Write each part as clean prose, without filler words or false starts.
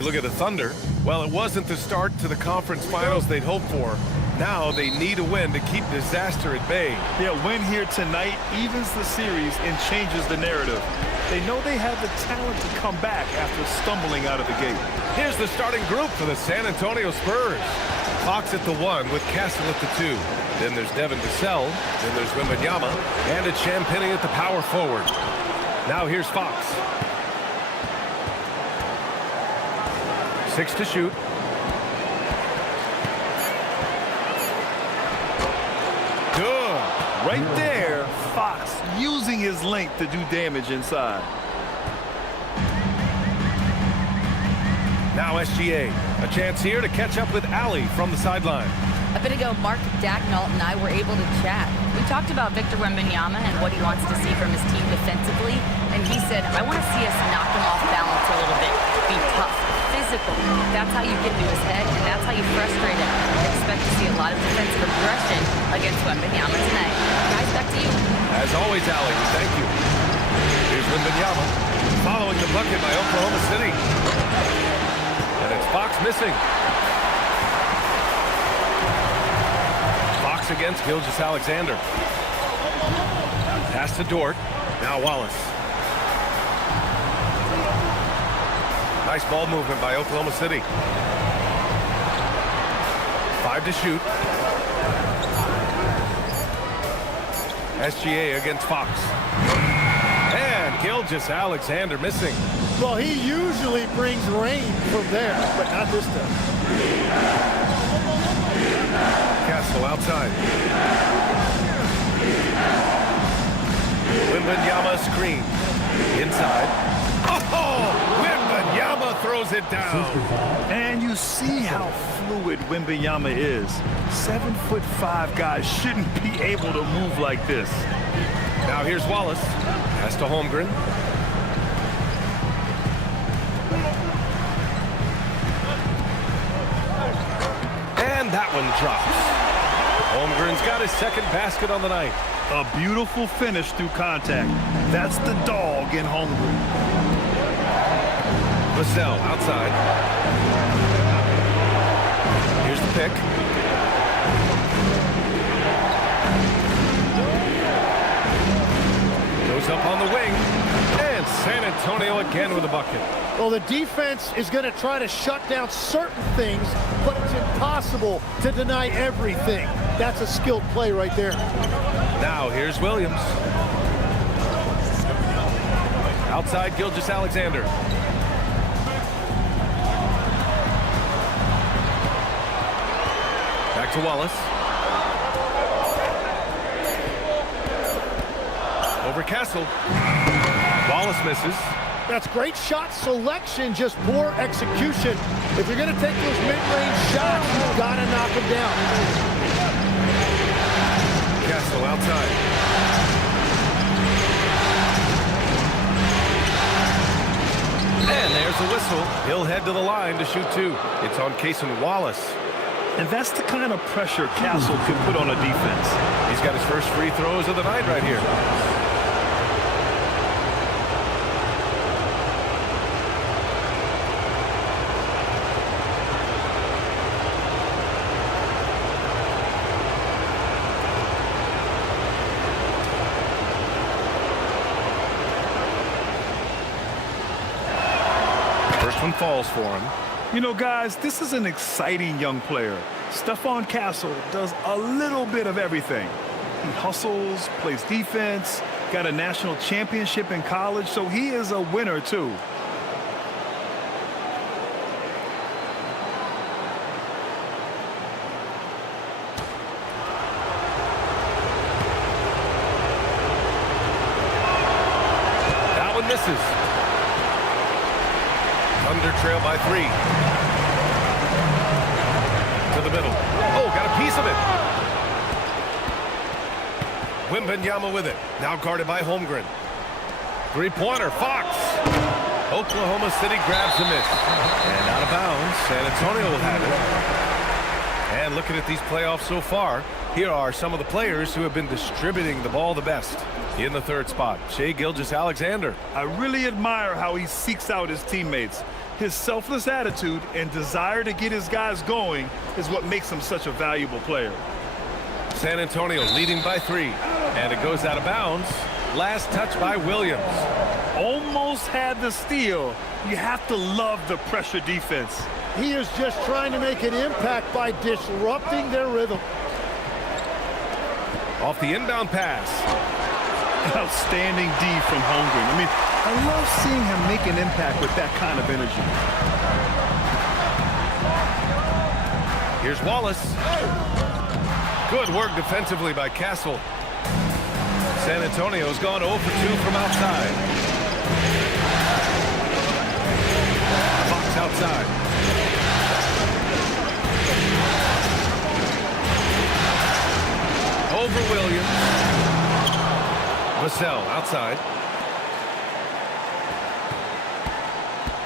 Look at the Thunder. Well, it wasn't the start to the conference finals they'd hoped for. Now they need a win to keep disaster at bay. Yeah, win here tonight evens the series and changes the narrative. They know they have the talent to come back after stumbling out of the gate. Here's the starting group for the San Antonio Spurs. Fox at the 1 with Castle at the 2. Then there's Devin Vassell. Then there's Wembanyama. And it's Champagnie at the power forward. Now here's Fox. 6 to shoot. Good. Right there, Fox using his length to do damage inside. Now SGA. A chance here to catch up with Allie from the sideline. A bit ago, Mark Dacknault and I were able to chat. We talked about Victor Wembanyama and what he wants to see from his team defensively, and he said, I want to see us knock him off balance a little bit, be tough, physical. That's how you get into his head, and that's how you frustrate him. Expect to see a lot of defensive aggression against Wembanyama tonight. Guys, back to you. As always, Allie, thank you. Here's Wembanyama, following the bucket by Oklahoma City. And it's Fox missing. Fox against Gilgeous-Alexander. Pass to Dort. Now Wallace. Nice ball movement by Oklahoma City. 5 to shoot. SGA against Fox. And Gilgeous-Alexander missing. Well, he usually brings rain from there, but not this time. Castle outside. Wembanyama screen. Inside. Oh! Wembanyama throws it down. And you see how fluid Wembanyama is. 7'5" guys shouldn't be able to move like this. Now here's Wallace. Pass to Holmgren. And that one drops. Holmgren's got his second basket on the night. A beautiful finish through contact. That's the dog in Holmgren. Vassell outside. Here's the pick. Goes up on the wing. And San Antonio again with a bucket. Well, the defense is going to try to shut down certain things, but it's impossible to deny everything. That's a skilled play right there. Now here's Williams. Outside Gilgeous-Alexander. Back to Wallace. Over Castle. Wallace misses. That's great shot selection, just poor execution. If you're going to take those mid-range shots, you've got to knock them down. Castle outside. And there's the whistle. He'll head to the line to shoot 2. It's on Cason Wallace. And that's the kind of pressure Castle can put on a defense. He's got his first free throws of the night right here. First one falls for him. You know, guys, this is an exciting young player. Stephon Castle does a little bit of everything. He hustles, plays defense, got a national championship in college, so he is a winner, too. That one misses. Thunder trail by 3. To the middle. Oh, got a piece of it. Wembanyama with it. Now guarded by Holmgren. Three-pointer, Fox. Oklahoma City grabs the miss. And out of bounds, San Antonio will have it. And looking at these playoffs so far, here are some of the players who have been distributing the ball the best. In the third spot, Shai Gilgeous-Alexander. I really admire how he seeks out his teammates. His selfless attitude and desire to get his guys going is what makes him such a valuable player. San Antonio leading by 3, and it goes out of bounds. Last touch by Williams. Almost had the steal. You have to love the pressure defense. He is just trying to make an impact by disrupting their rhythm. Off the inbound pass. Outstanding D from Holmgren. I mean, I love seeing him make an impact with that kind of energy. Here's Wallace. Good work defensively by Castle. San Antonio's gone 0 for 2 from outside. Fox outside. Over Williams. Vassell outside.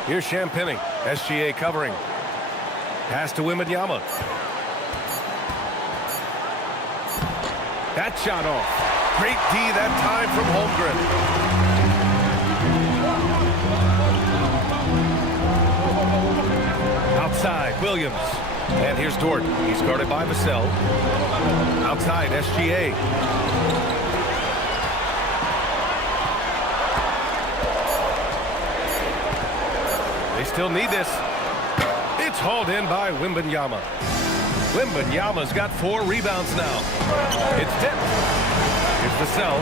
Here's Champagny. SGA covering. Pass to Wembanyama. That shot off. Great D that time from Holmgren. Outside, Williams. And here's Dort. He's guarded by Vassell. Outside, SGA. They still need this. It's hauled in by Wembanyama. Wembanyama's got 4 rebounds now. It's tipped. Here's Vassell.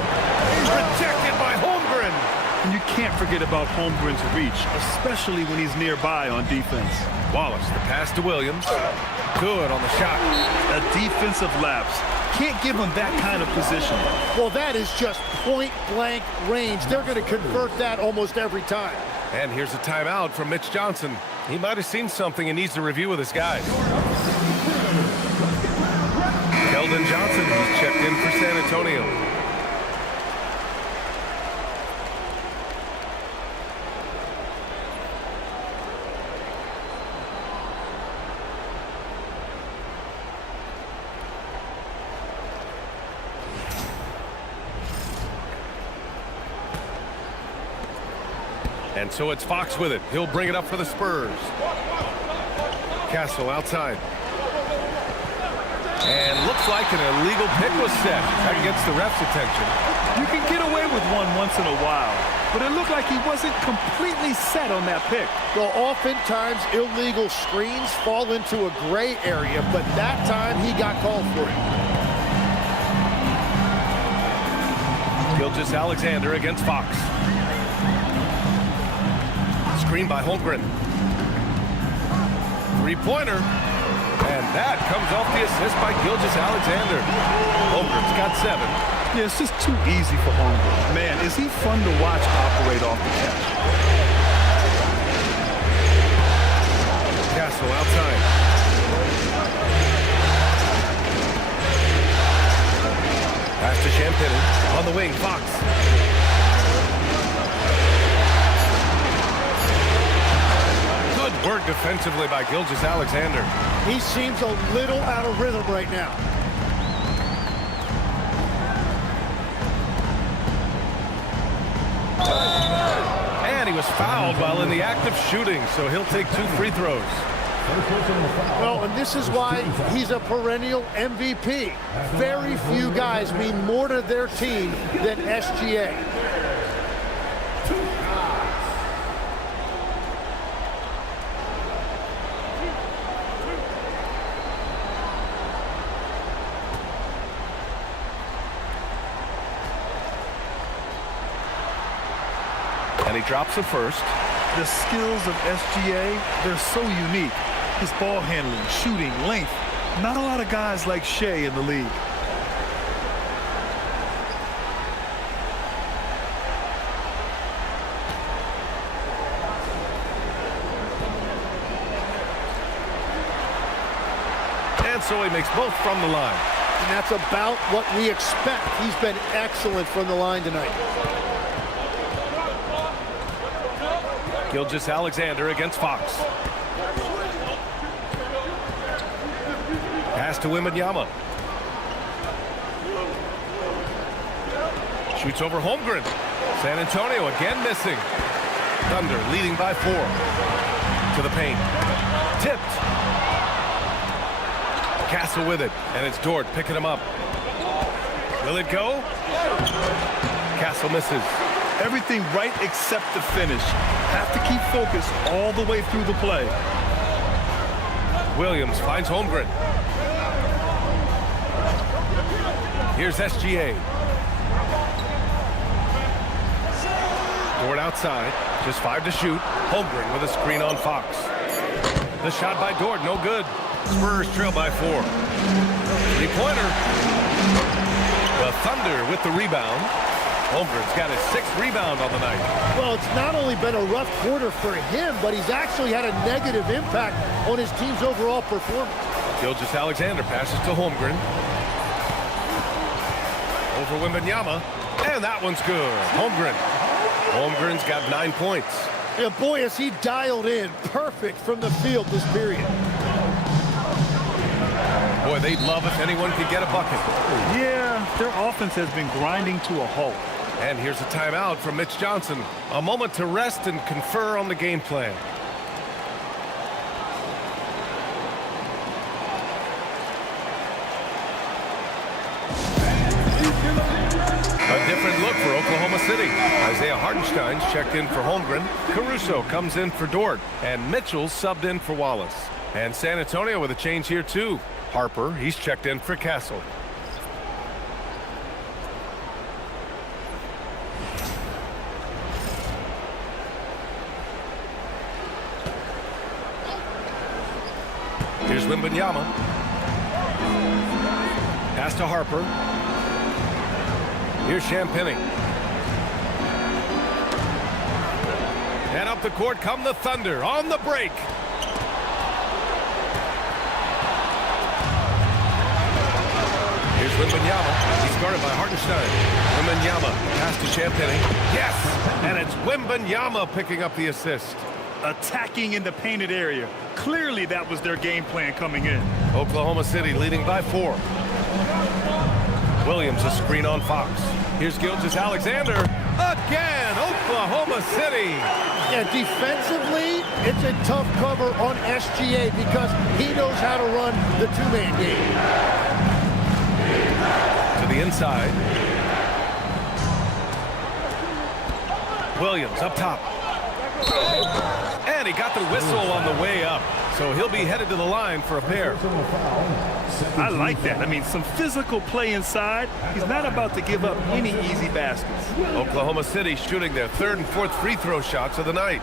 He's rejected by Holmgren. And you can't forget about Holmgren's reach, especially when he's nearby on defense. Wallace, the pass to Williams. Good on the shot. A defensive lapse. Can't give him that kind of position. Well, that is just point-blank range. They're going to convert that almost every time. And here's a timeout from Mitch Johnson. He might have seen something and needs to review with his guys. Keldon Johnson, he's checked in for San Antonio. And so it's Fox with it. He'll bring it up for the Spurs. Castle outside. And looks like an illegal pick was set. That gets the ref's attention. You can get away with one once in a while, but it looked like he wasn't completely set on that pick. Well, oftentimes illegal screens fall into a gray area, but that time he got called for it. Gilgeous Alexander against Fox. Screen by Holmgren. Three-pointer. And that comes off the assist by Gilgeous Alexander. Holmgren's got 7. Yeah, it's just too easy for Holmgren. Man, is he fun to watch operate off the catch. Castle outside. Pass to Champagny. On the wing, Fox. Work defensively by Gilgeous Alexander. He seems a little out of rhythm right now. And he was fouled while in the act of shooting, so he'll take 2 free throws. Well, and this is why he's a perennial MVP. Very few guys mean more to their team than SGA. And he drops it first. The skills of SGA, they're so unique. His ball handling, shooting, length. Not a lot of guys like Shea in the league. And so he makes both from the line. And that's about what we expect. He's been excellent from the line tonight. Gilgeous Alexander against Fox. Pass to Wembanyama. Shoots over Holmgren. San Antonio again missing. Thunder leading by 4. to the paint. Tipped. Castle with it, and it's Dort picking him up. Will it go? Castle misses. Everything right except the finish. Have to keep focused all the way through the play. Williams finds Holmgren. Here's SGA. Dort outside, just 5 to shoot. Holmgren with a screen on Fox. The shot by Dort, no good. Spurs trail by 4. Three-pointer. The Thunder with the rebound. Holmgren's got his 6th rebound on the night. Well, it's not only been a rough quarter for him, but he's actually had a negative impact on his team's overall performance. Gilgeous-Alexander passes to Holmgren. Over Wembanyama, and that one's good. Holmgren's got 9 points. Yeah, boy, is he dialed in. Perfect from the field this period. Boy, they'd love if anyone could get a bucket. Yeah, their offense has been grinding to a halt. And here's a timeout from Mitch Johnson. A moment to rest and confer on the game plan. A different look for Oklahoma City. Isaiah Hartenstein's checked in for Holmgren. Caruso comes in for Dort. And Mitchell's subbed in for Wallace. And San Antonio with a change here too. Harper, he's checked in for Castle. Here's Wembanyama. Pass to Harper. Here's Champagnie. And up the court come the Thunder on the break. Here's Wembanyama. He's guarded by Hartenstein. Wembanyama pass to Champagnie. Yes! And it's Wembanyama picking up the assist. Attacking in the painted area. Clearly that was their game plan coming in. Oklahoma City leading by 4. Williams a screen on Fox. Here's Gilgeous-Alexander. Again, Oklahoma City. Yeah, defensively, it's a tough cover on SGA because he knows how to run the two-man game. To the inside. Williams up top. And he got the whistle on the way up. So he'll be headed to the line for a pair. I like that. I mean, some physical play inside. He's not about to give up any easy baskets. Oklahoma City shooting their 3rd and 4th free throw shots of the night.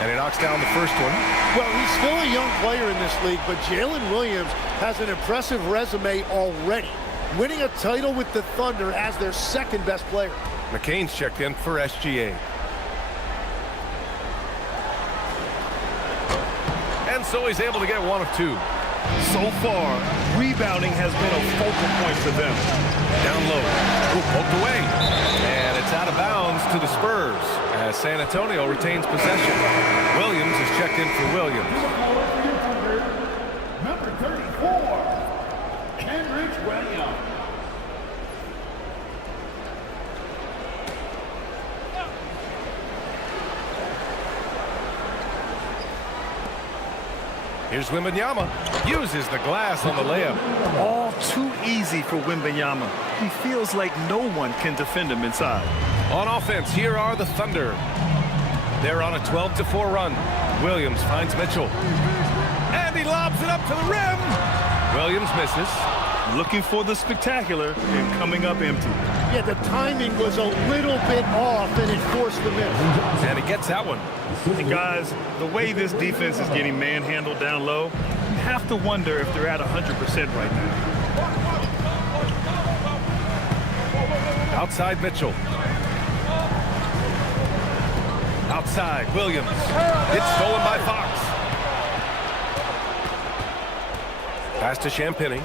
And he knocks down the first one. Well, he's still a young player in this league, but Jalen Williams has an impressive resume already, winning a title with the Thunder as their 2nd best player. McCain's checked in for SGA. And so he's able to get 1 of 2. So far, rebounding has been a focal point for them. Down low. Ooh, poked away. And it's out of bounds to the Spurs as San Antonio retains possession. Williams is checked in for Williams. Number 34, Kenrich Williams. Here's Wembanyama. Uses the glass on the layup. All too easy for Wembanyama. He feels like no one can defend him inside. On offense, here are the Thunder. They're on a 12-4 run. Williams finds Mitchell. And he lobs it up to the rim. Williams misses. Looking for the spectacular and coming up empty. Yeah, the timing was a little bit off, and it forced the miss. And he gets that one. And guys, the way this defense is getting manhandled down low, you have to wonder if they're at 100% right now. Outside Mitchell. Outside Williams. It's stolen by Fox. Pass to Champagnie.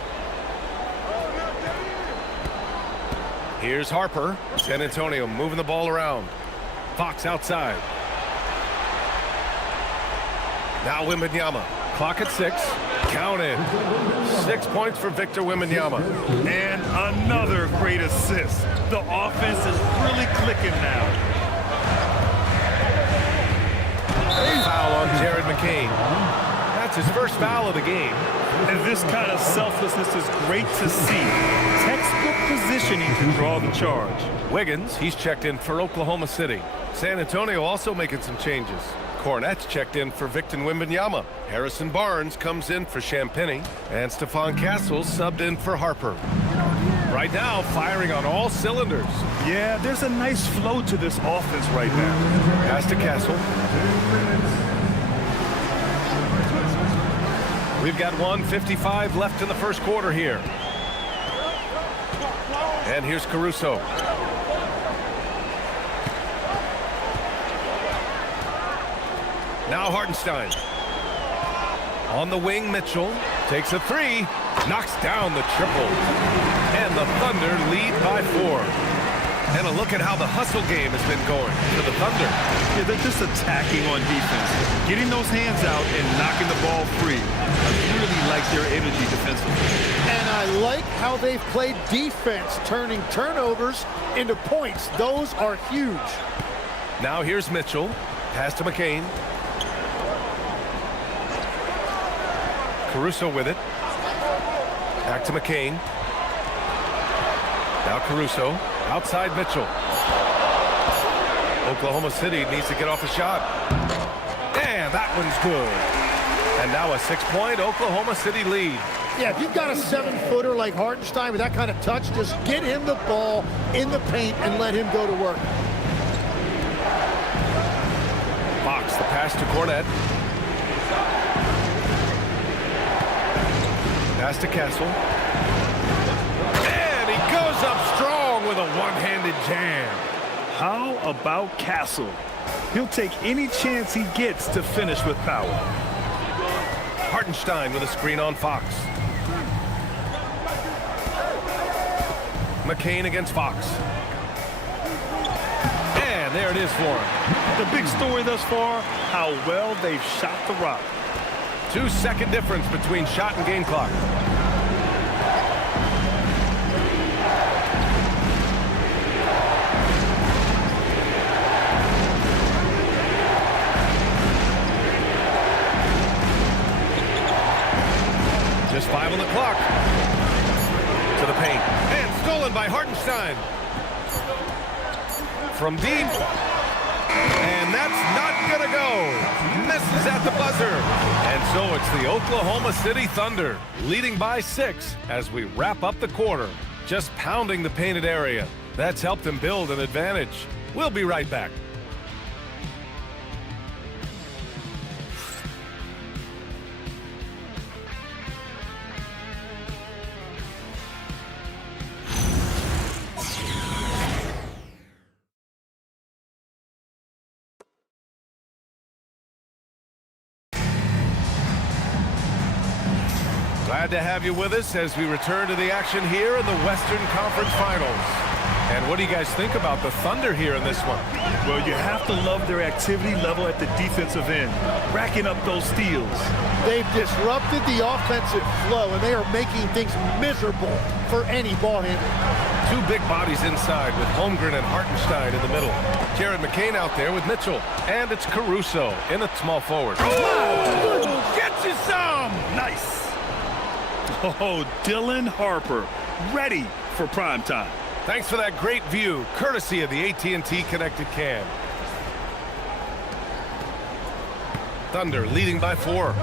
Here's Harper. San Antonio moving the ball around. Fox outside. Now Wembanyama. Clock at 6. Count in. 6 points for Victor Wembanyama. And another great assist. The offense is really clicking now. Foul on Jared McCain. That's his first foul of the game. And this kind of selflessness is great to see. Textbook positioning to draw the charge. Wiggins, he's checked in for Oklahoma City. San Antonio also making some changes. Cornette's checked in for Victor Wembanyama. Harrison Barnes comes in for Champagny. And Stephon Castles subbed in for Harper. Right now, firing on all cylinders. Yeah, there's a nice flow to this offense right now. Pass to Castle. We've got 1:55 left in the first quarter here. And here's Caruso. Now Hartenstein. On the wing, Mitchell takes a 3, knocks down the triple. And the Thunder lead by 4. And a look at how the hustle game has been going for the Thunder. Yeah, they're just attacking on defense, getting those hands out and knocking the ball free. I really like their energy defensively. And I like how they've played defense, turning turnovers into points. Those are huge. Now here's Mitchell. Pass to McCain. Caruso with it. Back to McCain. Now Caruso. Outside Mitchell. Oklahoma City needs to get off the shot. And that one's good. And now a 6-point Oklahoma City lead. Yeah, if you've got a 7-footer like Hartenstein with that kind of touch, just get him the ball in the paint and let him go to work. Fox, the pass to Cornette. Pass to Castle. And he goes up strong with a one-handed jam. How about Castle? He'll take any chance he gets to finish with power. Hartenstein with a screen on Fox. McCain against Fox. And there it is for him. The big story thus far, how well they've shot the rock. 2-second difference between shot and game clock. Just 5 on the clock. To the paint. And stolen by Hartenstein. From deep. And that's not going to go. Misses at the buzzer. And so it's the Oklahoma City Thunder leading by 6 as we wrap up the quarter. Just pounding the painted area. That's helped them build an advantage. We'll be right back. Glad to have you with us as we return to the action here in the Western Conference Finals. And what do you guys think about the Thunder here in this one? Well, you have to love their activity level at the defensive end, racking up those steals. They've disrupted the offensive flow, and they are making things miserable for any ball handler. 2 big bodies inside with Holmgren and Hartenstein in the middle. Jared McCain out there with Mitchell. And it's Caruso in at small forward. Oh, get you some! Nice. Oh, Dylan Harper, ready for prime time. Thanks for that great view, courtesy of the AT&T Connected Cam. Thunder leading by 4.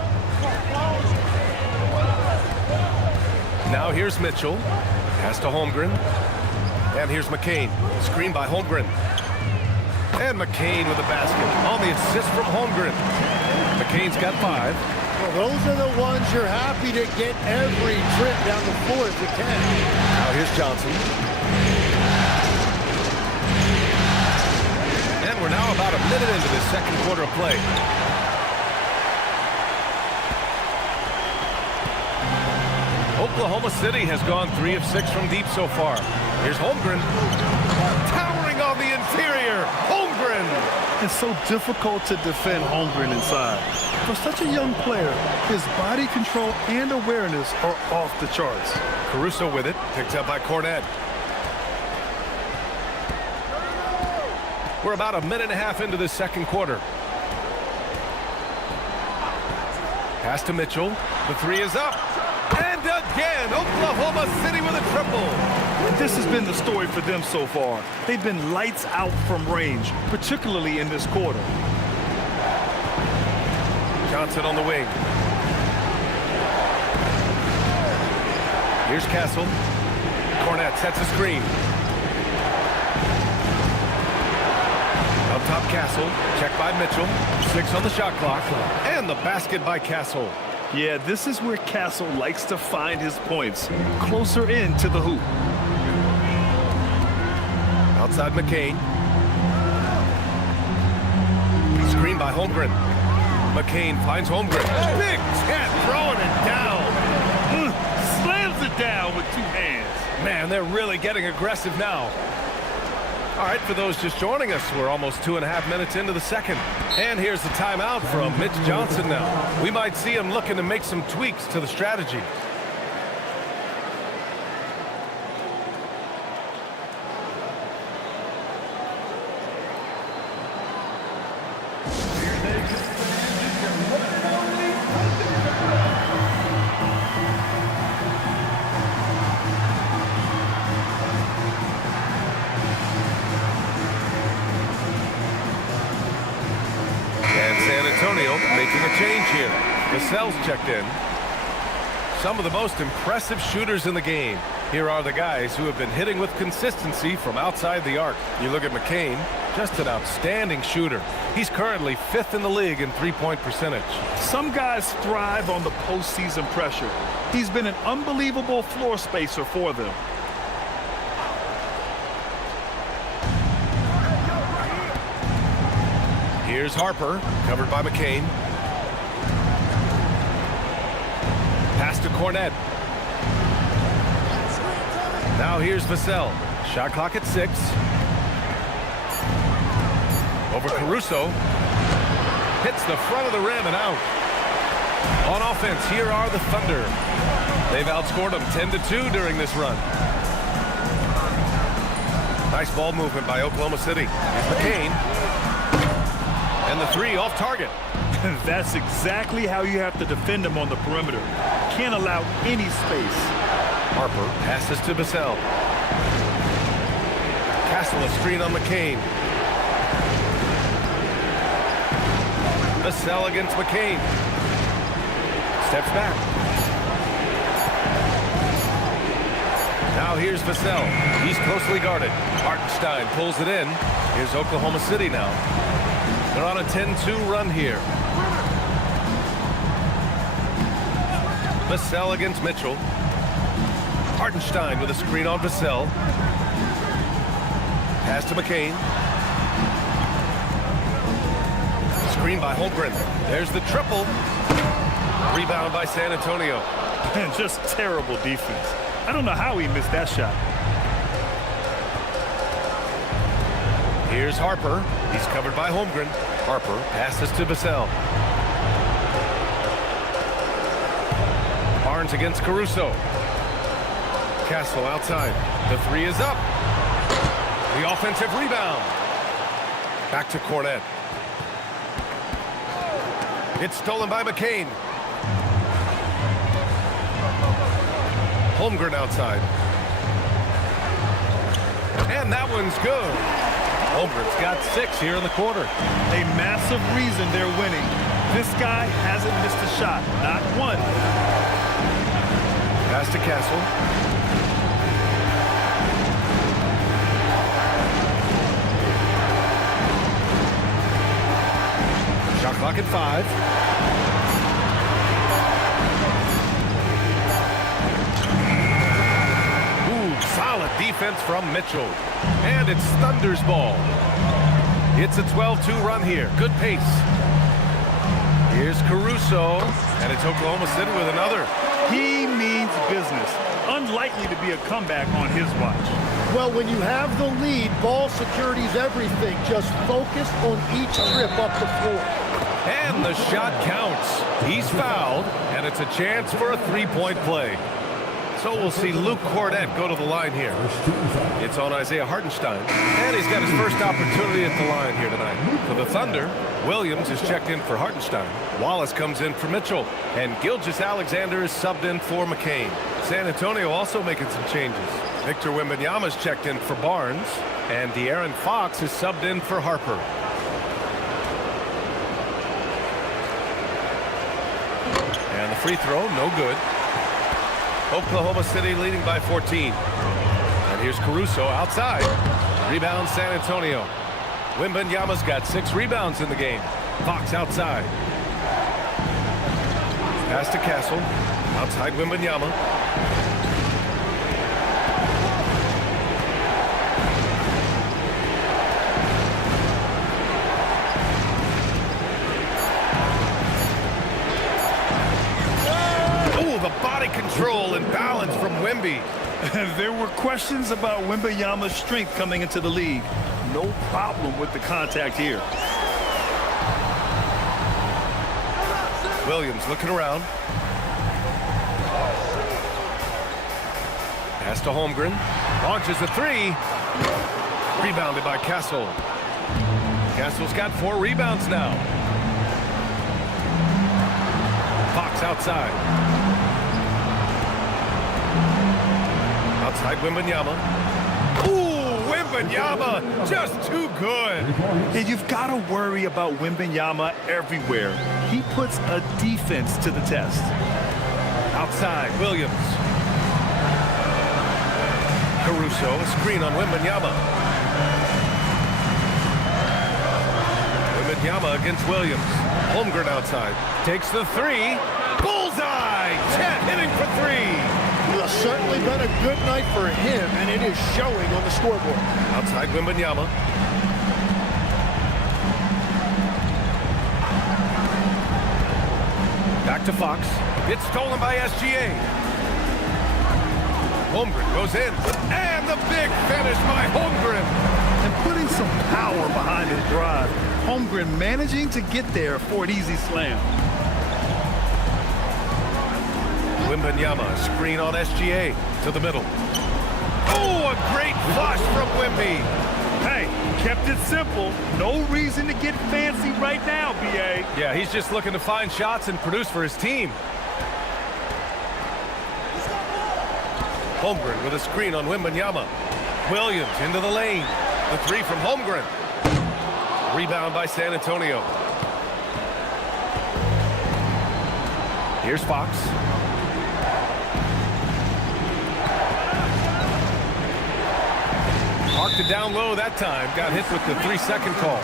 Now here's Mitchell. Pass to Holmgren. And here's McCain. Screen by Holmgren. And McCain with the basket on the assist from Holmgren. McCain's got 5. Well, those are the ones you're happy to get every trip down the floor if you can. Now here's Johnson. And we're now about a minute into this second quarter of play. Oklahoma City has gone 3 of 6 from deep so far. Here's Holmgren. Towering on the interior. Holmgren. It's so difficult to defend Holmgren inside. For such a young player, his body control and awareness are off the charts. Caruso with it. Picked up by Cornette. We're about a minute and a half into this second quarter. Pass to Mitchell. The 3 is up. And again, Oklahoma City with a triple. This has been the story for them so far. They've been lights out from range, particularly in this quarter. Johnson on the wing. Here's Castle. Cornette sets a screen. Up top, Castle. Checked by Mitchell. 6 on the shot clock. And the basket by Castle. Yeah, this is where Castle likes to find his points, closer in to the hoop. Outside McCain. Screen by Holmgren. McCain finds Holmgren. Big Cat throwing it down. Slams it down with 2 hands. Man, they're really getting aggressive now. All right, for those just joining us, we're almost 2.5 minutes into the second. And here's the timeout from Mitch Johnson now. We might see him looking to make some tweaks to the strategy. Making a change here. Vassell's checked in. Some of the most impressive shooters in the game. Here are the guys who have been hitting with consistency from outside the arc. You look at McCain, just an outstanding shooter. He's currently 5th in the league in three-point percentage. Some guys thrive on the postseason pressure. He's been an unbelievable floor spacer for them. Here's Harper, covered by McCain. Pass to Cornette. Now here's Vassell. Shot clock at 6. Over Caruso. Hits the front of the rim and out. On offense, here are the Thunder. They've outscored them 10-2 during this run. Nice ball movement by Oklahoma City. Here's McCain. And the 3 off target. That's exactly how you have to defend him on the perimeter. Can't allow any space. Harper passes to Vassell. Castle a screen on McCain. Vassell against McCain. Steps back. Now here's Vassell. He's closely guarded. Hartenstein pulls it in. Here's Oklahoma City now. They're on a 10-2 run here. Vassell against Mitchell. Hartenstein with a screen on Vassell. Pass to McCain. Screen by Holmgren. There's the triple. Rebound by San Antonio. And just terrible defense. I don't know how he missed that shot. Here's Harper. He's covered by Holmgren. Harper passes to Vassell. Barnes against Caruso. Castle outside. The 3 is up. The offensive rebound. Back to Cornette. It's stolen by McCain. Holmgren outside. And that one's good. Holmgren's got 6 here in the quarter. A massive reason they're winning. This guy hasn't missed a shot, not one. Pass to Castle. Shot clock at 5. Solid defense from Mitchell. And it's Thunder's ball. It's a 12-2 run here. Good pace. Here's Caruso, and it's Oklahoma City with another. He means business. Unlikely to be a comeback on his watch. Well, when you have the lead, ball security's everything. Just focus on each trip up the floor. And the shot counts. He's fouled, and it's a chance for a three-point play. So we'll see Luke Cornett go to the line here. It's on Isaiah Hartenstein, and he's got his first opportunity at the line here tonight. For the Thunder, Williams is checked in for Hartenstein. Wallace comes in for Mitchell, and Gilgeous-Alexander is subbed in for McCain. San Antonio also making some changes. Victor Wembanyama's checked in for Barnes, and De'Aaron Fox is subbed in for Harper. And the free throw, no good. Oklahoma City leading by 14. And here's Caruso outside. Rebound San Antonio. Wembanyama's got 6 rebounds in the game. Fox outside. Pass to Castle. Outside Wembanyama. Oh, the body control and balance from Wemby. There were questions about Wembanyama's strength coming into the league. No problem with the contact here. Williams looking around. Pass to Holmgren. Launches a 3. Rebounded by Castle. Castle's got 4 rebounds now. Fox outside. Outside Wembanyama. Ooh, Wembanyama just too good. And you've got to worry about Wembanyama everywhere. He puts a defense to the test. Outside Williams. Caruso, a screen on Wembanyama. Wembanyama against Williams. Holmgren outside. Takes the 3. Bullseye! Chet hitting for 3. It's certainly been a good night for him, and it is showing on the scoreboard. Outside Wembanyama. Back to Fox. It's stolen by SGA. Holmgren goes in. And the big finish by Holmgren. And putting some power behind his drive. Holmgren managing to get there for an easy slam. Wembanyama, screen on SGA to the middle. Oh, a great flush from Wemby. Hey, kept it simple. No reason to get fancy right now, B.A. Yeah, he's just looking to find shots and produce for his team. Holmgren with a screen on Wembanyama. Williams into the lane. The 3 from Holmgren. Rebound by San Antonio. Here's Fox. Parked it down low that time. Got hit with the 3-second call.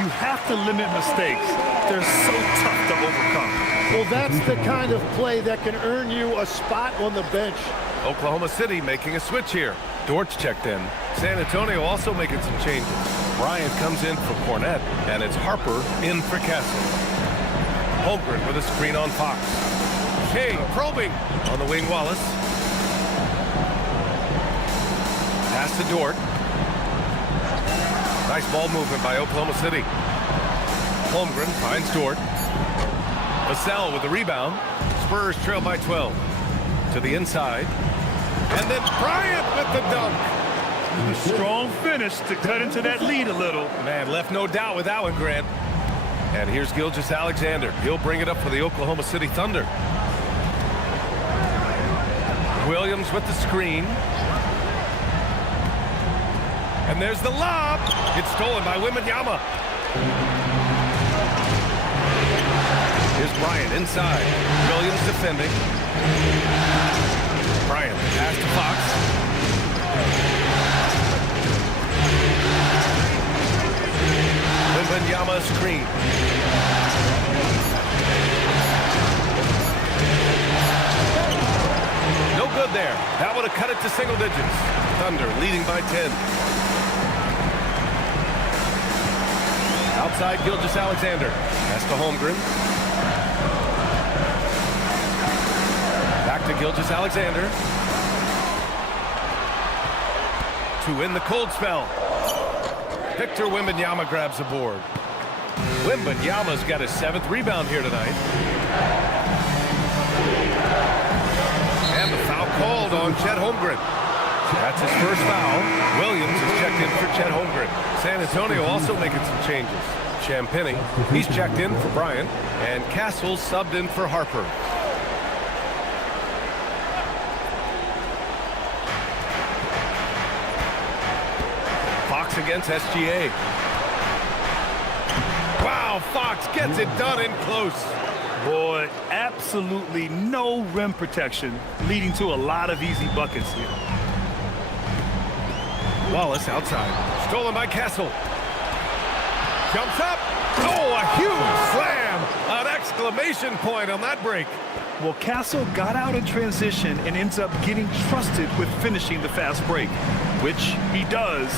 You have to limit mistakes. They're so tough to overcome. Well, that's the kind of play that can earn you a spot on the bench. Oklahoma City making a switch here. Dortch checked in. San Antonio also making some changes. Bryant comes in for Cornett, and it's Harper in for Castle. Holmgren with a screen on Fox. Shea probing on the wing. Wallace. Pass to Dort. Nice ball movement by Oklahoma City. Holmgren finds Dort. Vassell with the rebound. Spurs trail by 12. To the inside. And then Bryant with the dunk. A strong finish to cut into that lead a little. Man, left no doubt with that one, Grant. And here's Gilgeous-Alexander. He'll bring it up for the Oklahoma City Thunder. Williams with the screen. And there's the lob. It's stolen by Wembanyama. Here's Bryant inside. Williams defending. Bryant pass to Fox. Wembanyama screen. No good there. That would have cut it to single digits. Thunder leading by 10. Outside Gilgeous-Alexander. Pass to Holmgren. Back to Gilgeous-Alexander. To win the cold spell. Victor Wembanyama grabs the board. Wembanyama's got his 7th rebound here tonight. And the foul called on Chet Holmgren. That's his first foul. Williams is checked in for Chet Holmgren. San Antonio also making some changes. Champagnie, he's checked in for Bryant. And Castle subbed in for Harper. Fox against SGA. Wow, Fox gets it done in close. Boy, absolutely no rim protection, leading to a lot of easy buckets here. Wallace outside. Stolen by Castle. Jumps up. Oh, a huge slam. An exclamation point on that break. Well, Castle got out in transition and ends up getting trusted with finishing the fast break, which he does.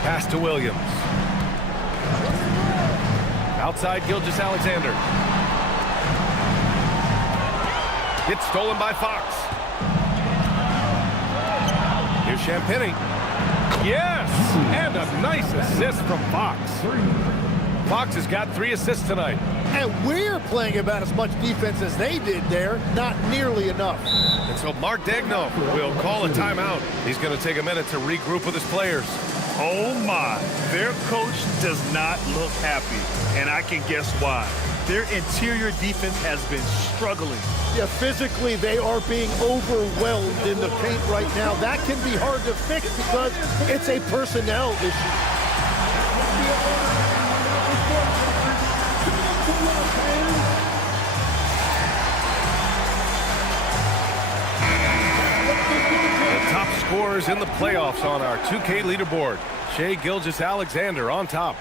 Pass to Williams. Outside Gilgeous-Alexander. It's stolen by Fox. Here's Champagnie. Yes! And a nice assist from Fox. Fox has got 3 assists tonight. And we're playing about as much defense as they did there. Not nearly enough. And so Mark Daigneault will call a timeout. He's going to take a minute to regroup with his players. Oh my, their coach does not look happy, and I can guess why. Their interior defense has been struggling. Yeah, physically they are being overwhelmed in the paint right now. That can be hard to fix because it's a personnel issue. Top scorers in the playoffs on our 2K leaderboard. Shai Gilgeous-Alexander on top.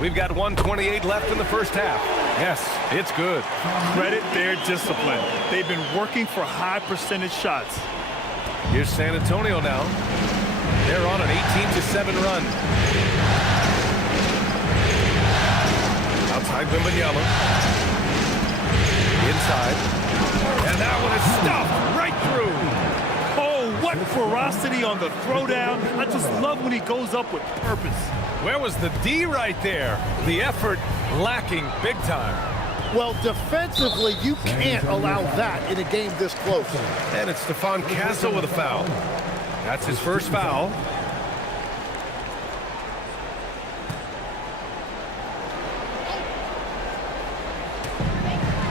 We've got 1:28 left in the first half. Yes, it's good. Credit their discipline. They've been working for high percentage shots. Here's San Antonio now. They're on an 18-7 run. Outside Wembanyama. Inside. And that one is stuffed right through. Oh, what ferocity on the throwdown. I just love when he goes up with purpose. Where was the D right there? The effort lacking big time. Well, defensively, you can't allow that in a game this close. And it's Stephon Castle with a foul. That's his first foul.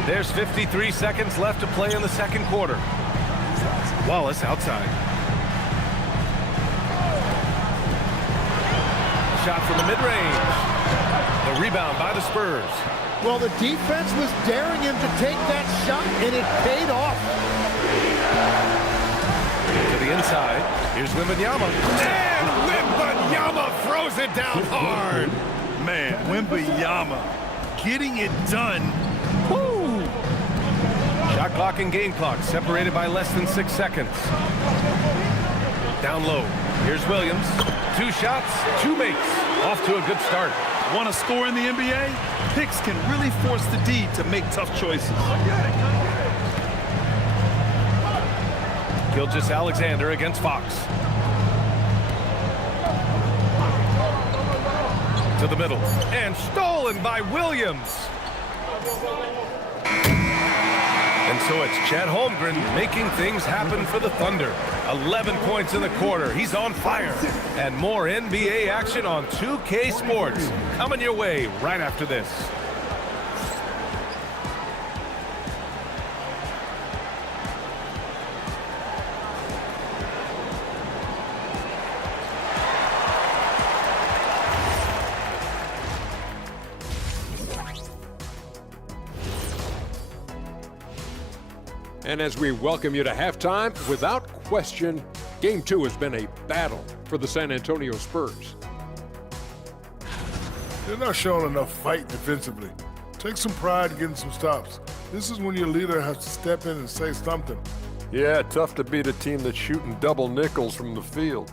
There's 53 seconds left to play in the second quarter. Wallace outside. Shot from the mid-range. The rebound by the Spurs. Well, the defense was daring him to take that shot, and it paid off. To the inside. Here's Wembanyama. And Wembanyama throws it down hard. Man, Wembanyama getting it done. Woo! Shot clock and game clock separated by less than 6 seconds. Down low. Here's Williams. 2 shots, 2 makes. Off to a good start. Want to score in the NBA? Picks can really force the D to make tough choices. Gilgeous-Alexander against Fox. To the middle. And stolen by Williams. And so it's Chet Holmgren making things happen for the Thunder. 11 points in the quarter. He's on fire. And more NBA action on 2K Sports coming your way right after this. And as we welcome you to halftime, without question, Game 2 has been a battle for the San Antonio Spurs. They're not showing enough fight defensively. Take some pride getting some stops. This is when your leader has to step in and say something. Yeah, tough to beat a team that's shooting double nickels from the field.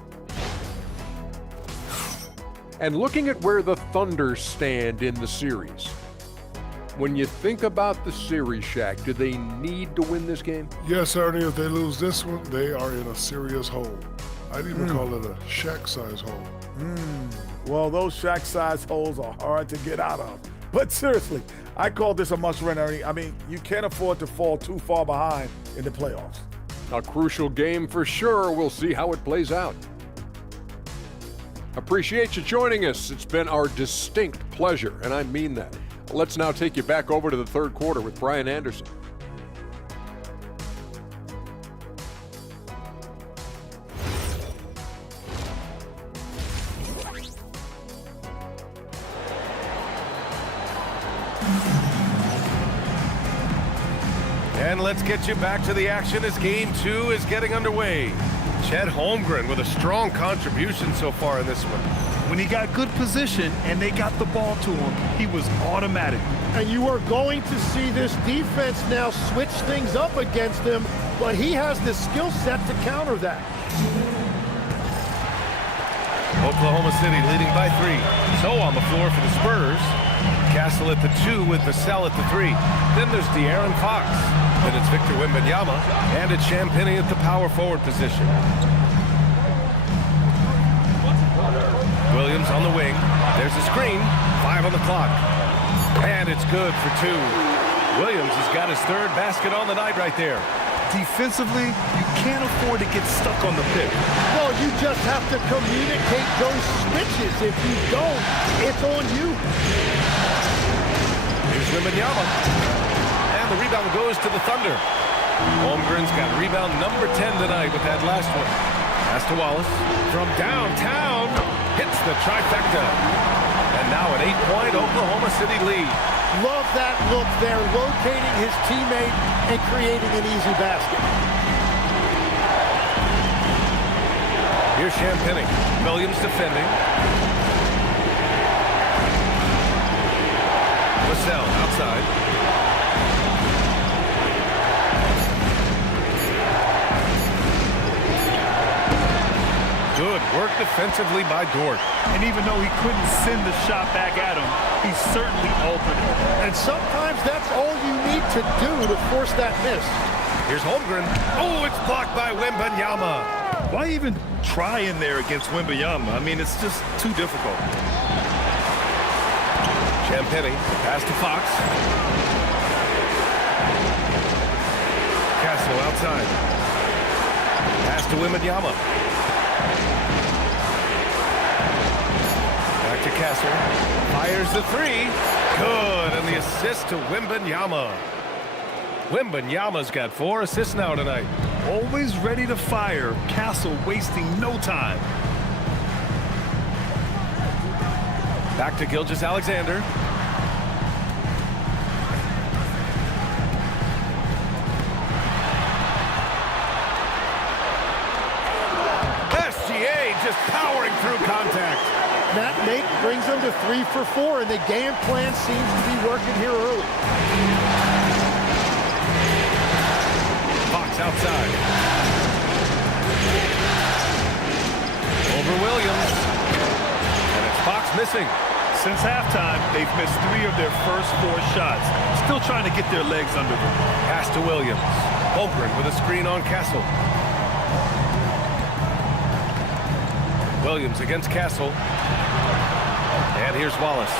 And looking at where the Thunder stand in the series, when you think about the series, Shaq, do they need to win this game? Yes, Ernie, if they lose this one, they are in a serious hole. I'd even call it a Shaq-size hole. Well, those Shaq-size holes are hard to get out of. But seriously, I call this a must-win, Ernie. I mean, you can't afford to fall too far behind in the playoffs. A crucial game for sure. We'll see how it plays out. Appreciate you joining us. It's been our distinct pleasure, and I mean that. Let's now take you back over to the third quarter with Brian Anderson. And let's get you back to the action as Game 2 is getting underway. Chet Holmgren with a strong contribution so far in this one. When he got good position and they got the ball to him, he was automatic. And you are going to see this defense now switch things up against him, but he has the skill set to counter that. Oklahoma City leading by 3. So on the floor for the Spurs. Castle at the 2 with Vassell at the 3. Then there's De'Aaron Fox. Then it's Victor Wembanyama. And it's Champagnie at the power forward position. Williams on the wing. There's a screen. 5 on the clock. And it's good for 2. Williams has got his third basket on the night right there. Defensively, you can't afford to get stuck on the pick. Well, you just have to communicate those switches. If you don't, it's on you. Here's Wembanyama. And the rebound goes to the Thunder. Holmgren's got rebound number 10 tonight with that last one. Pass to Wallace. From downtown, hits the trifecta. And now an 8-point Oklahoma City lead. Love that look there, locating his teammate and creating an easy basket. Here's Champagnie. Williams defending. Vassell outside. Good work defensively by Dort. And even though he couldn't send the shot back at him, he certainly opened it. And sometimes that's all you need to do to force that miss. Here's Holmgren. Oh, it's blocked by Wembanyama. Why even try in there against Wembanyama? I mean, it's just too difficult. Champagnie, pass to Fox. Castle outside. Pass to Wembanyama. Back to Castle. Fires the 3. Good, and the assist to Wembanyama. Wembanyama's got 4 assists now tonight. Always ready to fire. Castle wasting no time. Back to Gilgeous-Alexander. SGA just powering through contact. That make brings them to 3 for 4, and the game plan seems to be working here early. Fox outside. Over Williams. And it's Fox missing. Since halftime, they've missed 3 of their first 4 shots. Still trying to get their legs under them. Pass to Williams. Holmgren with a screen on Castle. Williams against Castle. And here's Wallace.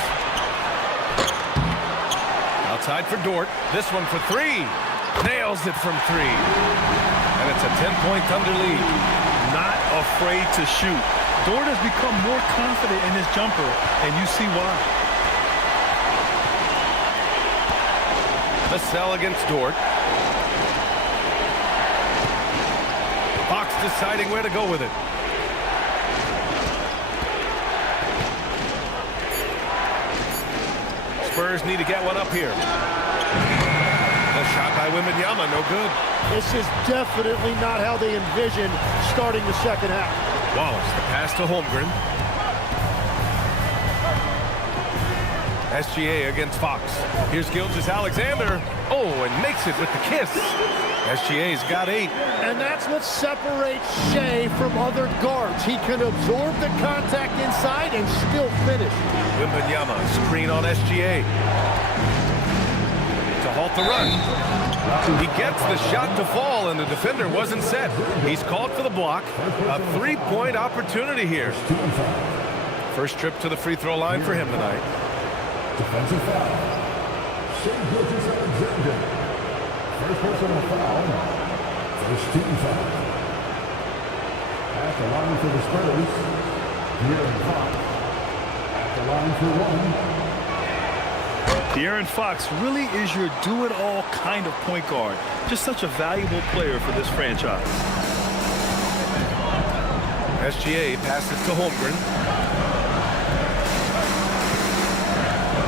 Outside for Dort. This one for 3. Nails it from 3. And it's a 10-point Thunder lead. Not afraid to shoot. Dort has become more confident in his jumper, and you see why. Vassell against Dort. Fox deciding where to go with it. Spurs need to get one up here. A shot by Wembanyama, no good. This is definitely not how they envisioned starting the second half. Wallace, the pass to Holmgren. SGA against Fox. Here's Gilgeous-Alexander. Oh, and makes it with the kiss. SGA's got 8. And that's what separates Shea from other guards. He can absorb the contact inside and still finish. Wembanyama, screen on SGA. To halt the run. He gets the shot to fall, and the defender wasn't set. He's called for the block. A 3-point opportunity here. First trip to the free throw line for him tonight. Defensive foul. Shea Gilgeous-Alexander. First personal foul. First team foul. At the line for the Spurs, De'Aaron Fox. At the line for 1. De'Aaron Fox really is your do-it-all kind of point guard. Just such a valuable player for this franchise. SGA passes to Holmgren.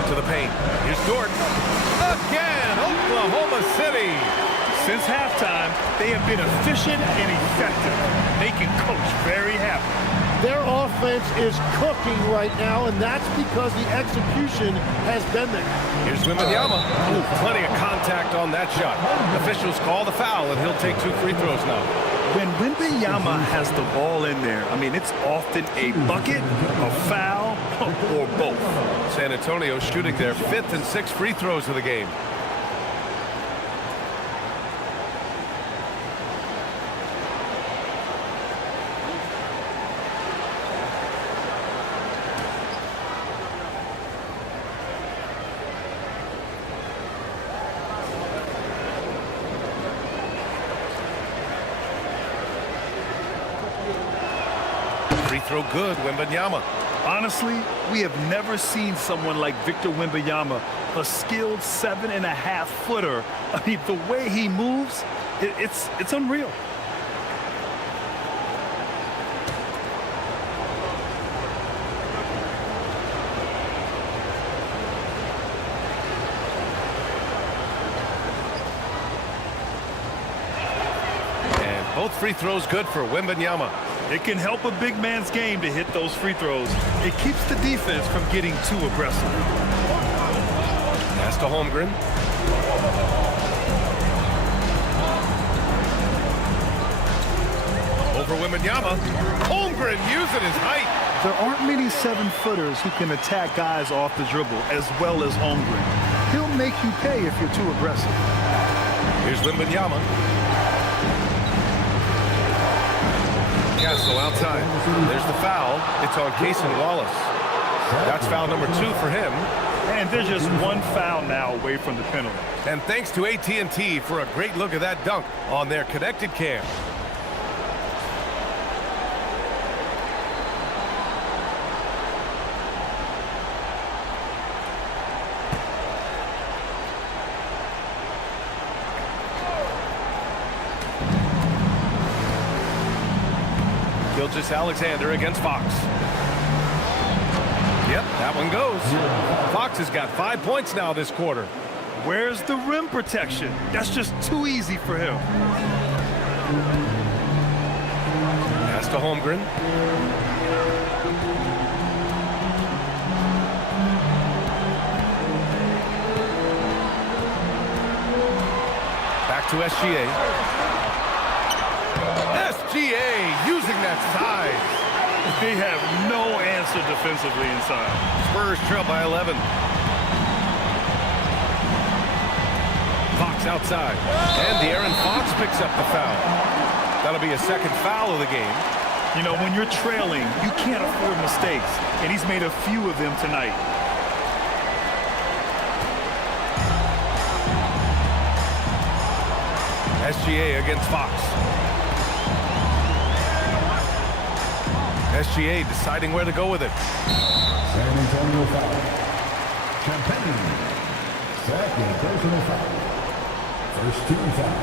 To the paint. Here's Dort. Again, Oklahoma City. Since halftime, they have been efficient and effective, making Coach very happy. Their offense is cooking right now, and that's because the execution has been there. Here's Wembanyama. Ooh, plenty of contact on that shot. Officials call the foul, and he'll take 2 free throws now. When Wembanyama has the ball in there, I mean, it's often a bucket, a foul, or both. San Antonio shooting their 5th and 6th free throws of the game. Free throw good, Wembanyama. Honestly, we have never seen someone like Victor Wembanyama, a skilled 7.5-footer. I mean, the way he moves, it's unreal. And both free throws good for Wembanyama. It can help a big man's game to hit those free throws. It keeps the defense from getting too aggressive. Pass to Holmgren. Over Wembanyama. Holmgren using his height. There aren't many 7-footers who can attack guys off the dribble as well as Holmgren. He'll make you pay if you're too aggressive. Here's Wembanyama. Castle outside. There's the foul. It's on Cason Wallace. That's foul number 2 for him. And they're just 1 foul now away from the penalty. And thanks to AT&T for a great look at that dunk on their connected cam. Gilgeous-Alexander against Fox. Yep, that one goes. Fox has got 5 points now this quarter. Where's the rim protection? That's just too easy for him. Pass to Holmgren. Back to SGA. SGA using that size. They have no answer defensively inside. Spurs trail by 11. Fox outside. And De'Aaron Fox picks up the foul. That'll be a 2nd foul of the game. You know, when you're trailing, you can't afford mistakes. And he's made a few of them tonight. SGA against Fox. SGA deciding where to go with it. San Antonio foul. Champagne. 2nd personal foul. First team foul.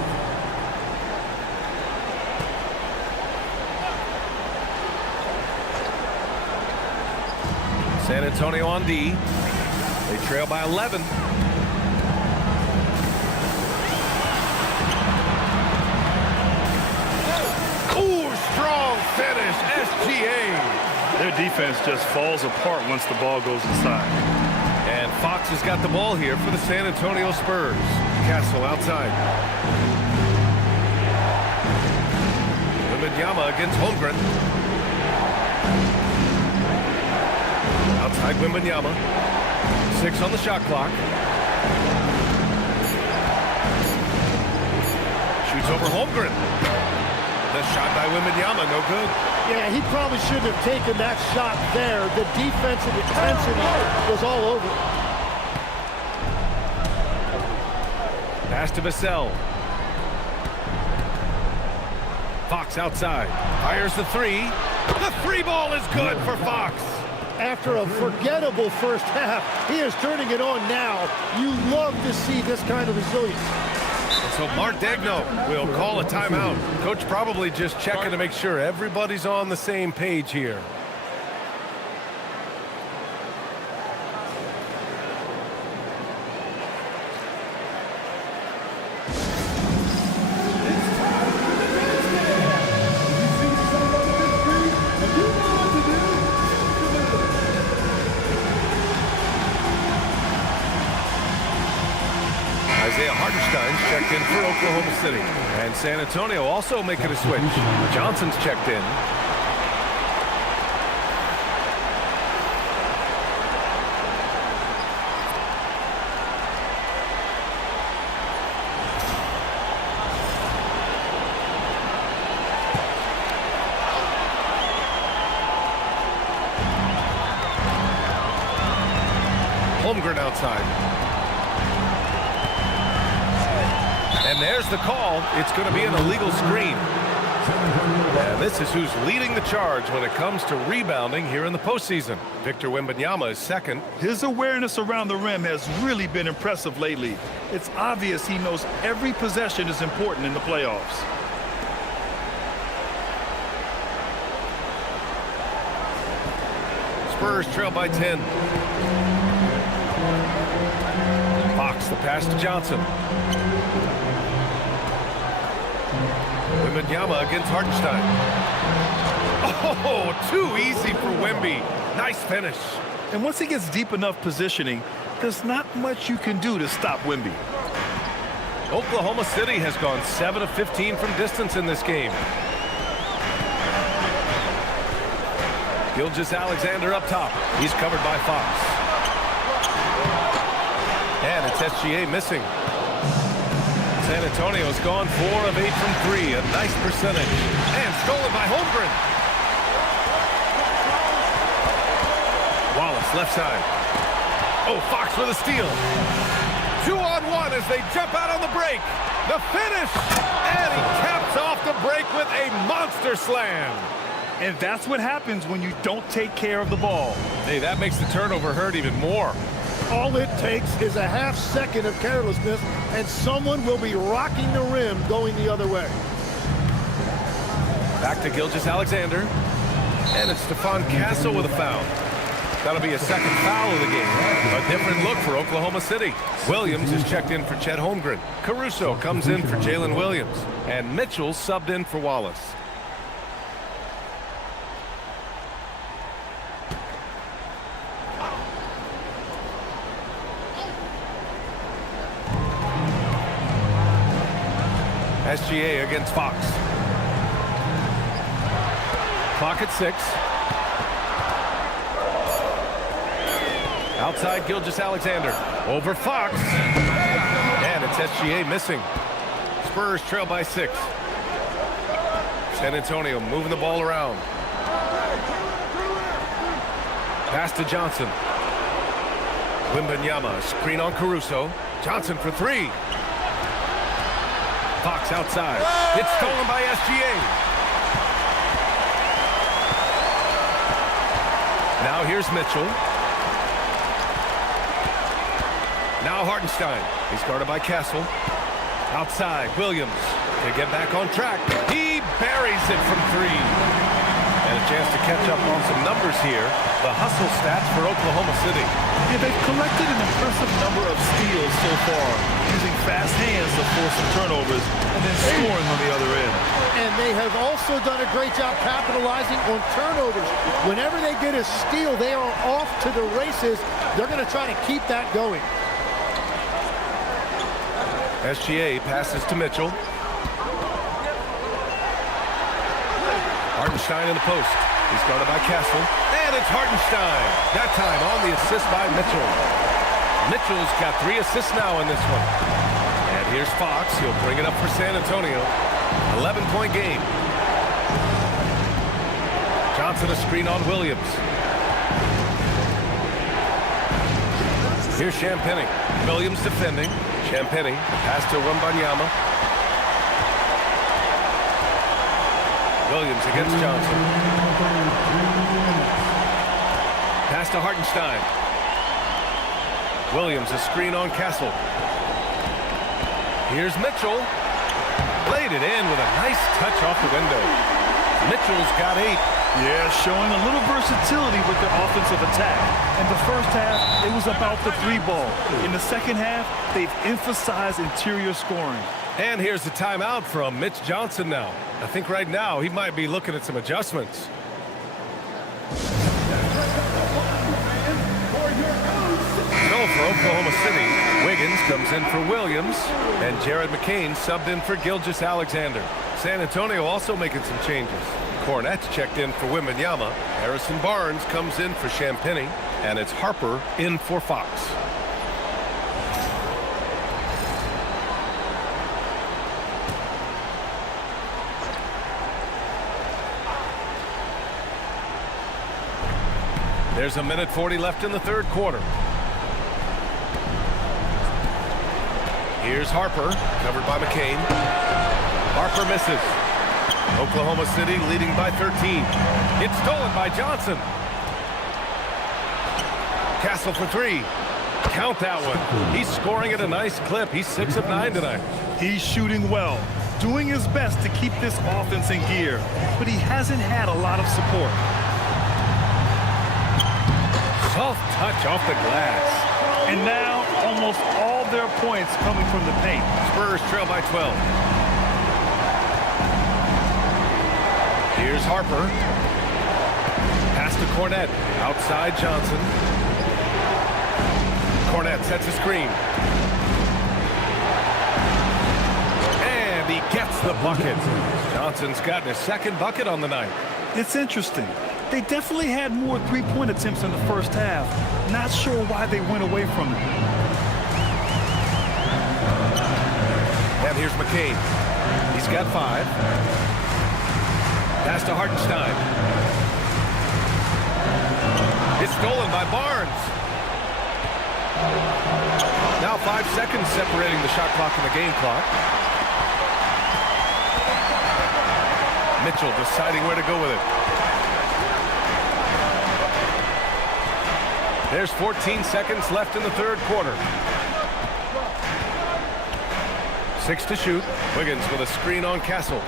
San Antonio on D. They trail by 11. Ooh, strong finish, SGA. Their defense just falls apart once the ball goes inside. And And Fox has got the ball here for the San Antonio Spurs. Castle outside. Wembanyama against Holmgren. Outside Wembanyama. 6 on the shot clock. Shoots over Holmgren. The shot by Wembanyama, no good. Yeah, he probably shouldn't have taken that shot there. The defensive intensity was all over. Pass to Vassell. Fox outside. Fires the three. The three ball is good for Fox. After a forgettable first half, he is turning it on now. You love to see this kind of resilience. So Mark Degno will call a timeout. Coach probably just checking to make sure everybody's on the same page here. Checked in for Oklahoma City. And San Antonio also making a switch. Johnson's checked in. Holmgren outside. And there's the call. It's going to be an illegal screen. And this is who's leading the charge when it comes to rebounding here in the postseason. Victor Wembanyama is second. His awareness around the rim has really been impressive lately. It's obvious he knows every possession is important in the playoffs. Spurs trail by 10. Fox, the pass to Johnson. Wembanyama against Hartenstein. Oh, too easy for Wemby. Nice finish. And once he gets deep enough positioning, there's not much you can do to stop Wemby. Oklahoma City has gone 7 of 15 from distance in this game. Gilgeous-Alexander up top. He's covered by Fox. And it's SGA missing. San Antonio's gone 4 of 8 from 3. A nice percentage. And stolen by Holmgren. Wallace left side. Oh, Fox with a steal. 2-on-1 as they jump out on the break. The finish. And he caps off the break with a monster slam. And that's what happens when you don't take care of the ball. Hey, that makes the turnover hurt even more. All it takes is a half second of carelessness, and someone will be rocking the rim going the other way. Back to Gilgeous-Alexander. And it's Stephon Castle with a foul. That'll be a second foul of the game. A different look for Oklahoma City. Williams is checked in for Chet Holmgren. Caruso comes in for Jalen Williams. And Mitchell subbed in for Wallace. SGA against Fox. Clock at 6. Outside Gilgeous-Alexander. Over Fox. And it's SGA missing. Spurs trail by 6. San Antonio moving the ball around. Pass to Johnson. Wembanyama, screen on Caruso. Johnson for 3. Fox outside. It's stolen by SGA. Now here's Mitchell. Now Hartenstein. He's guarded by Castle. Outside, Williams to get back on track. He buries it from 3. And a chance to catch up on some numbers here. The hustle stats for Oklahoma City. Yeah, they've collected an impressive number of steals so far, using fast hands to force some turnovers and then scoring on the other end. And they have also done a great job capitalizing on turnovers. Whenever they get a steal, they are off to the races. They're going to try to keep that going. SGA passes to Mitchell. Hartenstein in the post. He's guarded by Castle. And it's Hartenstein. That time on the assist by Mitchell. Mitchell's got 3 assists now in this one. And here's Fox. He'll bring it up for San Antonio. 11-point game. Johnson a screen on Williams. Here's Champagnie. Williams defending. Champagnie pass to Wembanyama. Williams against Johnson. Pass to Hartenstein. Williams a screen on Castle. Here's Mitchell. Laid it in with a nice touch off the window. Mitchell's got 8. Yeah, showing a little versatility with their offensive attack. In the first half, it was about the 3-ball. In the second half, they've emphasized interior scoring. And here's the timeout from Mitch Johnson now. I think right now he might be looking at some adjustments. So for Oklahoma City, Wiggins comes in for Williams, and Jared McCain subbed in for Gilgeous-Alexander. San Antonio also making some changes. Cornette's checked in for Wembanyama. Harrison Barnes comes in for Champagnie, and it's Harper in for Fox. There's 1:40 left in the third quarter. Here's Harper, covered by McCain. Harper misses. Oklahoma City leading by 13. It's stolen by Johnson. Castle for 3. Count that one. He's scoring at a nice clip. He's 6 of 9 tonight. He's shooting well, doing his best to keep this offense in gear, but he hasn't had a lot of support. Soft touch off the glass. And now, almost all their points coming from the paint. Spurs trail by 12. Here's Harper. Pass to Cornette. Outside Johnson. Cornette sets a screen. And he gets the bucket. Johnson's gotten his second bucket on the night. It's interesting. They definitely had more three-point attempts in the first half. Not sure why they went away from it. And here's McCain. He's got 5. Pass to Hartenstein. It's stolen by Barnes. Now 5 seconds separating the shot clock and the game clock. Mitchell deciding where to go with it. There's 14 seconds left in the third quarter. 6 to shoot. Wiggins with a screen on Castle.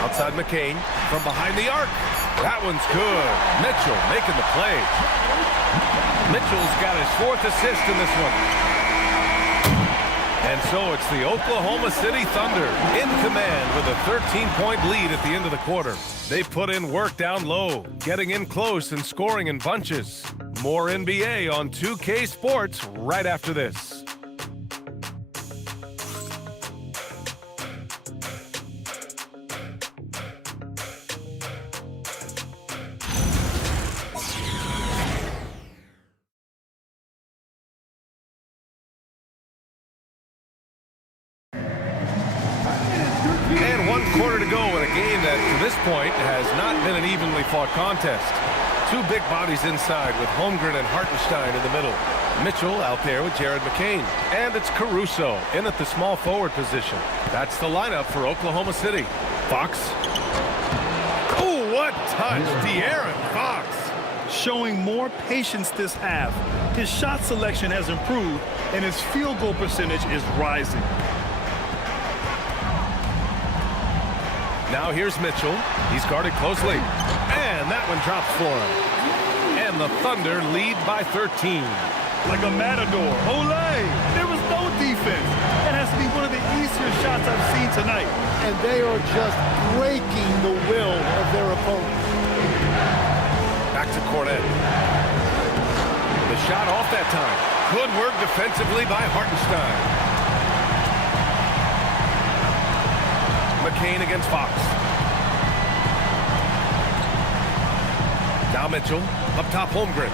Outside McCain from behind the arc. That one's good. Mitchell making the play. Mitchell's got his 4th assist in this one. And so it's the Oklahoma City Thunder in command with a 13-point lead at the end of the quarter. They put in work down low, getting in close and scoring in bunches. More NBA on 2K Sports right after this. And 1 quarter to go in a game that, to this point, has not been an evenly fought contest. 2 big bodies inside with Holmgren and Hartenstein in the middle. Mitchell out there with Jared McCain. And it's Caruso in at the small forward position. That's the lineup for Oklahoma City. Fox. Oh, what touch! De'Aaron Fox. Showing more patience this half. His shot selection has improved, and his field goal percentage is rising. Now here's Mitchell. He's guarded closely. And that one drops for him. And the Thunder lead by 13. Like a matador. Olay! There was no defense. That has to be one of the easier shots I've seen tonight. And they are just breaking the will of their opponent. Back to Cornet. The shot off that time. Good work defensively by Hartenstein. McCain against Fox. Now Mitchell. Up top, Holmgren.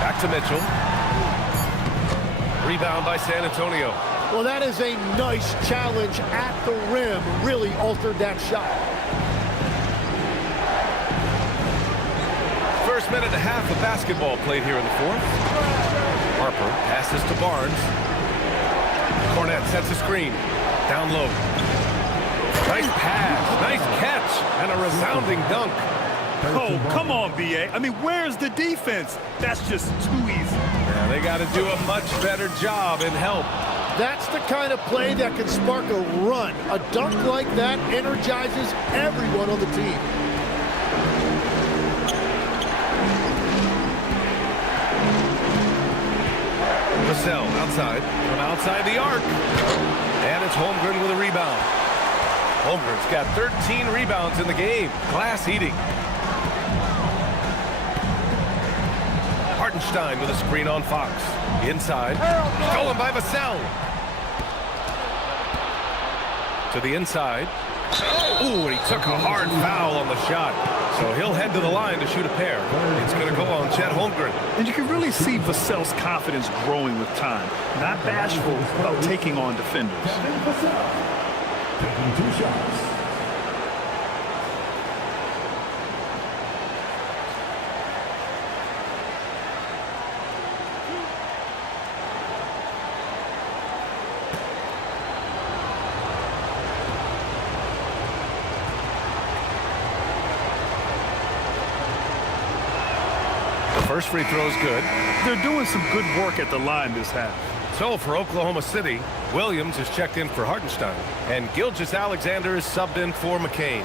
Back to Mitchell. Rebound by San Antonio. Well, that is a nice challenge at the rim. Really altered that shot. First minute and a half of basketball played here in the fourth. Harper passes to Barnes. Cornet sets a screen. Down low. Nice pass. Nice catch. And a resounding dunk. Oh, come on, B.A. I mean, where's the defense? That's just too easy. Yeah, they got to do a much better job in help. That's the kind of play that can spark a run. A dunk like that energizes everyone on the team. Vassell outside, from outside the arc. And it's Holmgren with a rebound. Holmgren's got 13 rebounds in the game. Glass eating. Hartenstein with a screen on Fox. Inside. Stolen by Vassell. To the inside. Ooh, and he took a hard foul on the shot. So he'll head to the line to shoot a pair. It's going to go on Chet Holmgren. And you can really see Vassell's confidence growing with time. Not bashful about taking on defenders. Taking 2 shots. First free throw's good. They're doing some good work at the line this half. So for Oklahoma City, Williams is checked in for Hartenstein, and Gilgeous-Alexander is subbed in for McCain.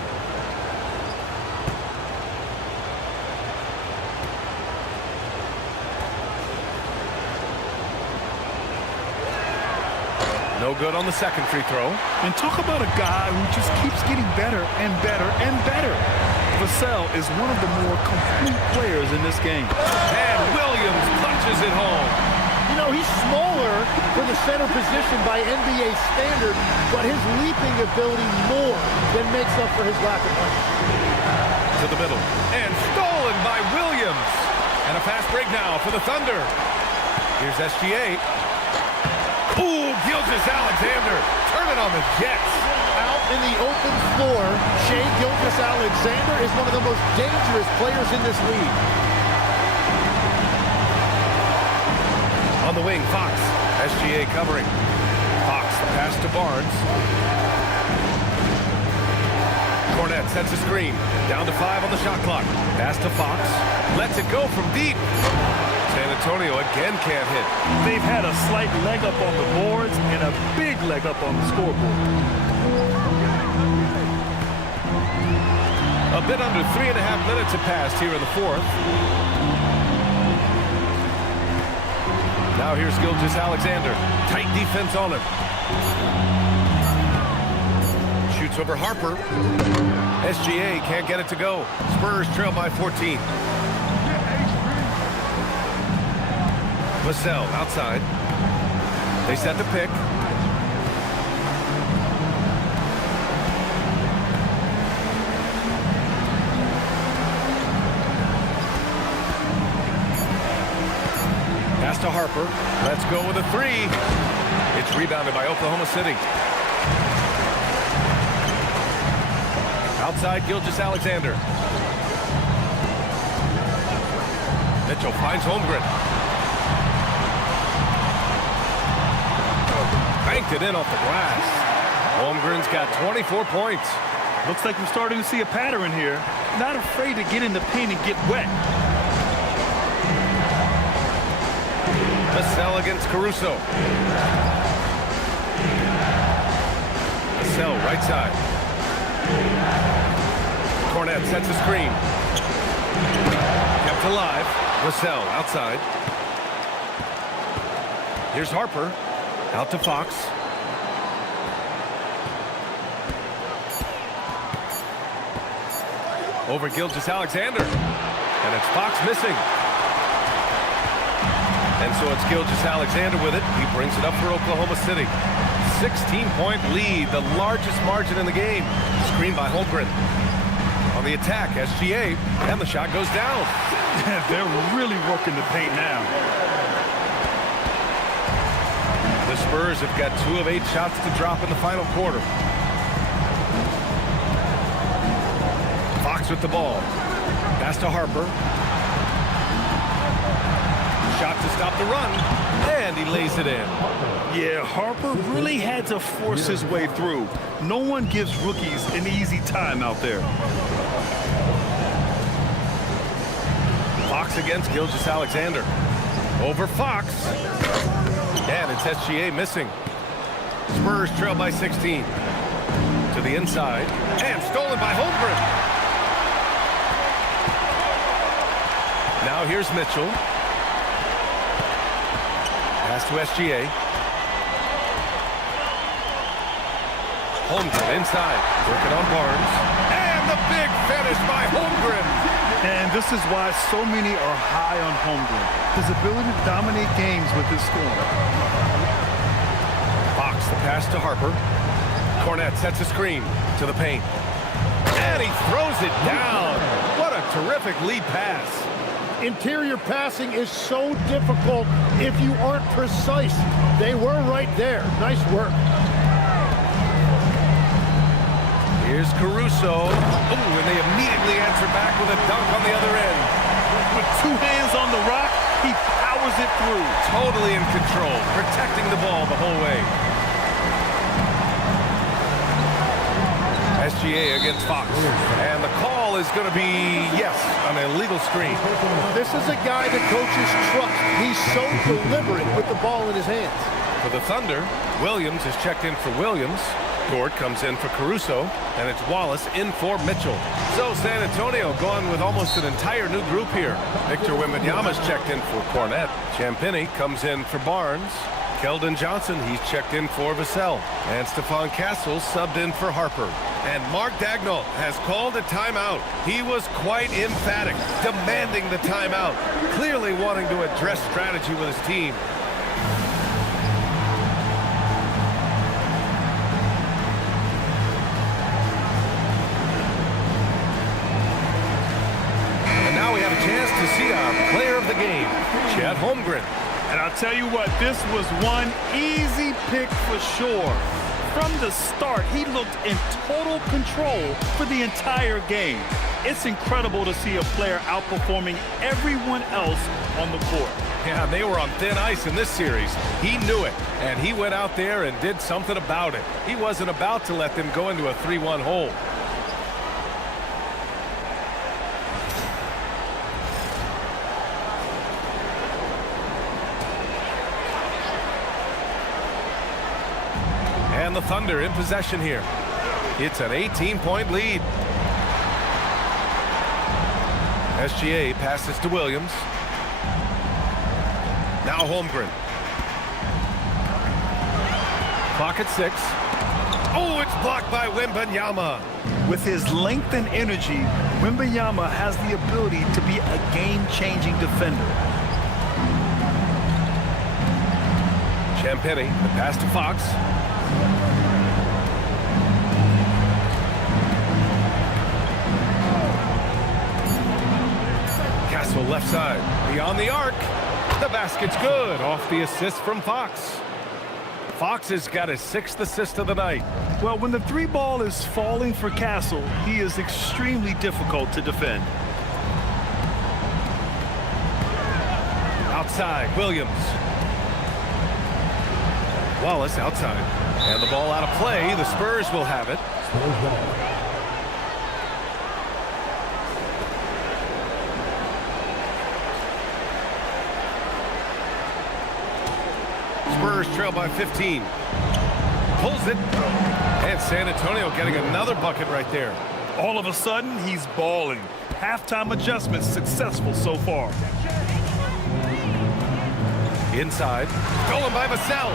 No good on the second free throw. And talk about a guy who just keeps getting better and better and better. Vassell is one of the more complete players in this game. And Williams punches it home. You know, he's smaller for the center position by NBA standard, but his leaping ability more than makes up for his lack of height. To the middle. And stolen by Williams. And a fast break now for the Thunder. Here's SGA. Ooh, Gilgeous-Alexander. Turn it on the Jets. Out in the open floor, Shai Gilgeous-Alexander is one of the most dangerous players in this league. On the wing, Fox. SGA covering. Fox, the pass to Barnes. Cornet sets a screen. Down to 5 on the shot clock. Pass to Fox. Lets it go from deep. San Antonio again can't hit. They've had a slight leg up on the boards and a big leg up on the scoreboard. A bit under 3.5 minutes have passed here in the fourth. Now here's Gilgeous-Alexander. Tight defense on him. Shoots over Harper. SGA can't get it to go. Spurs trail by 14. Vassell outside. They set the pick. Pass to Harper. Let's go with a 3. It's rebounded by Oklahoma City. Outside Gilgeous-Alexander. Mitchell finds Holmgren. Banked it in off the glass. Holmgren's got 24 points. Looks like we're starting to see a pattern here. Not afraid to get in the paint and get wet. Vassell against Caruso. Vassell, right side. Cornet sets a screen. Kept alive. Vassell, outside. Here's Harper. Out to Fox. Over Gilgeous-Alexander. And it's Fox missing. And so it's Gilgeous-Alexander with it. He brings it up for Oklahoma City. 16-point lead, the largest margin in the game. Screen by Holmgren. On the attack, SGA, and the shot goes down. They're really working the paint now. The Spurs have got 2 of 8 shots to drop in the final quarter. Fox with the ball. Pass to Harper. Shot to stop the run, and he lays it in. Yeah, Harper really had to force his way through. No one gives rookies an easy time out there. Fox against Gilgeous-Alexander. Over Fox. And it's SGA missing. Spurs trail by 16. To the inside. And stolen by Holmgren. Now here's Mitchell. Pass to SGA. Holmgren inside. Working on Barnes. And the big finish by Holmgren. And this is why so many are high on Holmgren. His ability to dominate games with his scoring. Fox, the pass to Harper. Cornet sets a screen to the paint. And he throws it down. What a terrific lead pass. Interior passing is so difficult if you aren't precise. They were right there. Nice work. Here's Caruso. Oh, and they immediately answer back with a dunk on the other end. With 2 hands on the rock, he powers it through. Totally in control, protecting the ball the whole way. SGA against Fox. And the call is going to be, yes, an illegal screen. This is a guy that coaches trust. He's so deliberate with the ball in his hands. For the Thunder, Williams is checked in for Williams. Gord comes in for Caruso, and it's Wallace in for Mitchell. So San Antonio going with almost an entire new group here. Victor Wembanyama's checked in for Cornet. Champagnie comes in for Barnes. Keldon Johnson, he's checked in for Vassell. And Stephon Castle subbed in for Harper. And Mark Daigneault has called a timeout. He was quite emphatic, demanding the timeout, clearly wanting to address strategy with his team. And now we have a chance to see our player of the game, Chet Holmgren. And I'll tell you what, this was one easy pick for sure. From the start, he looked in total control for the entire game. It's incredible to see a player outperforming everyone else on the court. Yeah, they were on thin ice in this series. He knew it, and he went out there and did something about it. He wasn't about to let them go into a 3-1 hole. And the Thunder in possession here. It's an 18-point lead. SGA passes to Williams. Now Holmgren. Clock at 6. Oh, it's blocked by Wembanyama. With his length and energy, Wembanyama has the ability to be a game-changing defender. Champagnie, the pass to Fox. Castle left side, beyond the arc. The basket's good, off the assist from Fox. Fox has got his 6th assist of the night. Well, when the 3 ball is falling for Castle, he is extremely difficult to defend. Outside, Williams. Wallace outside. And the ball out of play. The Spurs will have it. Spurs ball. trail by 15. Pulls it. And San Antonio getting another bucket right there. All of a sudden, he's balling. Halftime adjustments successful so far. Inside. Stolen by Vassell.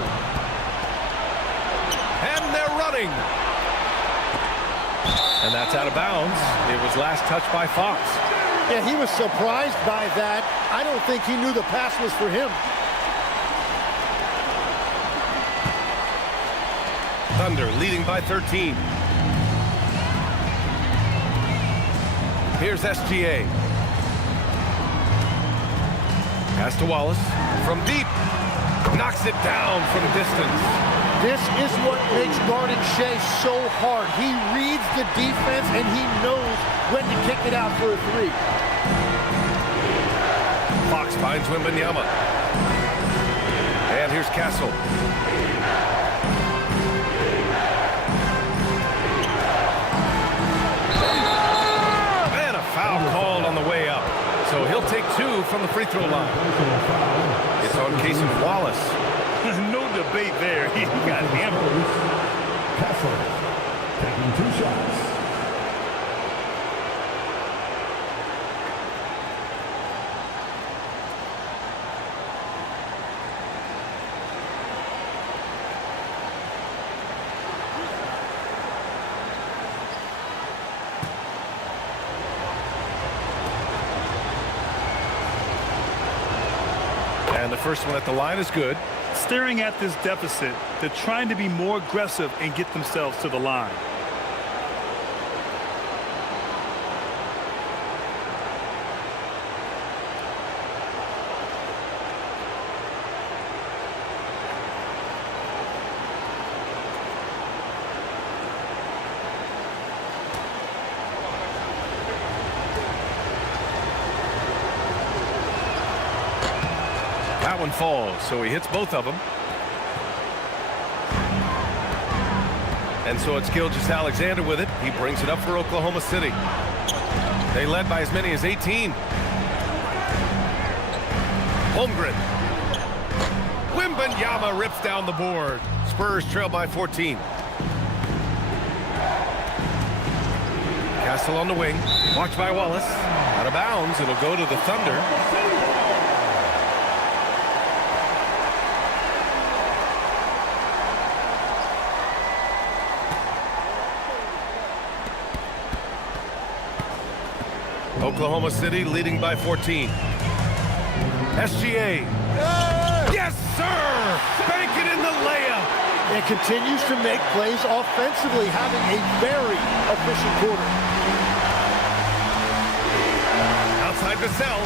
And they're running. And that's out of bounds. It was last touched by Fox. Yeah, he was surprised by that. I don't think he knew the pass was for him. Thunder leading by 13. Here's SGA. Pass to Wallace. From deep. Knocks it down from distance. This is what makes guarding Shea so hard. He reads the defense, and he knows when to kick it out for a three. Fox finds Wembanyama. And here's Castle. And a foul called on the way up. So he'll take 2 from the free throw line. It's on Casey Wallace. No debate there. He got hammered. Castle taking 2 shots. And the first one at the line is good. Staring at this deficit, they're trying to be more aggressive and get themselves to the line. That one falls, so he hits both of them. And so it's Gilgeous-Alexander with it. He brings it up for Oklahoma City. They led by as many as 18. Holmgren. Wembanyama rips down the board. Spurs trail by 14. Castle on the wing. Watched by Wallace. Out of bounds. It'll go to the Thunder. Oklahoma City leading by 14. SGA. Yes, sir! Bank it in the layup. And continues to make plays offensively, having a very efficient quarter. Outside Vassell.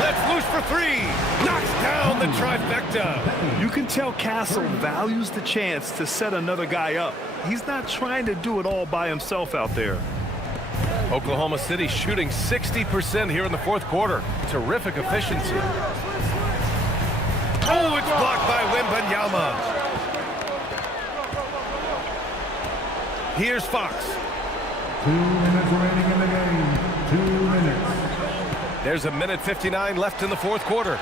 Let's loose for 3. Knocks down the trifecta. You can tell Castle values the chance to set another guy up. He's not trying to do it all by himself out there. Oklahoma City shooting 60% here in the fourth quarter. Terrific efficiency. Oh, it's blocked by Wembanyama. Here's Fox. 2 minutes remaining in the game. 2 minutes. There's a minute 59 left in the fourth quarter.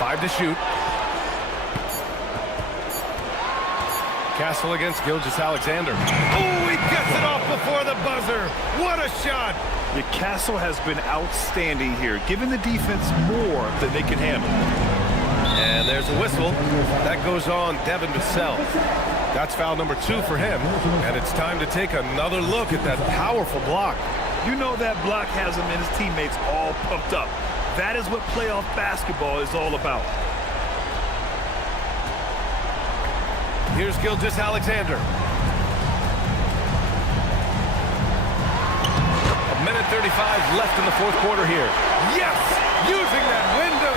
Five to shoot. Castle against Gilgeous-Alexander. Oh, he gets it off before the buzzer. What a shot. The Castle has been outstanding here, giving the defense more than they can handle. And there's a whistle. That goes on Devin Vassell. That's foul number 2 for him. And it's time to take another look at that powerful block. You know that block has him and his teammates all pumped up. That is what playoff basketball is all about. Here's Gilgeous-Alexander. A minute 35 left in the fourth quarter here. Yes! Using that window!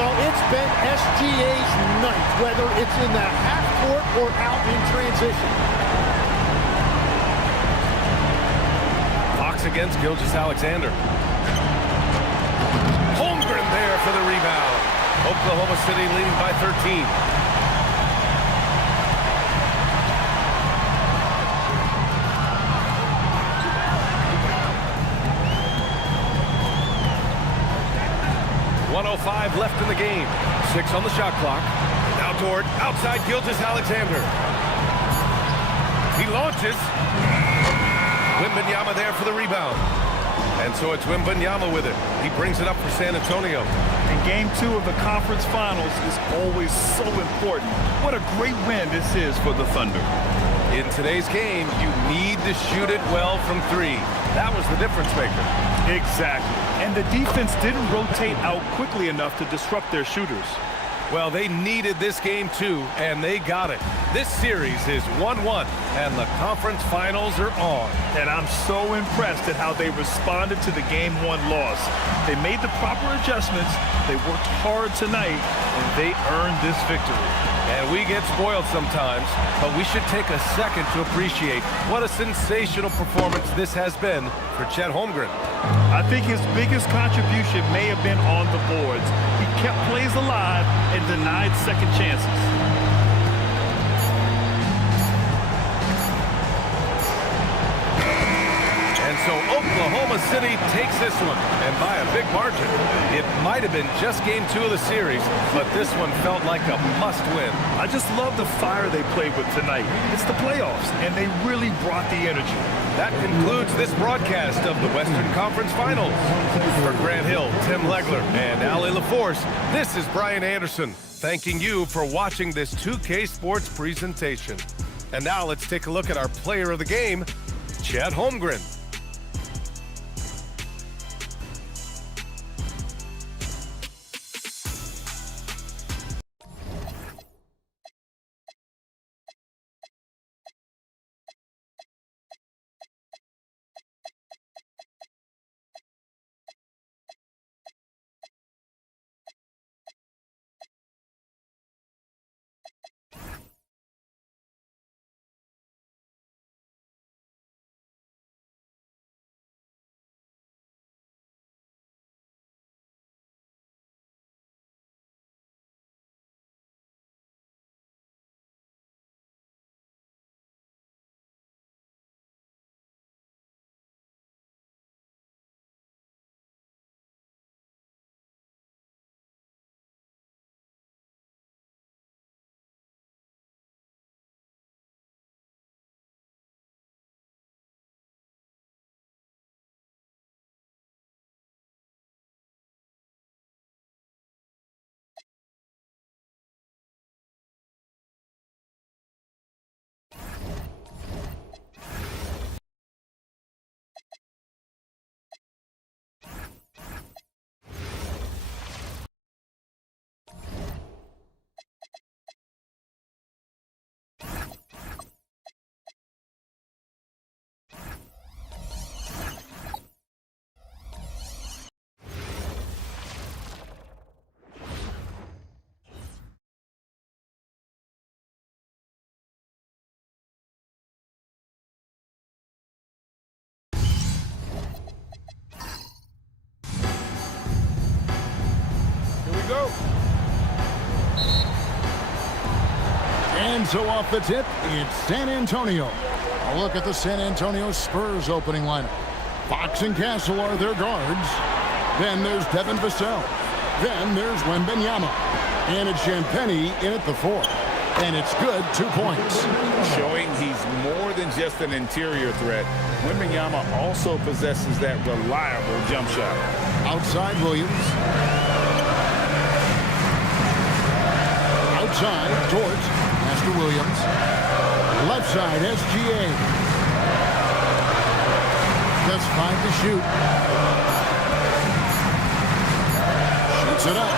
Well, it's been SGA's night, whether it's in the half court or out in transition. Fox against Gilgeous-Alexander. Holmgren there for the rebound. Oklahoma City leading by 13. 1:05 left in the game. 6 on the shot clock. Now toward outside Gilgeous-Alexander. He launches. Wembanyama there for the rebound. And so it's Wembanyama with it. He brings it up for San Antonio. And game 2 of the conference finals is always so important. What a great win this is for the Thunder. In today's game, you need to shoot it well from 3. That was the difference maker. Exactly. And the defense didn't rotate out quickly enough to disrupt their shooters. Well, they needed this game too, and they got it. This series is 1-1, and the conference finals are on. And I'm so impressed at how they responded to the Game 1 loss. They made the proper adjustments, they worked hard tonight, and they earned this victory. And we get spoiled sometimes, but we should take a second to appreciate what a sensational performance this has been for Chet Holmgren. I think his biggest contribution may have been on the boards. He kept plays alive and denied second chances. And so Oklahoma City takes this one, and by a big margin. It might have been just game 2 of the series, but this one felt like a must-win. I just love the fire they played with tonight. It's the playoffs, and they really brought the energy. That concludes this broadcast of the Western Conference Finals. For Grant Hill, Tim Legler, and Ali LaForce, this is Brian Anderson, thanking you for watching this 2K Sports presentation. And now let's take a look at our player of the game, Chet Holmgren. Go. And so off the tip, it's San Antonio. A look at the San Antonio Spurs opening lineup. Fox and Castle are their guards. Then there's Devin Vassell. Then there's Wembanyama. And it's Champagnie in at the 4. And it's good, 2 points. Showing he's more than just an interior threat. Wembanyama also possesses that reliable jump shot. Outside Williams. Outside, towards Master Williams. Left side, SGA. Just 5 to shoot. Shoots it up.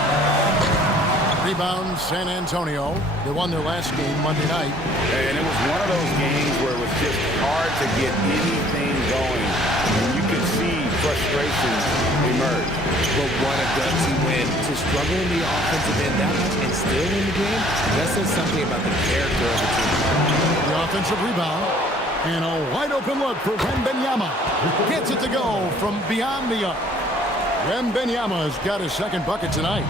Rebound, San Antonio. They won their last game Monday night. And it was one of those games where it was just hard to get anything going. And you could see frustration emerge. But what a gutsy win. To struggle in the offensive end that much and still win the game, that says something about the character of the team. The offensive rebound. And a wide open look for Wembanyama. Gets it to go from beyond the arc. Wembanyama's got his second bucket tonight.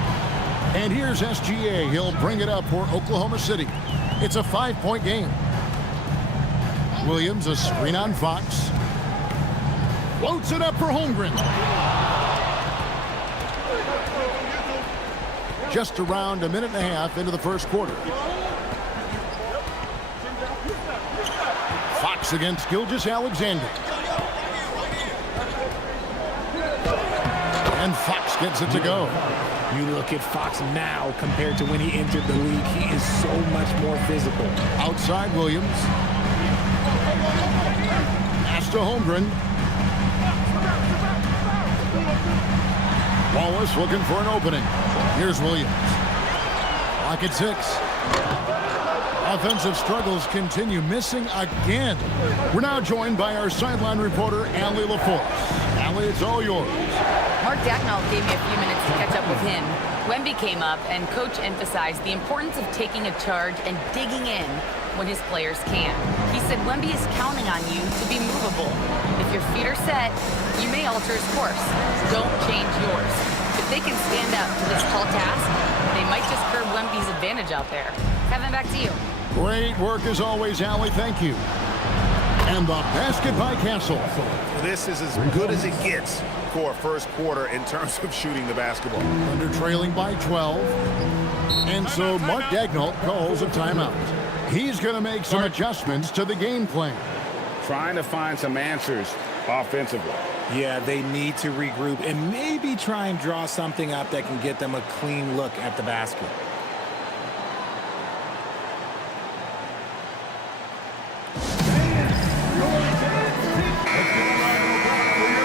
And here's SGA. He'll bring it up for Oklahoma City. It's a 5-point game. Williams, a screen on Fox. Floats it up for Holmgren. just around a minute and a half into the first quarter. Fox against Gilgeous-Alexander. And Fox gets it to go. You look at Fox now compared to when he entered the league. He is so much more physical. Outside Williams. Pass to Holmgren. Wallace looking for an opening. Here's Williams. Clock at 6. Offensive struggles continue, missing again. We're now joined by our sideline reporter, Allie LaForce. Allie, it's all yours. Mark Dacknault gave me a few minutes to catch up with him. Wemby came up, and Coach emphasized the importance of taking a charge and digging in when his players can. He said Wemby is counting on you to be movable. If your feet are set, you may alter his course. Don't change yours. If they can stand up to this tall task, they might just curb Wemby's advantage out there. Kevin, back to you. Great work as always, Allie. Thank you. And the basket by Castle. This is as good as it gets for a first quarter in terms of shooting the basketball. Under trailing by 12. And so Mark Dacknault calls a timeout. He's going to make some adjustments to the game plan. Trying to find some answers offensively. Yeah, they need to regroup and maybe try and draw something up that can get them a clean look at the basket.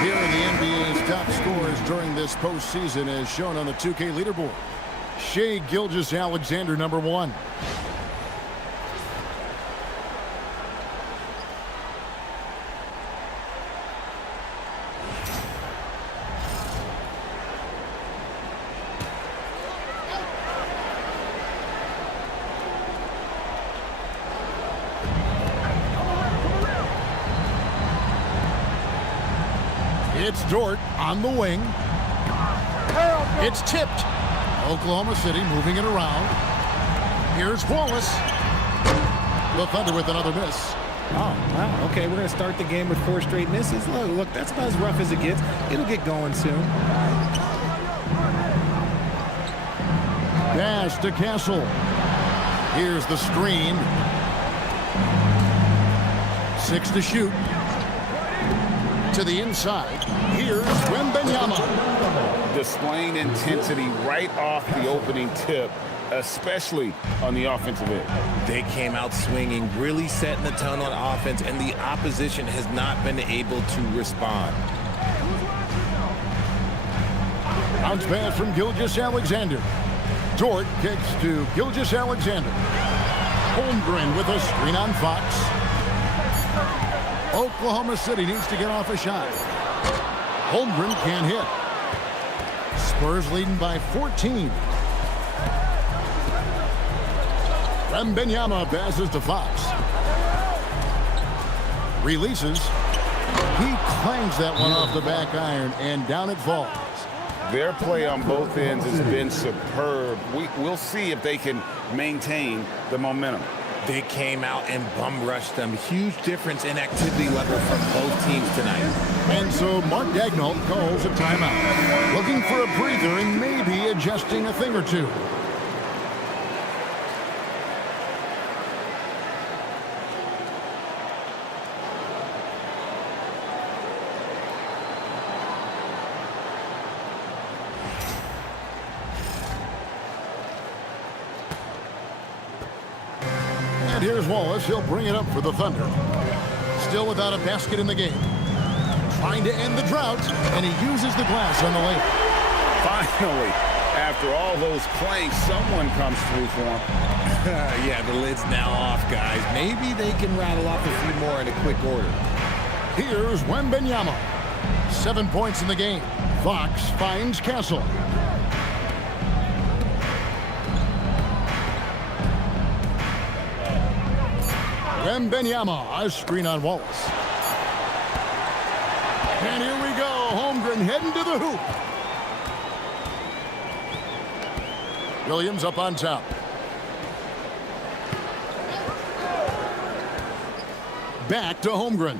Here are the NBA's top scorers during this postseason as shown on the 2K leaderboard. Shai Gilgeous-Alexander, number 1. It's Dort on the wing. It's tipped. Oklahoma City moving it around. Here's Wallace. The Thunder with another miss. Oh, wow. Okay, we're going to start the game with 4 straight misses. Look, that's about as rough as it gets. It'll get going soon. Pass to Castle. Here's the screen. 6 to shoot. To the inside. Here's Wembanyama. Displaying intensity right off the opening tip, especially on the offensive end. They came out swinging, really setting the tone on offense, and the opposition has not been able to respond. Bounce pass from Gilgeous-Alexander. Dort kicks to Gilgeous-Alexander. Holmgren with a screen on Fox. Oklahoma City needs to get off a shot. Holmgren can't hit. Spurs leading by 14. Wembanyama passes to Fox. Releases. He clangs that one off the back iron, and down it falls. Their play on both ends has been superb. We'll see if they can maintain the momentum. They came out and bum rushed them. Huge difference in activity level from both teams tonight. And so Mark Dacknault calls a timeout. Looking for a breather and maybe adjusting a thing or two. And here's Wallace. He'll bring it up for the Thunder. Still without a basket in the game. Trying to end the drought, and he uses the glass on the lane. Finally, after all those planks, someone comes through for him. Yeah, the lid's now off, guys. Maybe they can rattle off a few more in a quick order. Here's Wembanyama. 7 points in the game. Fox finds Castle. Wembanyama, a screen on Wallace. And here we go. Holmgren heading to the hoop. Williams up on top. Back to Holmgren.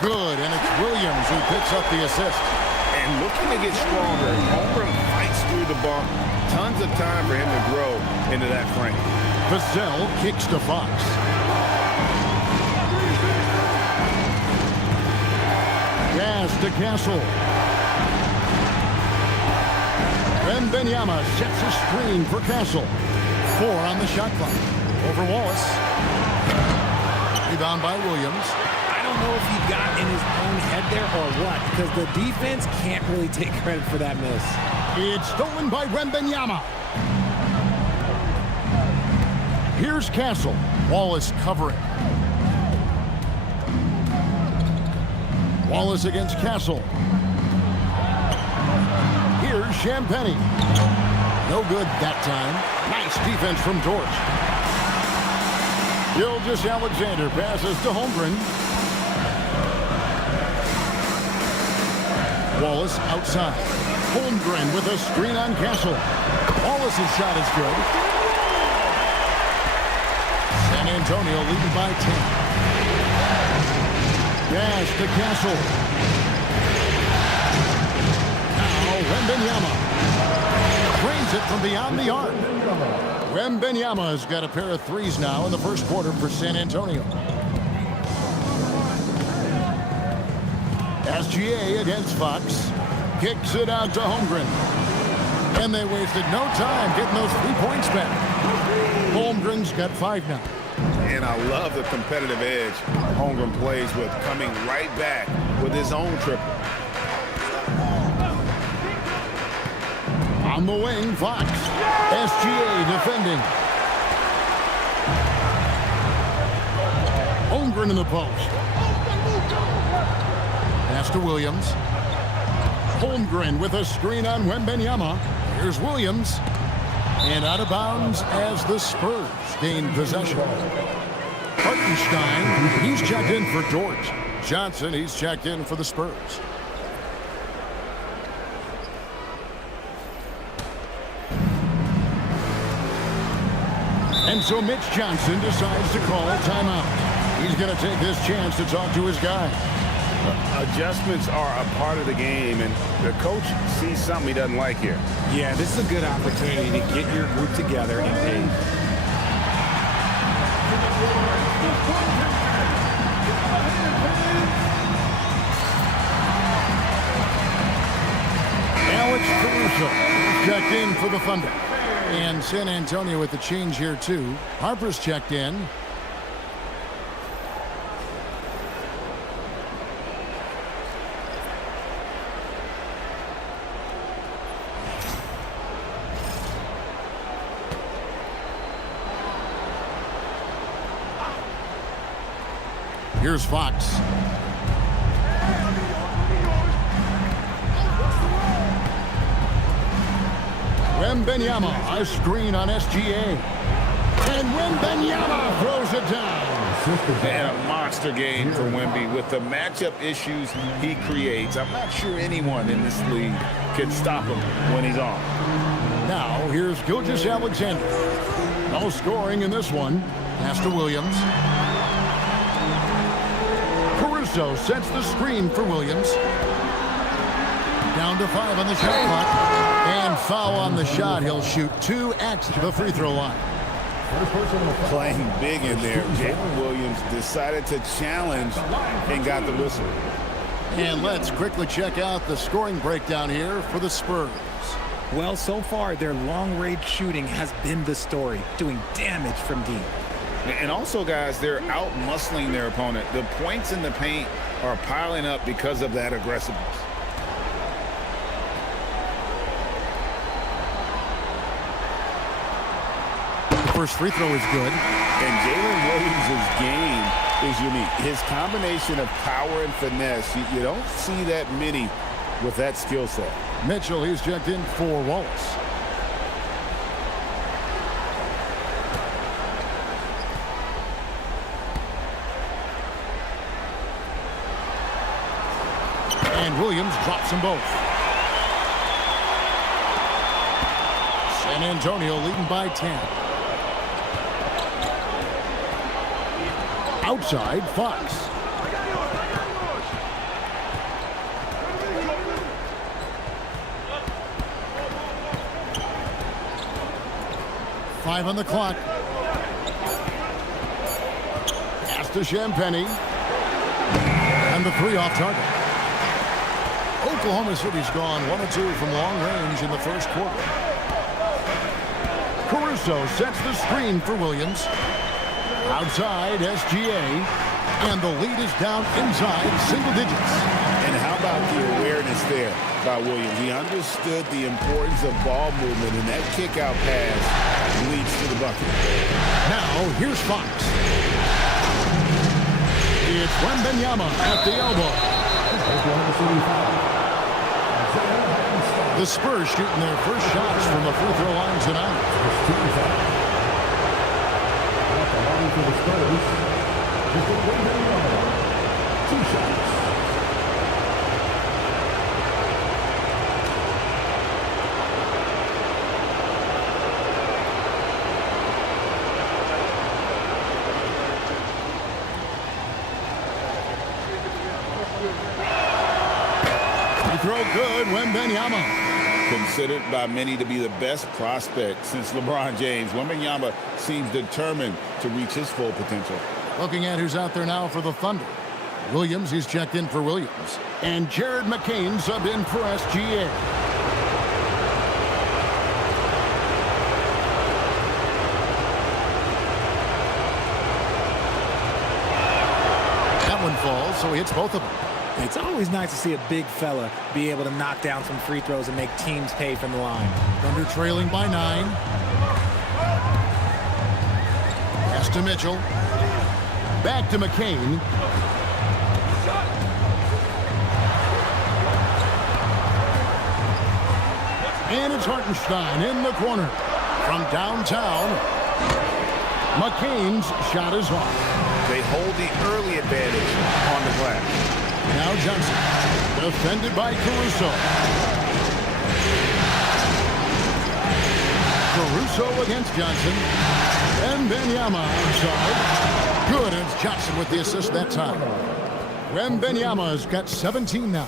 Good, and it's Williams who picks up the assist. And looking to get stronger, Holmgren the bump. Tons of time for him to grow into that frame. Vassell kicks to Fox. Pass to Castle. Wembanyama sets a screen for Castle. 4 on the shot clock. Over Wallace. Rebound by Williams. I don't know if he got in his own head there or what, because the defense can't really take credit for that miss. It's stolen by Wembanyama. Here's Castle. Wallace covering. Wallace against Castle. Here's Champagnie. No good that time. Nice defense from George. Gilgeous-Alexander passes to Holmgren. Wallace outside. Holmgren with a screen on Castle. Wallace's shot is good. San Antonio leading by 10. Pass to Castle. Now Wembanyama. Drains it from beyond the arc. Wembanyama's got a pair of threes now in the first quarter for San Antonio. SGA against Fox. Kicks it out to Holmgren. And they wasted no time getting those 3 points back. Holmgren's got 5 now. And I love the competitive edge Holmgren plays with, coming right back with his own triple. On the wing, Fox. SGA defending. Holmgren in the post. Pass to Williams. Holmgren with a screen on Wembanyama. Here's Williams. And out of bounds as the Spurs gain possession. Hartenstein, he's checked in for George. Johnson, he's checked in for the Spurs. And so Mitch Johnson decides to call a timeout. He's going to take this chance to talk to his guy. Adjustments are a part of the game, and the coach sees something he doesn't like here. Yeah, this is a good opportunity to get your group together and pace. Alex Caruso checked in for the Thunder. And San Antonio with the change here, too. Harper's checked in. Here's Fox. Wembanyama, a screen on SGA. And Wembanyama throws it down. And a monster game for Wemby with the matchup issues he creates. I'm not sure anyone in this league can stop him when he's on. Now, here's Gilgeous-Alexander. No scoring in this one. Pass to Williams. Caruso sets the screen for Williams. Down to 5 on the shot clock. And foul on the shot. He'll shoot 2 at the free throw line. Playing big in there. Jalen Williams decided to challenge and got the whistle. And let's quickly check out the scoring breakdown here for the Spurs. Well, so far, their long-range shooting has been the story, doing damage from deep. And also, guys, they're out-muscling their opponent. The points in the paint are piling up because of that aggressiveness. First free throw is good. And Jalen Williams' game is unique. His combination of power and finesse, you don't see that many with that skill set. Mitchell, he's checked in for Wallace. And Williams drops them both. San Antonio leading by 10. Outside, Fox. 5 on the clock. Pass to Champagnie. And the 3 off target. Oklahoma City's gone 1 of 2 from long range in the first quarter. Caruso sets the screen for Williams. Outside, SGA. And the lead is down inside single digits. And how about the awareness there by Williams? He understood the importance of ball movement, and that kick-out pass leads to the bucket. Now, here's Fox. It's Wembanyama at the elbow. The Spurs shooting their first shots from the free throw line tonight. For the Spurs, just 2 shots. Throw good, Wembanyama. Considered by many to be the best prospect since LeBron James, Wembanyama seems determined to reach his full potential. Looking at who's out there now for the Thunder. Williams, he's checked in for Williams. And Jared McCain subbed in for SGA. That one falls, so he hits both of them. It's always nice to see a big fella be able to knock down some free throws and make teams pay from the line. Thunder trailing by 9. Pass to Mitchell. Back to McCain. And it's Hartenstein in the corner. From downtown, McCain's shot is off. They hold the early advantage on the glass. Now Johnson, defended by Caruso. Caruso against Johnson. And Wembanyama outside. Good, and it's Johnson with the assist that time. Wembanyama's got 17 now.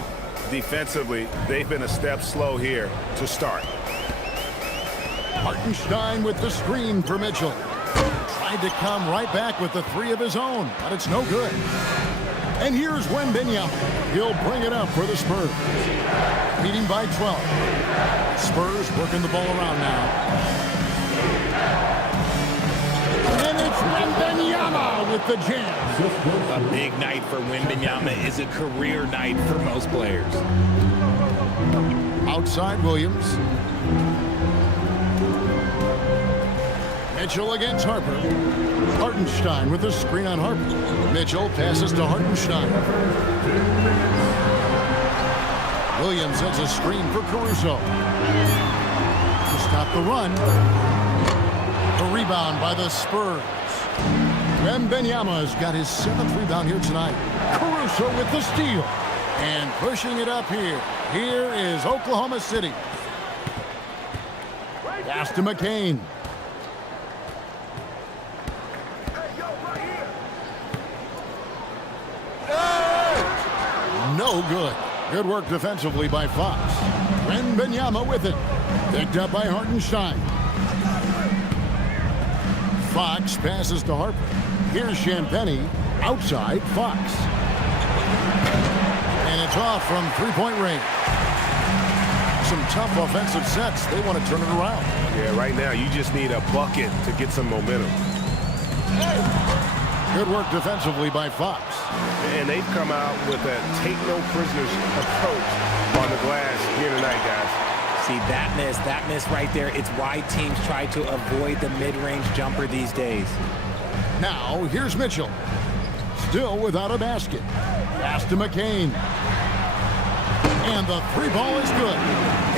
Defensively, they've been a step slow here to start. Hartenstein with the screen for Mitchell. Tried to come right back with the 3 of his own, but it's no good. And here's Wembanyama. He'll bring it up for the Spurs. Leading by 12. Spurs working the ball around now. And it's Wembanyama with the jam. A big night for Wembanyama is a career night for most players. Outside Williams. Mitchell against Harper. Hartenstein with the screen on Harper. Mitchell passes to Hartenstein. Williams sends a screen for Caruso. To stop the run. The rebound by the Spurs. Wembanyama's got his 7th rebound here tonight. Caruso with the steal. And pushing it up here. Here is Oklahoma City. Pass to McCain. No good. Good work defensively by Fox. Wembanyama with it. Picked up by Hartenstein. Fox passes to Harper. Here's Champagnie. Outside, Fox. And it's off from three-point range. Some tough offensive sets. They want to turn it around. Yeah, right now you just need a bucket to get some momentum. Good work defensively by Fox. And they've come out with a take-no-prisoners approach on the glass here tonight, guys. See, that miss right there, it's why teams try to avoid the mid-range jumper these days. Now, here's Mitchell. Still without a basket. Pass to McCain. And the 3-ball is good.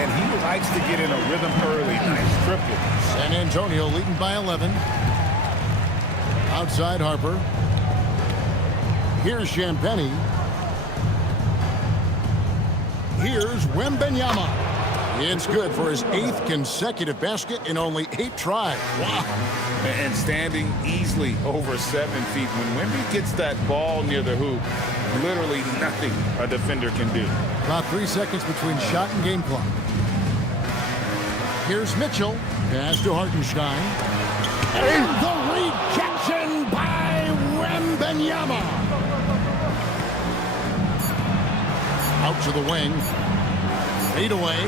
And he likes to get in a rhythm early. Nice triple. San Antonio leading by 11. Outside Harper. Here's Champagnie. Here's Wembanyama. It's good for his 8th consecutive basket in only 8 tries. Wow. And standing easily over 7 feet. When Wemby gets that ball near the hoop, literally nothing a defender can do. About 3 seconds between shot and game clock. Here's Mitchell. Pass to Hartenstein. And the rejection by Wembanyama. Out to the wing. Fade away.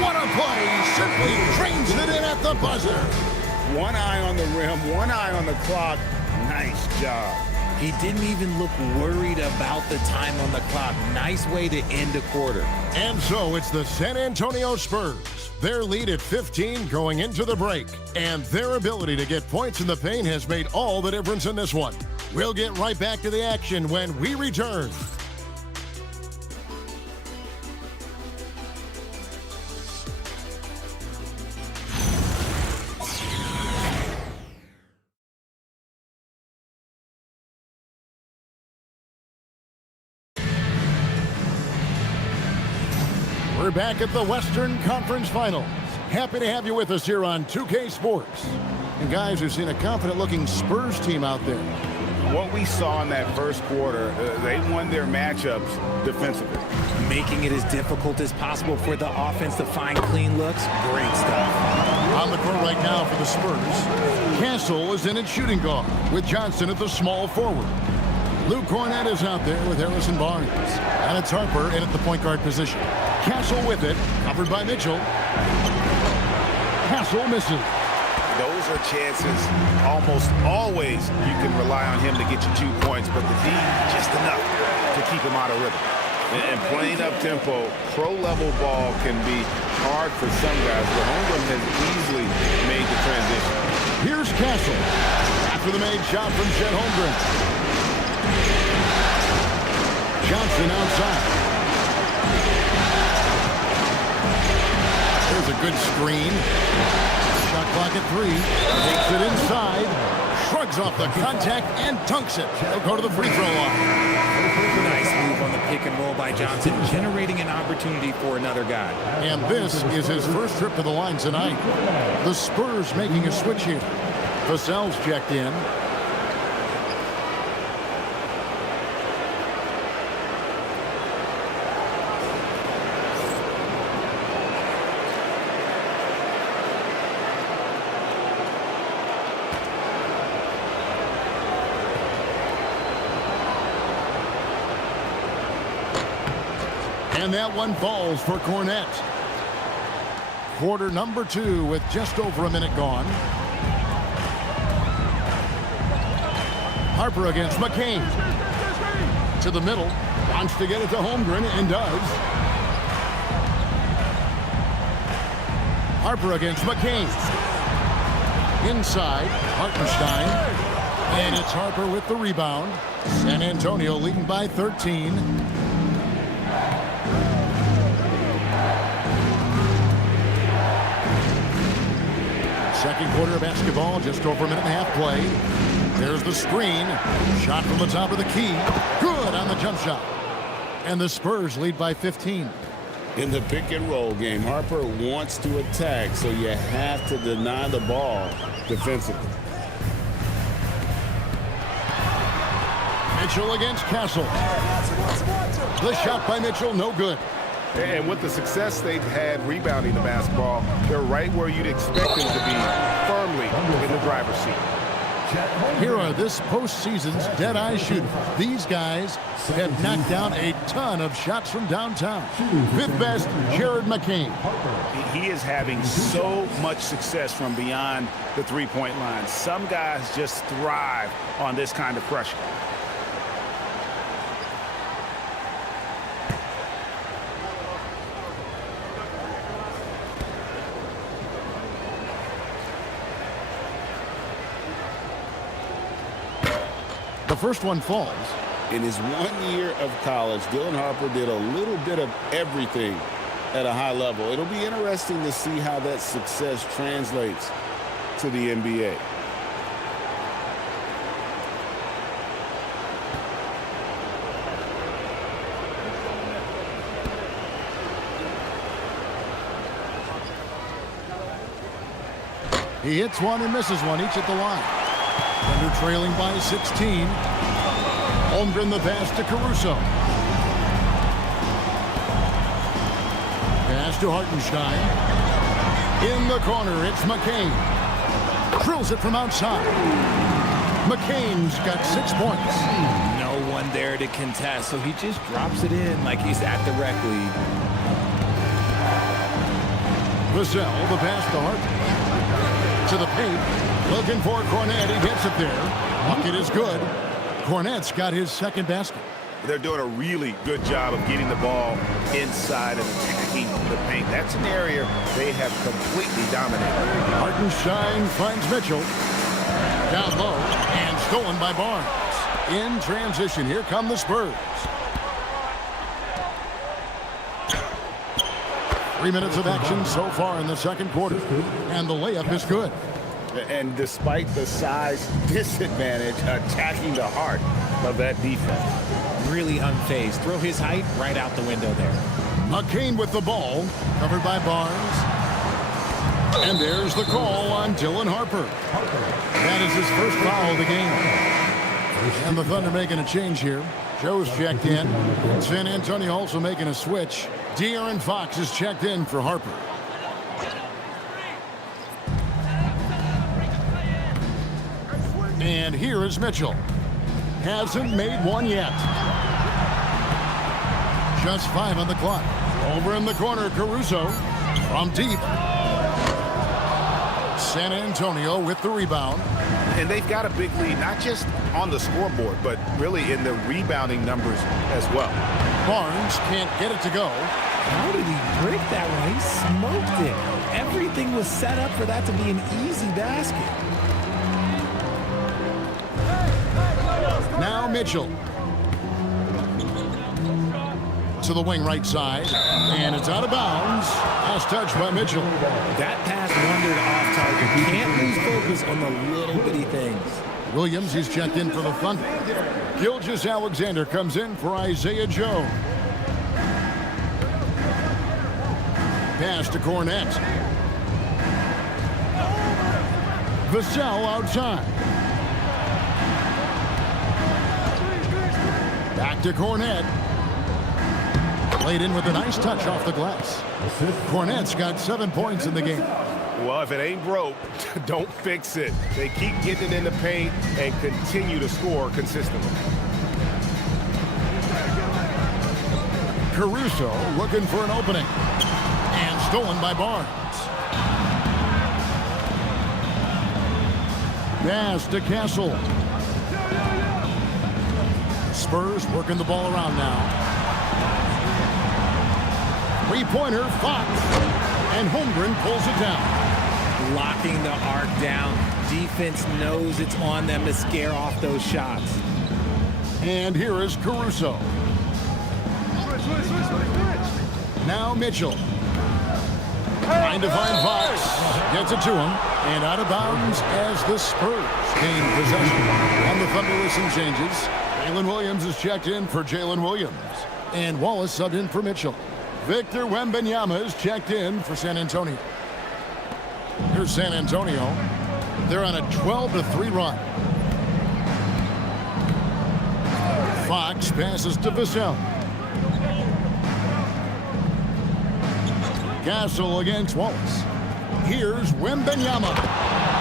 What a play. Simply drains it in at the buzzer. One eye on the rim, one eye on the clock. Nice job. He didn't even look worried about the time on the clock. Nice way to end a quarter. And so it's the San Antonio Spurs. Their lead at 15 going into the break. And their ability to get points in the paint has made all the difference in this one. We'll get right back to the action when we return. We're back at the Western Conference Finals. Happy to have you with us here on 2K Sports. And guys, we've seen a confident-looking Spurs team out there. What we saw in that first quarter, they won their matchups defensively. Making it as difficult as possible for the offense to find clean looks. Great stuff. On the court right now for the Spurs, Castle is in at shooting guard with Johnson at the small forward. Luke Cornett is out there with Harrison Barnes. And it's Harper in at the point guard position. Castle with it, covered by Mitchell. Castle misses. Those are chances almost always you can rely on him to get you 2 points, but the D just enough to keep him out of rhythm. And playing up-tempo, pro-level ball can be hard for some guys, but Holmgren has easily made the transition. Here's Castle. After the made shot from Chet Holmgren. Johnson outside. There's a good screen. Shot clock at 3. Takes it inside. Shrugs off the contact and dunks it. He'll go to the free throw line. Nice move on the pick and roll by Johnson, generating an opportunity for another guy. And this is his first trip to the line tonight. The Spurs making a switch here. Vassell's checked in. And that one falls for Cornett. Quarter number 2 with just over a minute gone. Harper against McCain. To the middle. Wants to get it to Holmgren and does. Harper against McCain. Inside. Hartenstein. And it's Harper with the rebound. San Antonio leading by 13. Second quarter of basketball, just over a minute and a half played. There's the screen. Shot from the top of the key. Good on the jump shot. And the Spurs lead by 15. In the pick and roll game, Harper wants to attack, so you have to deny the ball defensively. Mitchell against Castle. The shot by Mitchell, no good. And with the success they've had rebounding the basketball, they're right where you'd expect them to be, firmly in the driver's seat. Here are this postseason's dead-eye shooters. These guys have knocked down a ton of shots from downtown. Fifth best, Jared McCain. He is having so much success from beyond the three-point line. Some guys just thrive on this kind of pressure. The first one falls. In his 1 year of college, Dylan Harper did a little bit of everything at a high level. It'll be interesting to see how that success translates to the NBA. He hits one and misses one, each at the line. Thunder trailing by 16. Holmgren the pass to Caruso. Pass to Hartenstein. In the corner, it's McCain. Drills it from outside. McCain's got 6 points. No one there to contest, so he just drops it in like he's at the rec league. Vassell, the pass to Hart. To the paint. Looking for Cornet. He gets it there. Bucket is good. Cornet's got his second basket. They're doing a really good job of getting the ball inside and attacking the paint. That's an area they have completely dominated. Hartenstein finds Mitchell. Down low and stolen by Barnes. In transition, here come the Spurs. 3 minutes of action so far in the second quarter. And the layup is good. And despite the size disadvantage, attacking the heart of that defense. Really unfazed. Throw his height right out the window there. McCain with the ball, covered by Barnes. And there's the call on Dylan Harper. That is his first foul of the game. And the Thunder making a change here. Joe's checked in. San Antonio also making a switch. De'Aaron Fox is checked in for Harper. And here is Mitchell. Hasn't made one yet. Just 5 on the clock. Over in the corner, Caruso from deep. San Antonio with the rebound. And they've got a big lead, not just on the scoreboard, but really in the rebounding numbers as well. Barnes can't get it to go. How did he break that one? He smoked it. Everything was set up for that to be an easy basket. Now Mitchell. To the wing right side. And it's out of bounds. As touched by Mitchell. That pass wandered off target. Can't lose focus on the little bitty things. Williams is checked in for the Thunder. Gilgeous-Alexander comes in for Isaiah Joe. Pass to Cornet. Vassell outside. Back to Cornet. Played in with a nice touch off the glass. Cornet's got 7 points in the game. Well, if it ain't broke, don't fix it. They keep getting it in the paint and continue to score consistently. Caruso looking for an opening. And stolen by Barnes. Pass to Castle. Spurs working the ball around now. Three-pointer, Fox. And Holmgren pulls it down. Locking the arc down. Defense knows it's on them to scare off those shots. And here is Caruso. Now Mitchell. Trying to find Fox. Gets it to him. And out of bounds as the Spurs gain possession. And the Thunder with some changes. Jalen Williams is checked in for Jalen Williams. And Wallace subbed in for Mitchell. Victor Wembanyama is checked in for San Antonio. Here's San Antonio. They're on a 12-3 run. Fox passes to Vassell. Castle against Wallace. Here's Wembanyama.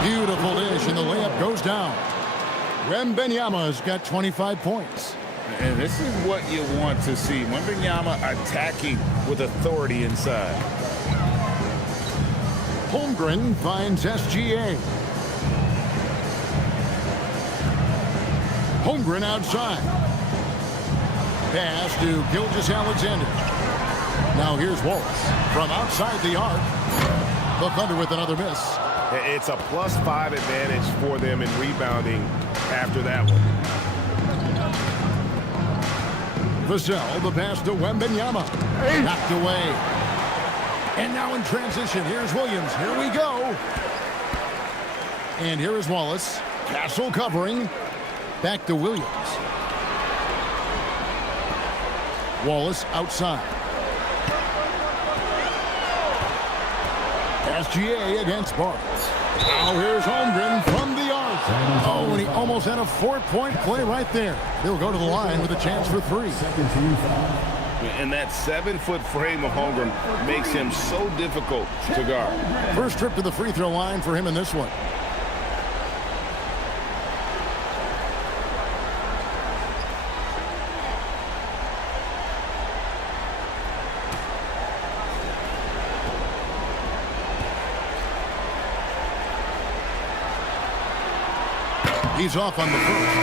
Beautiful dish, and the layup goes down. Wembanyama's got 25 points. And this is what you want to see. Wembanyama attacking with authority inside. Holmgren finds SGA. Holmgren outside. Pass to Gilgeous-Alexander. Now here's Wallace from outside the arc. The Thunder with another miss. It's a +5 advantage for them in rebounding after that one. Vassell, the pass to Wembanyama. Knocked away. And now in transition, here's Williams. Here we go. And here is Wallace. Castle covering. Back to Williams. Wallace outside. SGA against Barnes. Now here's Holmgren from the arc. Oh, and he almost had a 4-point play right there. He'll go to the line with a chance for 3. And that 7-foot frame of Holmgren makes him so difficult to guard. First trip to the free throw line for him in this one. He's off on the first.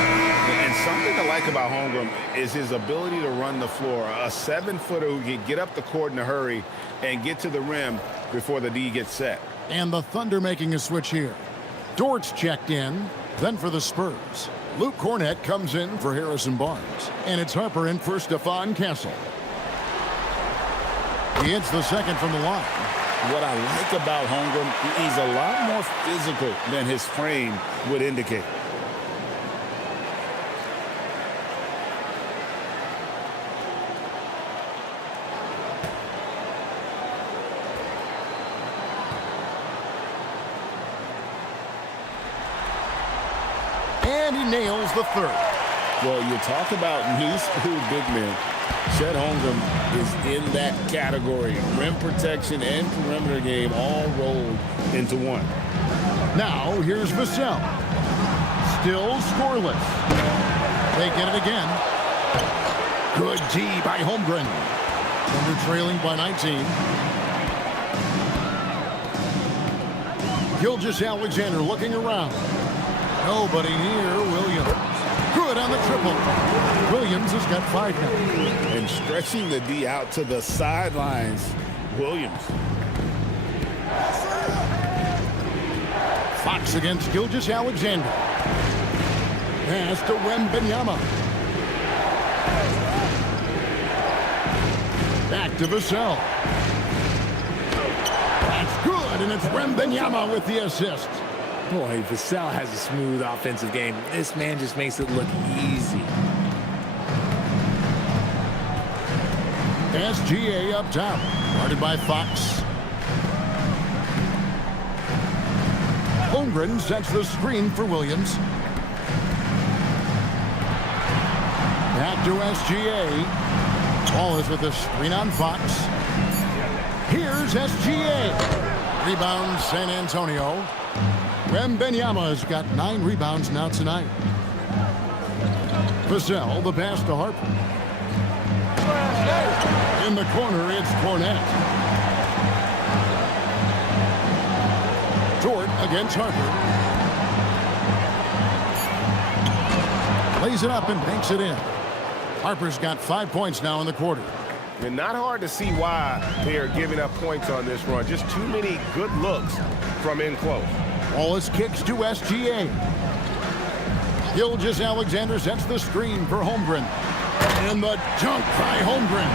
And something to like about Holmgren is his ability to run the floor. A 7-footer who can get up the court in a hurry and get to the rim before the D gets set. And the Thunder making a switch here. Dort's checked in. Then for the Spurs, Luke Cornett comes in for Harrison Barnes. And it's Harper in for Stephon Castle. He hits the second from the line. What I like about Holmgren, he's a lot more physical than his frame would indicate. And he nails the third. Well, you talk about new school big men. Chet Holmgren is in that category. Rim protection and perimeter game all rolled into one. Now here's Vassell. Still scoreless. They get it again. Good D by Holmgren. Thunder trailing by 19. Gilgeous-Alexander looking around. Nobody near Williams. Good on the triple. Williams has got 5 now. And stretching the D out to the sidelines, Williams. Fox against Gilgeous-Alexander. Pass to Wembanyama. Back to Vassell. That's good, and it's Wembanyama with the assist. Boy, Vassell has a smooth offensive game. This man just makes it look easy. SGA up top. Guarded by Fox. Holmgren sets the screen for Williams. Back to SGA. Ball is with the screen on Fox. Here's SGA. Rebound San Antonio. Wembanyama has got 9 rebounds now tonight. Vassell, the pass to Harper. In the corner, it's Cornett. Dort against Harper. Lays it up and banks it in. Harper's got 5 points now in the quarter. And not hard to see why they are giving up points on this run. Just too many good looks from in close. Wallace kicks to SGA. Gilgeous-Alexander sets the screen for Holmgren. And the dunk by Holmgren.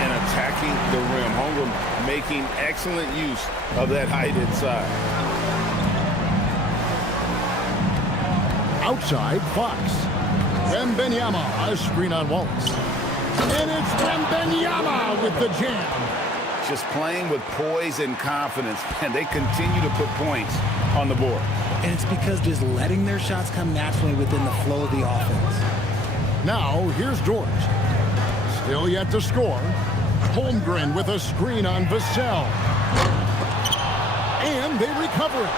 And attacking the rim. Holmgren making excellent use of that height inside. Outside, Fox. Wembanyama, a screen on Wallace. And it's Wembanyama with the jam. Just playing with poise and confidence, and they continue to put points on the board. And it's because just letting their shots come naturally within the flow of the offense. Now, here's Dort. Still yet to score. Holmgren with a screen on Vassell. And they recover it.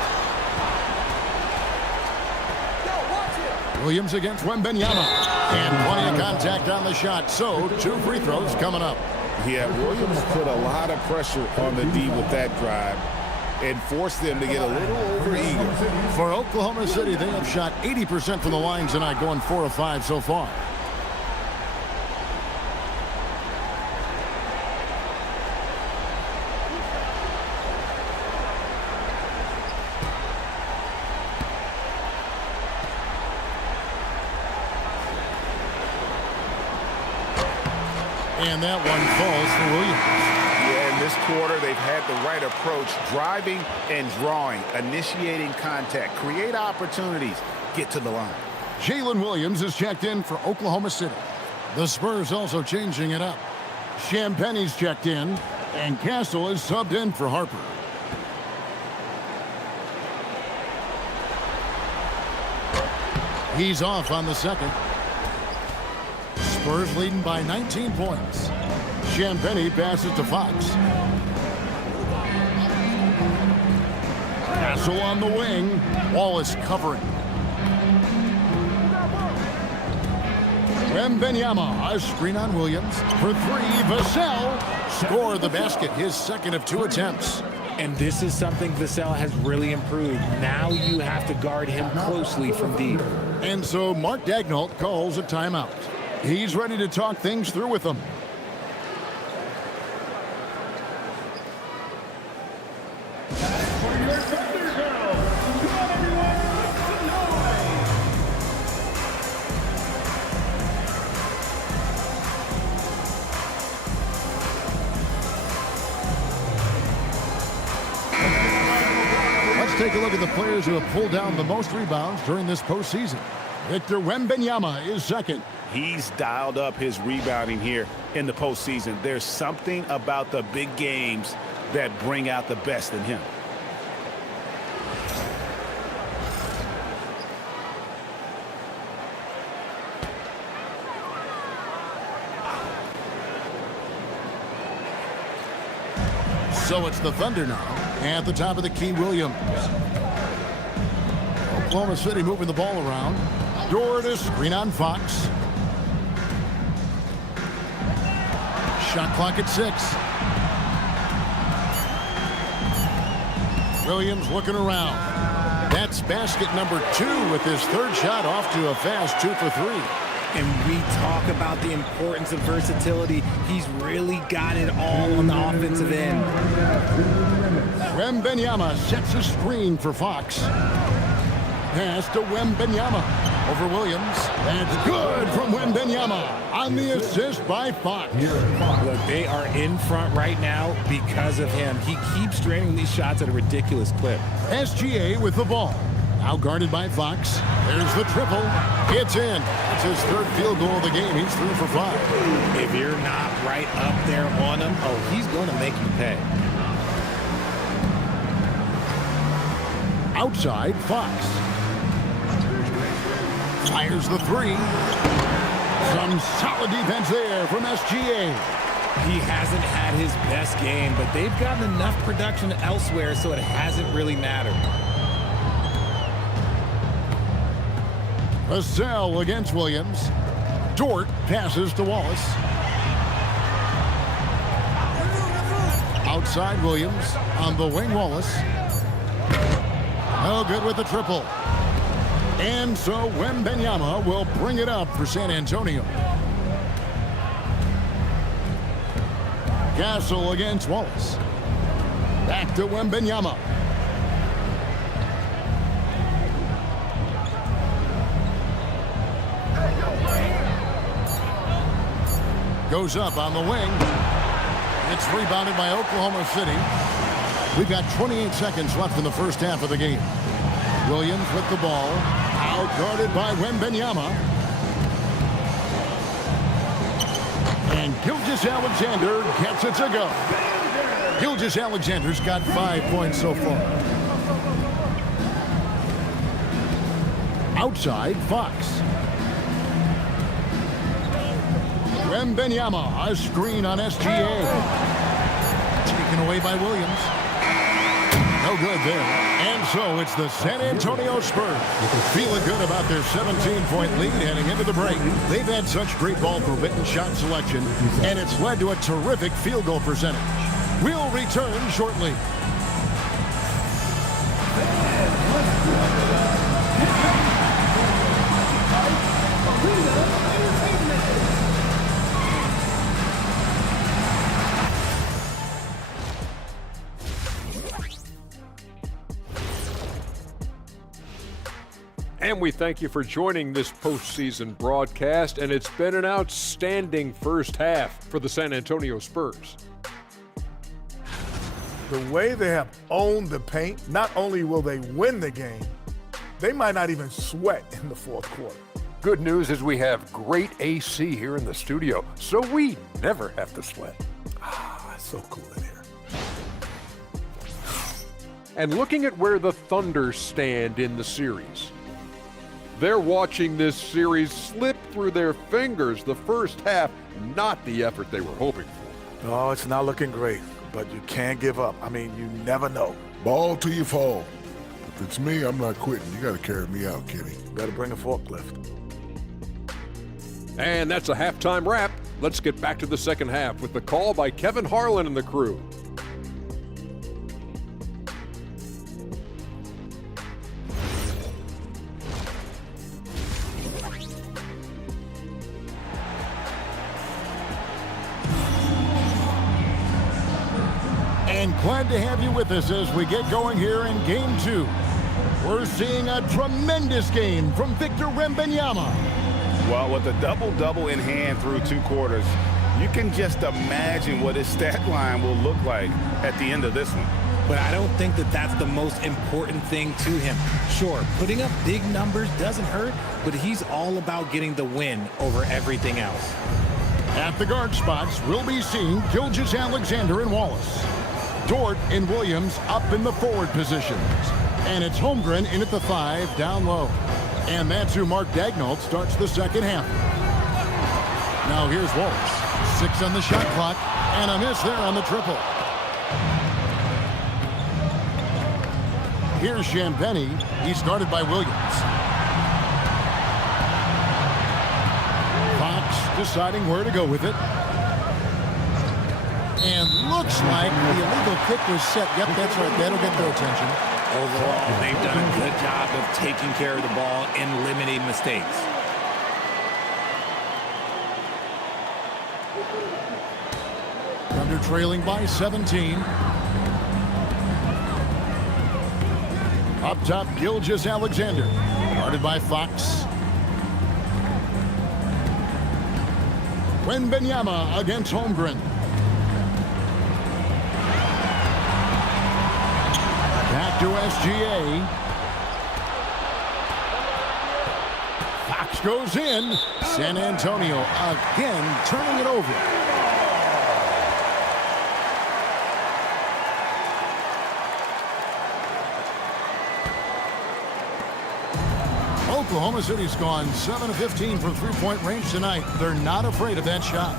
Williams against Wembanyama. And plenty of contact on the shot, so 2 free throws coming up. Yeah, Williams put a lot of pressure on the D with that drive and forced them to get a little overeager. For Oklahoma City, they have shot 80% from the line tonight, going 4 of 5 so far. And that one falls for Williams. Yeah, in this quarter, they've had the right approach, driving and drawing, initiating contact, create opportunities, get to the line. Jalen Williams is checked in for Oklahoma City. The Spurs also changing it up. Champagne's checked in, and Castle is subbed in for Harper. He's off on the second. Spurs leading by 19 points. Champagne passes to Fox. Castle on the wing. Wallace covering. Wembanyama, a screen on Williams. For 3, Vassell scored the basket, his second of 2 attempts. And this is something Vassell has really improved. Now you have to guard him closely from deep. And so Mark Daigneault calls a timeout. He's ready to talk things through with them. Take a look at the players who have pulled down the most rebounds during this postseason. Victor Wembanyama is second. He's dialed up his rebounding here in the postseason. There's something about the big games that bring out the best in him. So it's the Thunder now. At the top of the key, Williams. Oklahoma City moving the ball around. Door to screen on Fox. Shot clock at 6. Williams looking around. That's basket number 2 with his third shot off to a fast 2 for 3. And we talk about the importance of versatility. He's really got it all on the offensive end. Wembanyama sets a screen for Fox. Pass to Wembanyama over Williams. That's good from Wembanyama on the assist by Fox. Look, they are in front right now because of him. He keeps draining these shots at a ridiculous clip. SGA with the ball. Now guarded by Fox. There's the triple. It's in. It's his third field goal of the game. He's 3 for 5. If you're not right up there on him, oh, he's going to make you pay. Outside, Fox. Fires the 3. Some solid defense there from SGA. He hasn't had his best game, but they've gotten enough production elsewhere, so it hasn't really mattered. Vassell against Williams. Dort passes to Wallace. Outside Williams. On the wing, Wallace. No good with the triple. And so Wembanyama will bring it up for San Antonio. Castle against Wallace. Back to Wembanyama. Goes up on the wing. It's rebounded by Oklahoma City. We've got 28 seconds left in the first half of the game. Williams with the ball. Out guarded by Wembanyama. And Gilgeous-Alexander gets it to go. Gilgeous-Alexander's got 5 points so far. Outside, Fox. Wembanyama, a screen on SGA. Taken away by Williams. No good there. And so it's the San Antonio Spurs feeling good about their 17-point lead heading into the break. They've had such great ball movement and shot selection, and it's led to a terrific field goal percentage. We'll return shortly. And we thank you for joining this postseason broadcast, and it's been an outstanding first half for the San Antonio Spurs. The way they have owned the paint, not only will they win the game, they might not even sweat in the fourth quarter. Good news is we have great AC here in the studio, so we never have to sweat. It's so cool in here. And looking at where the Thunder stand in the series, they're watching this series slip through their fingers. The first half, not the effort they were hoping for. Oh, it's not looking great, but you can't give up. I mean, you never know. Ball till you fall. If it's me, I'm not quitting. You got to carry me out, Kenny. Better bring a forklift. And that's a halftime wrap. Let's get back to the second half with the call by Kevin Harlan and the crew. Glad to have you with us as we get going here in Game 2. We're seeing a tremendous game from Victor Wembanyama. Well, with a double-double in hand through 2 quarters, you can just imagine what his stat line will look like at the end of this one. But I don't think that that's the most important thing to him. Sure, putting up big numbers doesn't hurt, but he's all about getting the win over everything else. At the guard spots, we'll be seeing Gilgeous-Alexander and Wallace. Dort and Williams up in the forward positions. And it's Holmgren in at the 5 down low. And that's who Mark Daigneault starts the second half. Now here's Wallace. 6 on the shot clock, and a miss there on the triple. Here's Champagnie. He started by Williams. Fox deciding where to go with it. And looks like the illegal kick was set. Yep, that's right. That'll get their attention. Overall, they've done a good job of taking care of the ball and limiting mistakes. Thunder trailing by 17. Up top, Gilgeous-Alexander. Guarded by Fox. Wembanyama against Holmgren. Back to SGA. Fox goes in. San Antonio again turning it over. Oklahoma City's gone 7 of 15 from three-point range tonight. They're not afraid of that shot.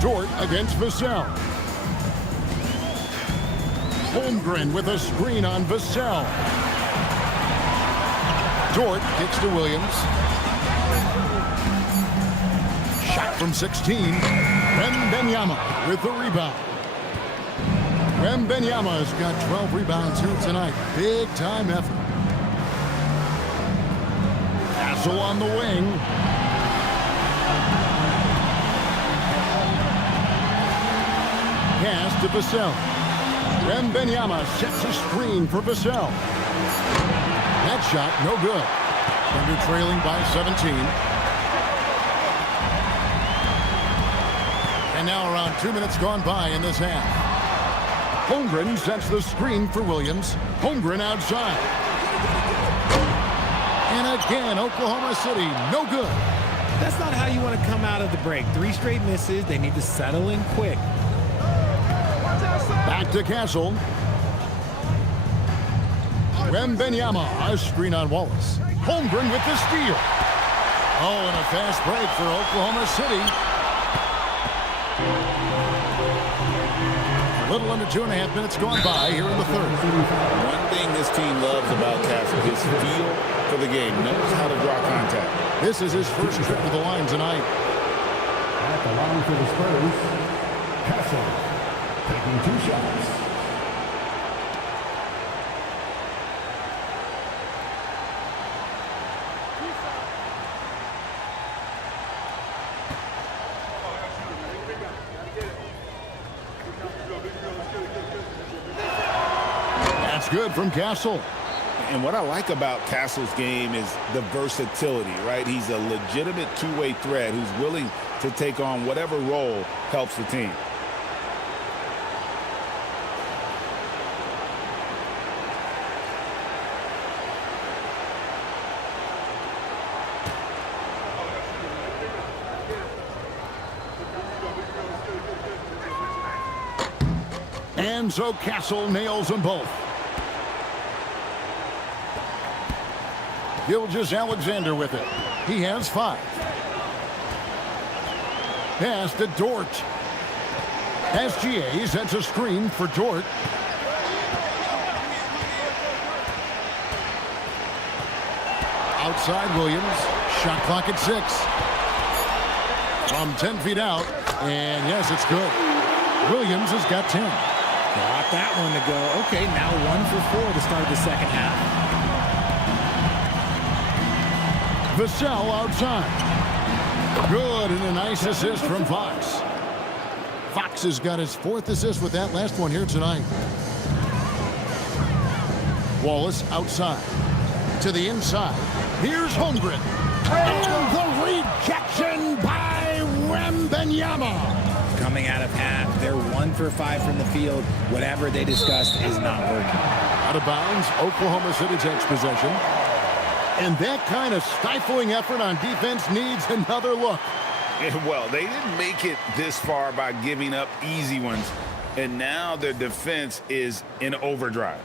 Dort against Vassell. Holmgren with a screen on Vassell. Dort kicks to Williams. Shot from 16. Wembanyama with the rebound. Wembanyama's got 12 rebounds here tonight. Big time effort. Castle on the wing. Pass to Vassell. Wembanyama sets a screen for Vassell. That shot no good. Thunder trailing by 17. And now around 2 minutes gone by in this half. Holmgren sets the screen for Williams. Holmgren outside. And again, Oklahoma City, no good. That's not how you want to come out of the break. 3 straight misses. They need to settle in quick. Back to Castle. Wembanyama, a screen on Wallace. Holmgren with the steal. Oh, and a fast break for Oklahoma City. A little under 2.5 minutes gone by here in the third. One thing this team loves about Castle, his feel for the game, knows how to draw contact. This is his first trip to the line tonight. At the line for the Spurs, Castle taking 2 shots. Good from Castle. And what I like about Castle's game is the versatility, right? He's a legitimate two-way threat who's willing to take on whatever role helps the team. And so Castle nails them both. Gilgeous-Alexander with it. He has 5. Pass to Dort. SGA sets a screen for Dort. Outside Williams. Shot clock at 6. From 10 feet out. And yes, it's good. Williams has got 10. Got that one to go. Okay, now 1 for 4 to start the second half. Vassell outside. Good, and a nice assist from Fox. Fox has got his 4th assist with that last one here tonight. Wallace outside. To the inside. Here's Holmgren. And the rejection by Wembanyama. Coming out of half, they're 1 for 5 from the field. Whatever they discussed is not working. Out of bounds, Oklahoma City takes possession. And that kind of stifling effort on defense needs another look. Well, they didn't make it this far by giving up easy ones, and now their defense is in overdrive.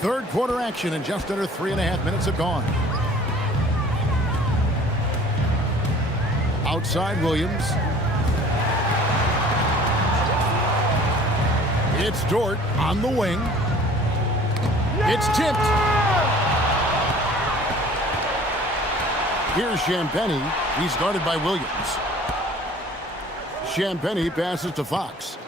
Third quarter action, and just under 3.5 minutes have gone. Outside Williams. It's Dort on the wing. It's tipped. Here's Champagnie. He's guarded by Williams. Champagnie passes to Fox.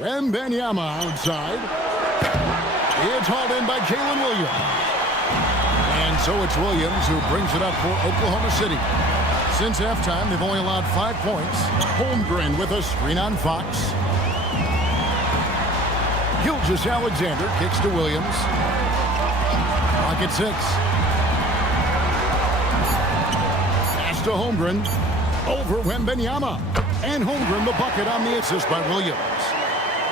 Wembanyama outside. It's hauled in by Jalen Williams. And so it's Williams who brings it up for Oklahoma City. Since halftime, they've only allowed 5 points. Holmgren with a screen on Fox. Gilgeous-Alexander kicks to Williams. Clock at 6. Pass to Holmgren. Over Wembanyama. And Holmgren the bucket on the assist by Williams.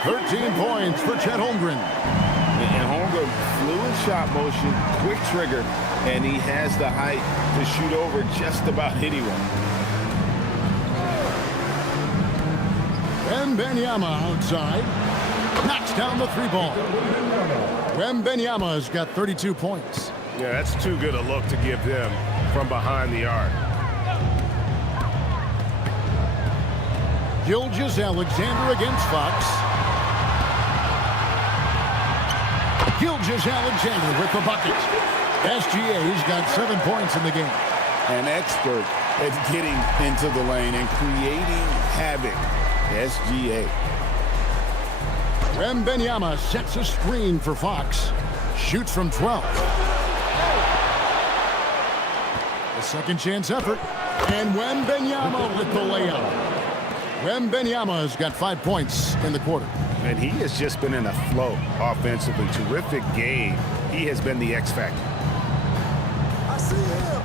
13 points for Chet Holmgren. And Holmgren fluid shot motion, quick trigger, and he has the height to shoot over just about anyone. Wembanyama outside. Knocks down the 3-ball. Wembanyama's got 32 points. Yeah, that's too good a look to give them from behind the arc. Gilgeous-Alexander against Fox. Gilgeous-Alexander with the bucket. SGA's got 7 points in the game. An expert at getting into the lane and creating havoc. SGA. Wembanyama sets a screen for Fox. Shoots from 12. A second chance effort. And Wembanyama with the layup. Wembanyama's got 5 points in the quarter. And he has just been in a flow offensively. Terrific game. He has been the X factor. I see him.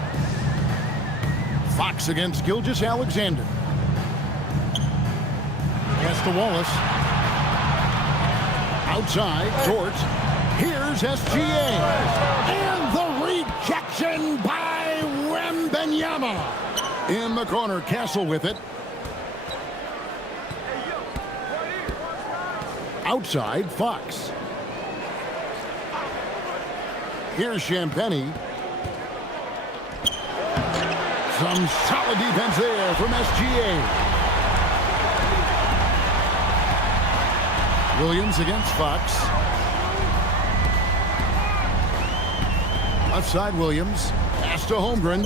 Fox against Gilgeous-Alexander. Pass to Wallace. Outside, Dort. Here's SGA. And the rejection by Wembanyama. In the corner, Castle with it. Outside, Fox. Here's Champagnie. Some solid defense there from SGA. Williams against Fox. Left side, Williams. Pass to Holmgren.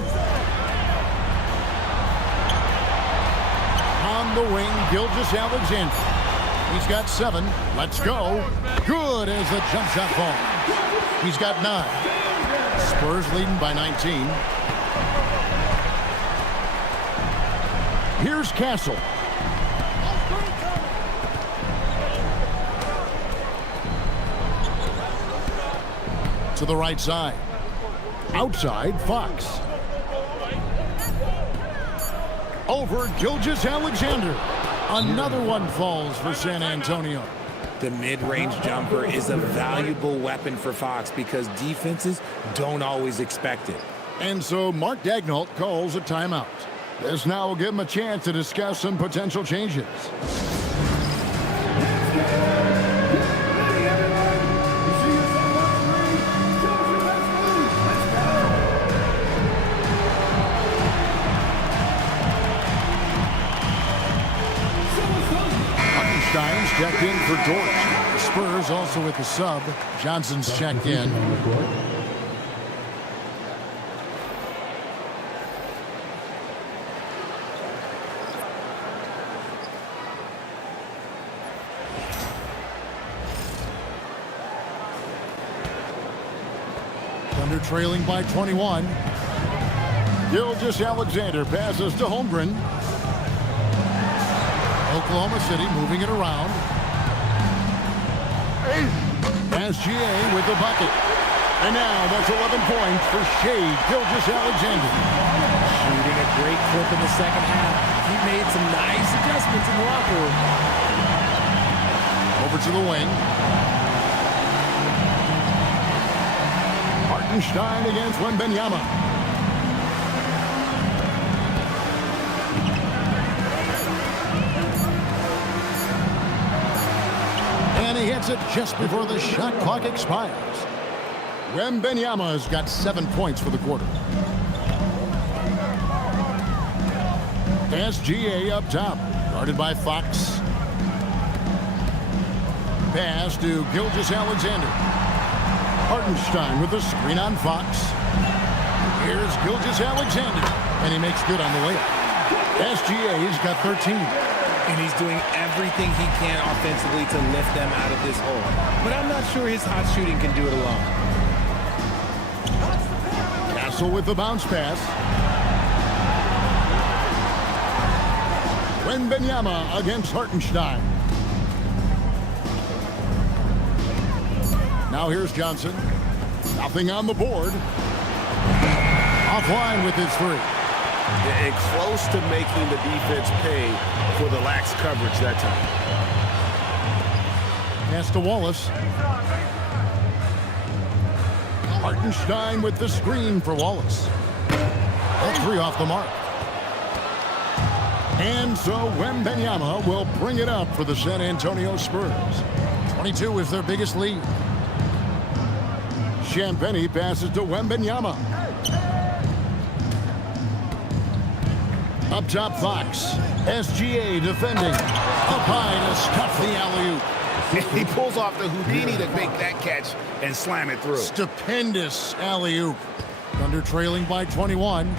On the wing, Gilgeous-Alexander. He's got 7. Let's go. Good as the jump shot falls. He's got 9. Spurs leading by 19. Here's Castle. To the right side. Outside, Fox. Over Gilgeous-Alexander. Another one falls for San Antonio. The mid-range jumper is a valuable weapon for Fox because defenses don't always expect it. And so Mark Daigneault calls a timeout. This now will give him a chance to discuss some potential changes. Stein's checked in for Dort. The Spurs also with the sub. Johnson's checked in. Thunder trailing by 21. Gilgeous Alexander passes to Holmgren. Oklahoma City moving it around. SGA with the bucket. And now that's 11 points for Shea Gilgeous-Alexander. Shooting a great clip in the second half. He made some nice adjustments in the locker room. Over to the wing. Hartenstein against Wembanyama. And he hits it just before the shot clock expires. Wembanyama's got 7 points for the quarter. SGA up top, guarded by Fox. Pass to Gilgeous-Alexander. Hartenstein with the screen on Fox. Here's Gilgeous-Alexander, and he makes good on the layup. SGA's got 13. And he's doing everything he can offensively to lift them out of this hole. But I'm not sure his hot shooting can do it alone. Castle with the bounce pass. Wembanyama against Hartenstein. Now here's Johnson. Nothing on the board. Offline with his three. And close to making the defense pay for the lax coverage that time. Pass to Wallace. Hartenstein with the screen for Wallace. All three off the mark. And so Wembanyama will bring it up for the San Antonio Spurs. 22 is their biggest lead. Champagnie passes to Wembanyama. Up top, Fox. SGA defending. Up high to stuff the alley-oop. He pulls off the Houdini to make that catch and slam it through. Stupendous alley-oop. Thunder trailing by 21.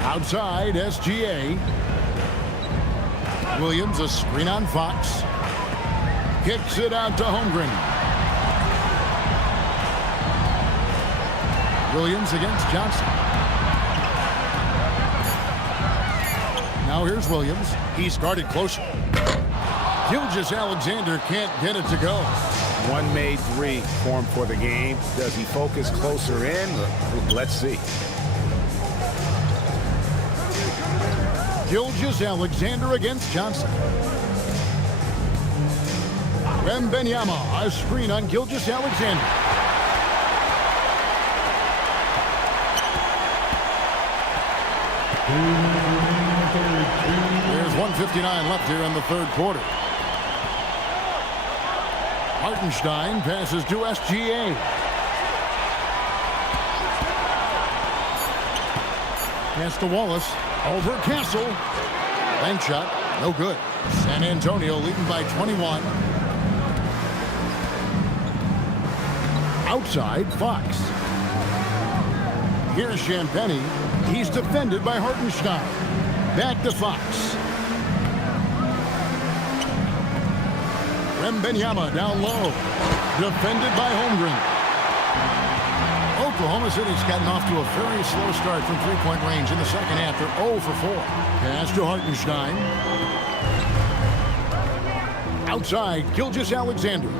Outside, SGA. Williams, a screen on Fox. Kicks it out to Holmgren. Williams against Johnson. Now here's Williams. He's guarded closer. Gilgeous-Alexander can't get it to go. One made three for him for the game. Does he focus closer in? Let's see. Gilgeous-Alexander against Johnson. Wembanyama, a screen on Gilgeous-Alexander. There's 1:59 left here in the third quarter. Hartenstein passes to SGA. Pass to Wallace. Over Castle. Bank shot. No good. San Antonio leading by 21. Outside, Fox. Here's Champagnie. He's defended by Hartenstein. Back to Fox. Wembanyama down low. Defended by Holmgren. Oklahoma City's gotten off to a very slow start from three-point range in the second half. They're 0 for 4. Pass to Hartenstein. Outside, Gilgeous-Alexander.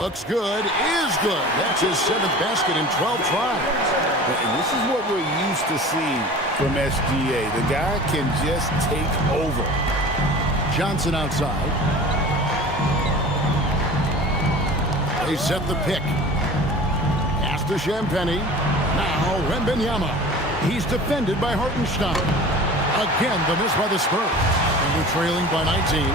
Looks good, is good. That's his 7th basket in 12 tries. And this is what we're used to seeing from SGA. The guy can just take over. Johnson outside. They set the pick. Pass to Champagnie. Now Wembanyama. He's defended by Hartenstein. Again, the miss by the Spurs. And they're trailing by 19.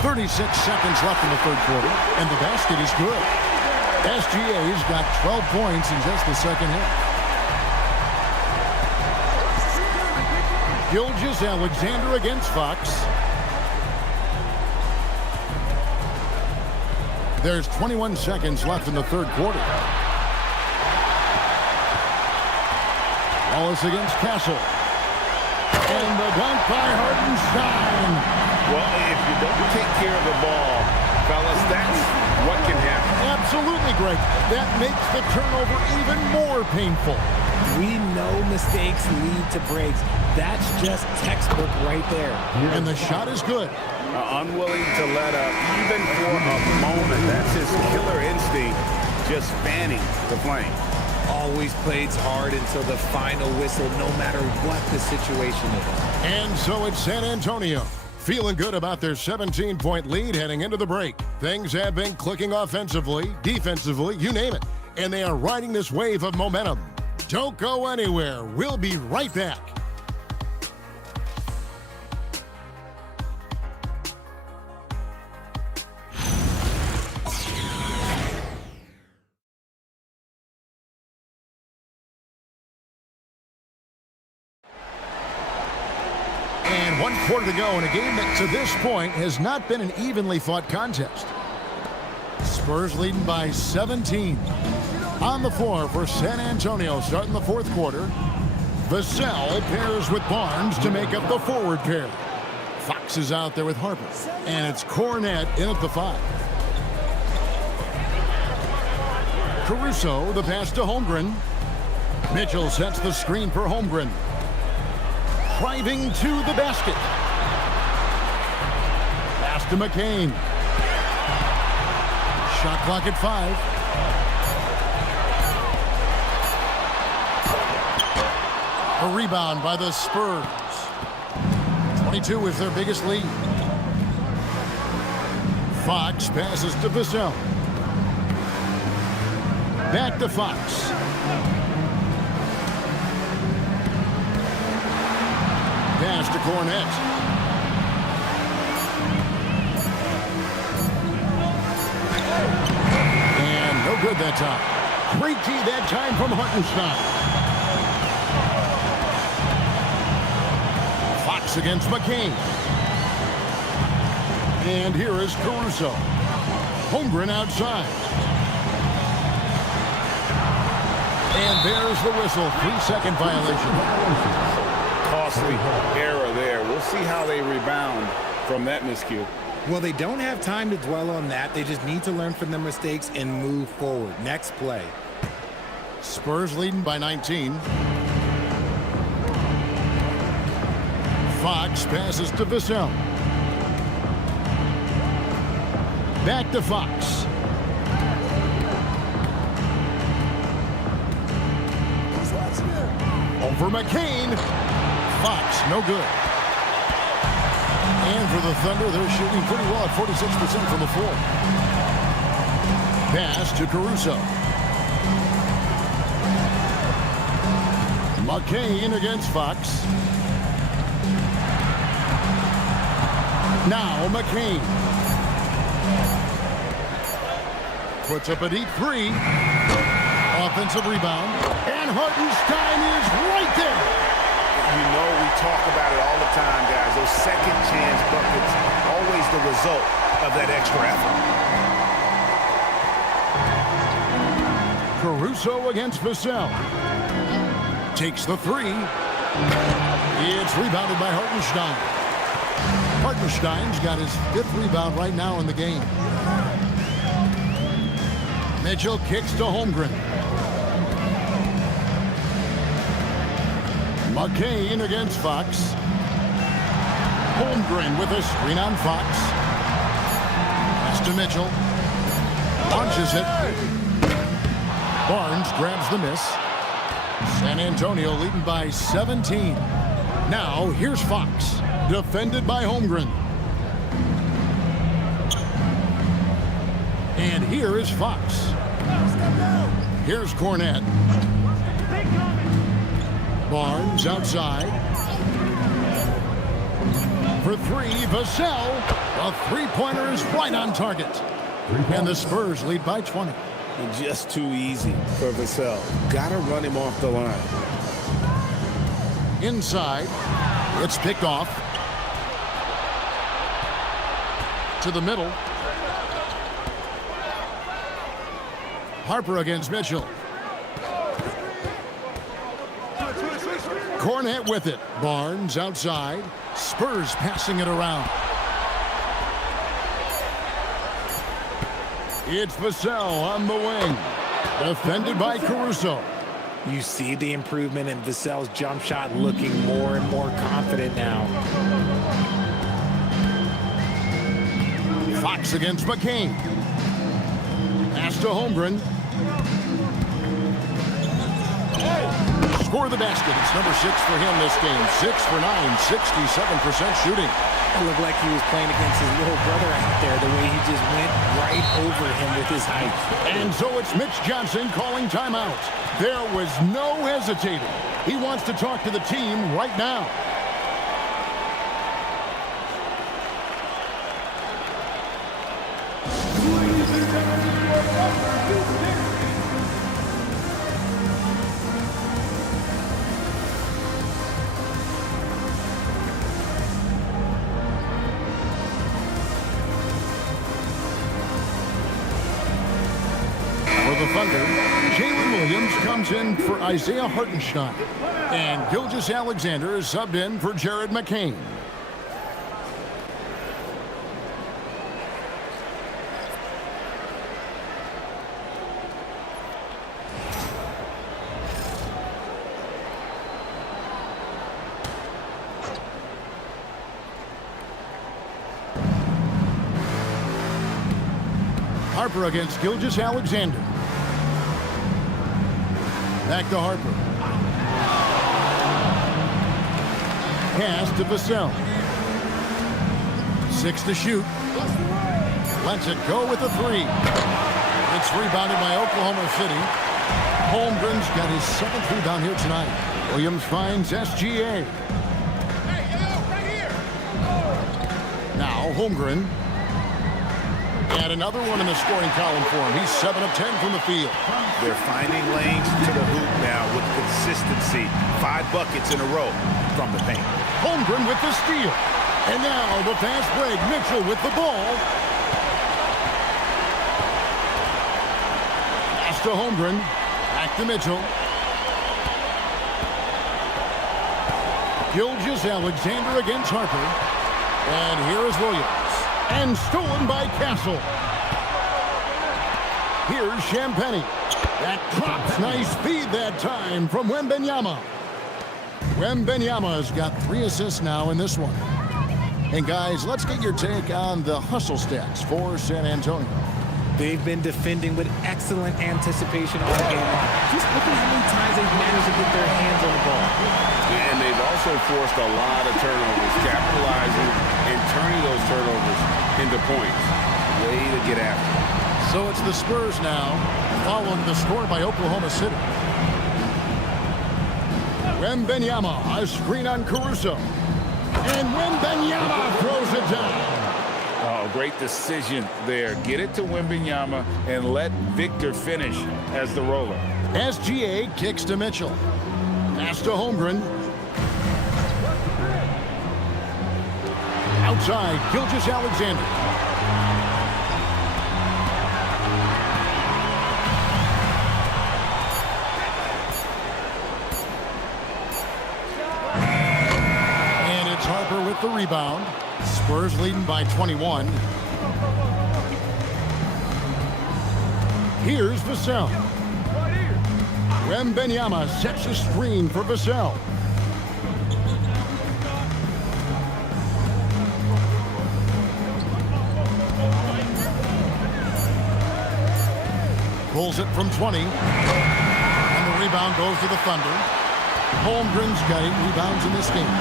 36 seconds left in the third quarter, and the basket is good. SGA's got 12 points in just the second half. Gilgeous-Alexander against Fox. There's 21 seconds left in the third quarter. Wallace against Castle. And the dunk by Hartenstein. Well, if you don't take care of the ball, fellas, that's what can happen. Absolutely, Greg. That makes the turnover even more painful. We know mistakes lead to breaks. That's just textbook right there. And the shot is good. Unwilling to let up, even for a moment. That's his killer instinct, just fanning the flame. Always plays hard until the final whistle, no matter what the situation is. And so it's San Antonio, feeling good about their 17-point lead heading into the break. Things have been clicking offensively, defensively, you name it. And they are riding this wave of momentum. Don't go anywhere. We'll be right back. And 1 quarter to go in a game that to this point has not been an evenly fought contest. Spurs leading by 17. On the floor for San Antonio starting the 4th quarter. Vassell pairs with Barnes to make up the forward pair. Fox is out there with Harper. And it's Cornette in at the 5. Caruso, the pass to Holmgren. Mitchell sets the screen for Holmgren. Driving to the basket. Pass to McCain. Shot clock at 5. A rebound by the Spurs. 22 is their biggest lead. Fox passes to Vassell. Back to Fox. Pass to Cornette. And no good that time. Great D that time from Hartenstein. Fox against McCain. And here is Caruso. Holmgren outside. And there's the whistle. 3-second violation. Costly error there. We'll see how they rebound from that miscue. Well, they don't have time to dwell on that. They just need to learn from their mistakes and move forward. Next play. Spurs leading by 19. Fox passes to Vassell. Back to Fox. Over McCain. Fox, no good. And for the Thunder, they're shooting pretty well at 46% from the floor. Pass to Caruso. McCain against Fox. Now McCain. Puts up a deep 3. Offensive rebound. And Hartenstein is right there. You know we talk about it all the time, guys. Those second chance buckets, always the result of that extra effort. Caruso against Vassell. Takes the 3. It's rebounded by Hartenstein. Hartenstein's got his 5th rebound right now in the game. Mitchell kicks to Holmgren. McCain against Fox. Holmgren with a screen on Fox. Pass to Mitchell. Launches it. Barnes grabs the miss. San Antonio leading by 17. Now here's Fox. Defended by Holmgren. And here is Fox. Here's Cornette. Barnes outside. For 3, Vassell. A 3-pointer is right on target. And the Spurs lead by 20. Just too easy for Vassell. Gotta run him off the line. Inside. It's picked off. To the middle. Harper against Mitchell. Cornet with it. Barnes outside. Spurs passing it around. It's Vassell on the wing. Defended by Caruso. You see the improvement in Vassell's jump shot, looking more and more confident now. Fox against McCain. Pass to Holmgren. Score the basket. It's number 6 for him this game. 6 for 9, 67% shooting. It looked like he was playing against his little brother out there, the way he just went right over him with his height. And so it's Mitch Johnson calling timeout. There was no hesitating. He wants to talk to the team right now. Comes in for Isaiah Hartenstein. And Gilgeous-Alexander is subbed in for Jared McCain. Harper against Gilgeous-Alexander. Back to Harper. Pass to Vassell. 6 to shoot. Lets it go with a 3. It's rebounded by Oklahoma City. Holmgren's got his 7th rebound here tonight. Williams finds SGA. Right here. Now Holmgren. And another one in the scoring column for him. He's 7 of 10 from the field. They're finding lanes to the hoop now with consistency. 5 buckets in a row from the paint. Holmgren with the steal. And now the fast break. Mitchell with the ball. Pass to Holmgren. Back to Mitchell. Gilgeous-Alexander against Harper. And here is Williams. And stolen by Castle. Here's Champagnie. That drops. Nice feed that time from Wembanyama. Wembanyama's got 3 assists now in this one. And guys, let's get your take on the hustle stats for San Antonio. They've been defending with excellent anticipation all game long. Just look at how many times they've managed to get their hands on the ball. And they've also forced a lot of turnovers, capitalizing and turning those turnovers into points. Way to get after. So it's the Spurs now, following the score by Oklahoma City. Wembanyama, a screen on Caruso. And Wembanyama throws it down. Oh, great decision there. Get it to Wembanyama and let Victor finish as the roller. SGA kicks to Mitchell. Pass to Holmgren. Outside, Gilgeous-Alexander. And it's Harper with the rebound. Spurs leading by 21. Here's Vassell. Wembanyama sets a screen for Vassell. Pulls it from 20. And the rebound goes to the Thunder. Holmgren's got 8 rebounds in this game.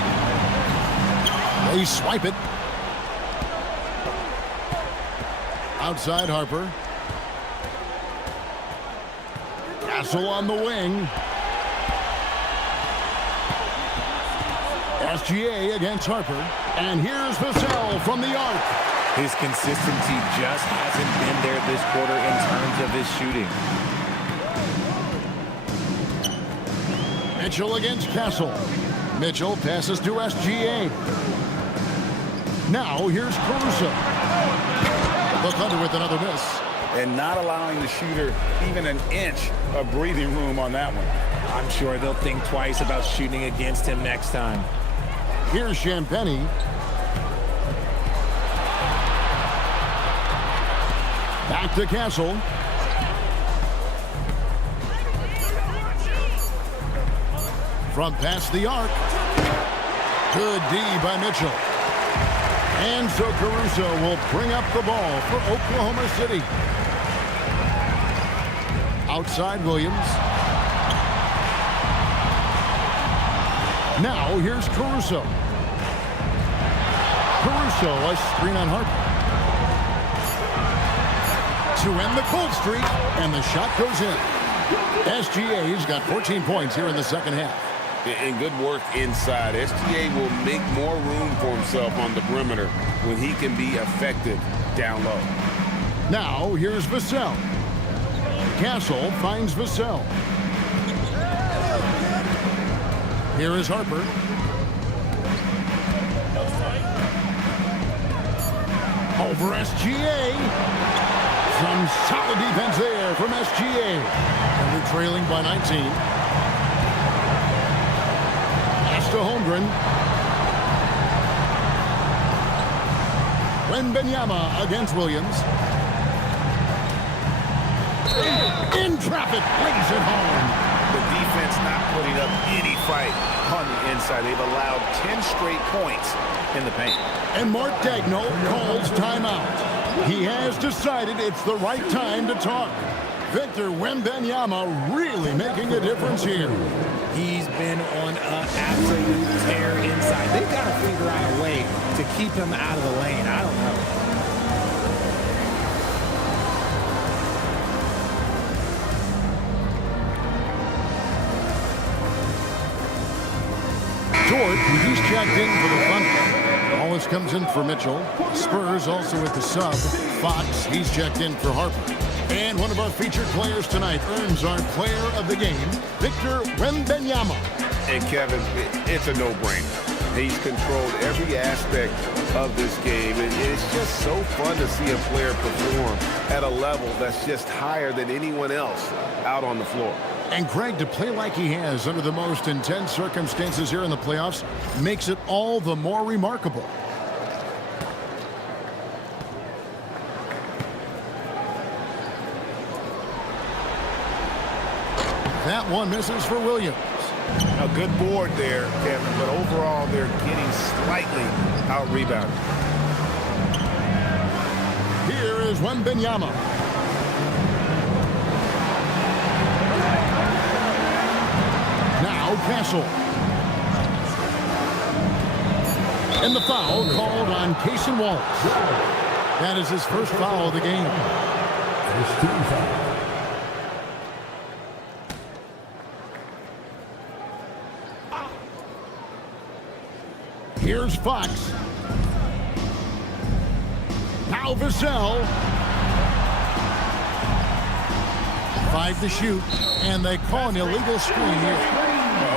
They swipe it. Outside Harper. Castle on the wing. SGA against Harper. And here's Vassell from the arc. His consistency just hasn't been there this quarter in terms of his shooting. Mitchell against Castle. Mitchell passes to SGA. Now here's Caruso. The Thunder with another miss. And not allowing the shooter even an inch of breathing room on that one. I'm sure they'll think twice about shooting against him next time. Here's Champagny. Back to Castle. From past the arc. Good D by Mitchell. And so Caruso will bring up the ball for Oklahoma City. Outside Williams. Now here's Caruso. Caruso, a screen on Harper. To end the cold streak, and the shot goes in. SGA's got 14 points here in the second half. And good work inside. SGA will make more room for himself on the perimeter when he can be effective down low. Now here's Vassell. Castle finds Vassell. Here is Harper. Over SGA. Some solid defense there from SGA. And they're trailing by 19. Pass to Holmgren. Wembanyama against Williams. In traffic, brings it home. The defense not putting up any fight on the inside. They've allowed 10 straight points in the paint. And Mark Daigneault calls timeout. He has decided it's the right time to talk. Victor Wembanyama really making a difference here. He's been on an absolute tear inside. They've got to figure out a way to keep him out of the lane. I don't know. He's checked in for the Thunder. Wallace comes in for Mitchell. Spurs also with the sub. Fox, he's checked in for Harper. And one of our featured players tonight earns our player of the game, Victor Wembanyama. And Kevin, it's a no-brainer. He's controlled every aspect of this game. And it's just so fun to see a player perform at a level that's just higher than anyone else out on the floor. And Craig, to play like he has under the most intense circumstances here in the playoffs makes it all the more remarkable. That one misses for Williams. A good board there, Kevin, but overall they're getting slightly out-rebounded. Here is Wembanyama. Now Castle. And the foul called on Cason Wallace. That is his first foul of the game. First team foul. Here's Fox. Now Vassell. 5 to shoot, and they call an illegal screen here.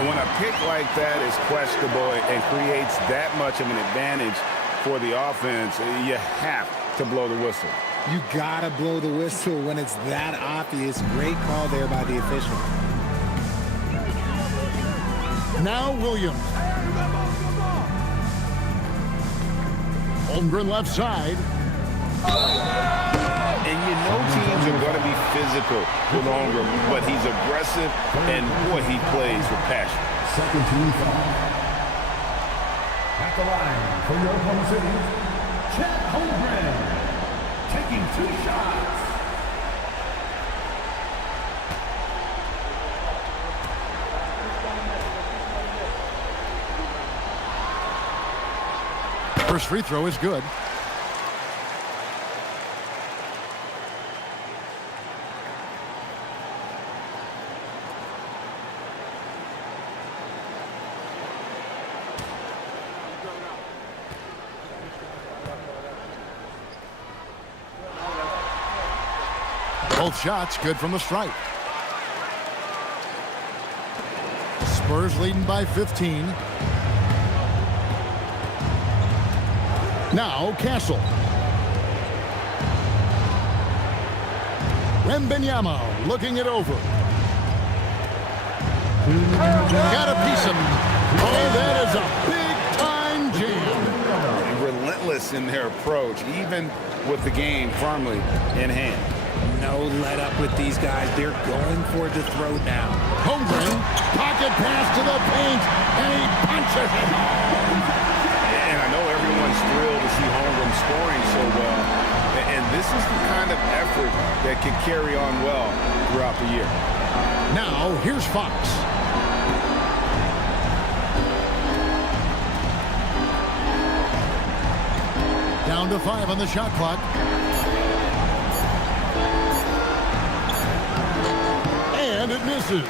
When a pick like that is questionable and creates that much of an advantage for the offense, you have to blow the whistle. You gotta blow the whistle when it's that obvious. Great call there by the official. Now Williams. Holmgren left side. And you know teams are going to be physical with Holmgren, but he's aggressive, and boy, he plays with passion. Second team foul. At the line for your Oklahoma City, Chet Holmgren, taking 2 shots. First free throw is good. Both shots good from the stripe. Spurs leading by 15. Now Castle. Wembanyama looking it over. Got a piece of him. Oh, that is a big-time jam. Relentless in their approach, even with the game firmly in hand. No let up with these guys. They're going for the throat now. Holmgren, pocket pass to the paint, and he punches it home. And I know everyone's thrilled to see Holmgren scoring so well. And this is the kind of effort that can carry on well throughout the year. Now, here's Fox. Down to 5 on the shot clock. And it misses.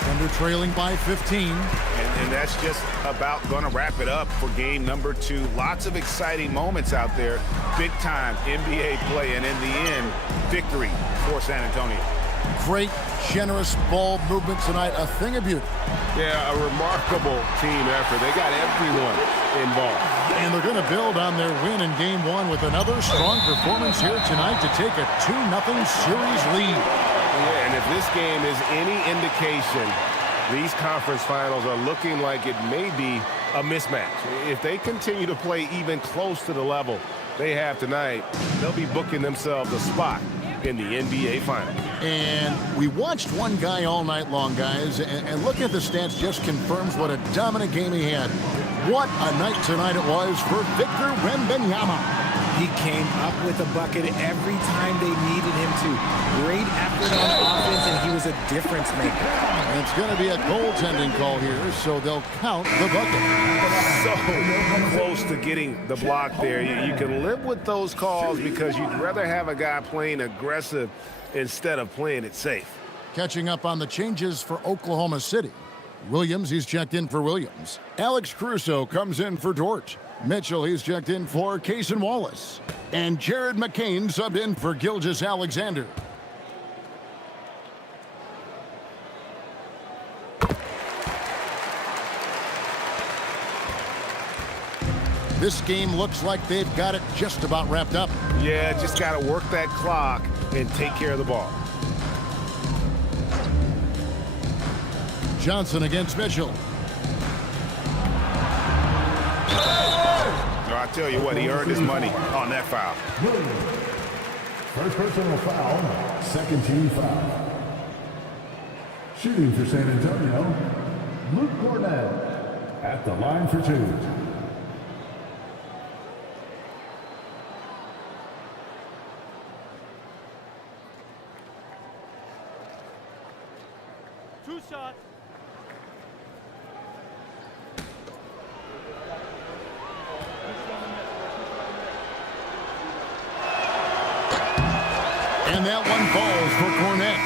Thunder trailing by 15. And that's just about going to wrap it up for game number 2. Lots of exciting moments out there. Big-time NBA play, and in the end, victory for San Antonio. Great, generous ball movement tonight. A thing of beauty. Yeah, a remarkable team effort. They got everyone involved. And they're going to build on their win in Game 1 with another strong performance here tonight to take a 2-0 series lead. Yeah, and if this game is any indication, these conference finals are looking like it may be a mismatch. If they continue to play even close to the level they have tonight, they'll be booking themselves a spot in the NBA Finals. And we watched one guy all night long, guys, and looking at the stats just confirms what a dominant game he had. What a night tonight it was for Victor Wembanyama. He came up with a bucket every time they needed him to. Great effort on offense, and he was a difference maker. And it's going to be a goaltending call here, so they'll count the bucket. So close to getting the block there. You can live with those calls because you'd rather have a guy playing aggressive instead of playing it safe. Catching up on the changes for Oklahoma City. Williams, he's checked in for Williams. Alex Caruso comes in for Dort. Mitchell, he's checked in for Cason Wallace. And Jared McCain subbed in for Gilgeous-Alexander. This game looks like they've got it just about wrapped up. Yeah, just got to work that clock and take care of the ball. Johnson against Mitchell. I tell you what, he earned his money on that foul. First personal foul, second team foul. Shooting for San Antonio, Luke Cornett at the line for 2. Two shots. And that one falls for Cornett.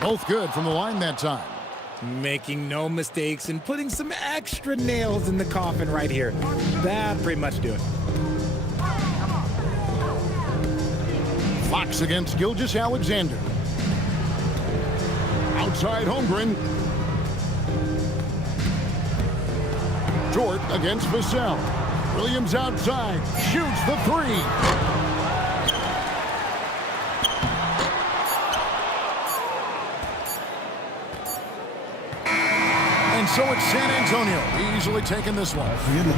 Both good from the line that time. Making no mistakes and putting some extra nails in the coffin right here. That pretty much do it. Fox against Gilgeous-Alexander. Outside Holmgren. Dort against Vassell. Williams outside. Shoots the 3. And so it's San Antonio easily taking this one.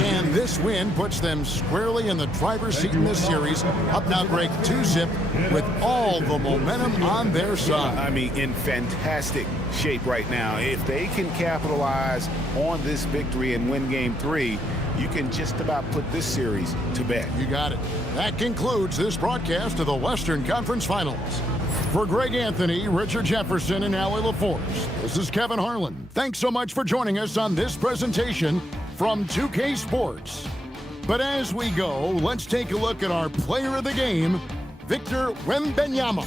And this win puts them squarely in the driver's seat in this series. Up now, Greg, 2-zip with all the momentum on their side. I mean, in fantastic shape right now. If they can capitalize on this victory and win Game 3, you can just about put this series to bed. You got it. That concludes this broadcast of the Western Conference Finals. For Greg Anthony, Richard Jefferson, and Allie LaForce, this is Kevin Harlan. Thanks so much for joining us on this presentation from 2K Sports. But as we go, let's take a look at our player of the game, Victor Wembanyama.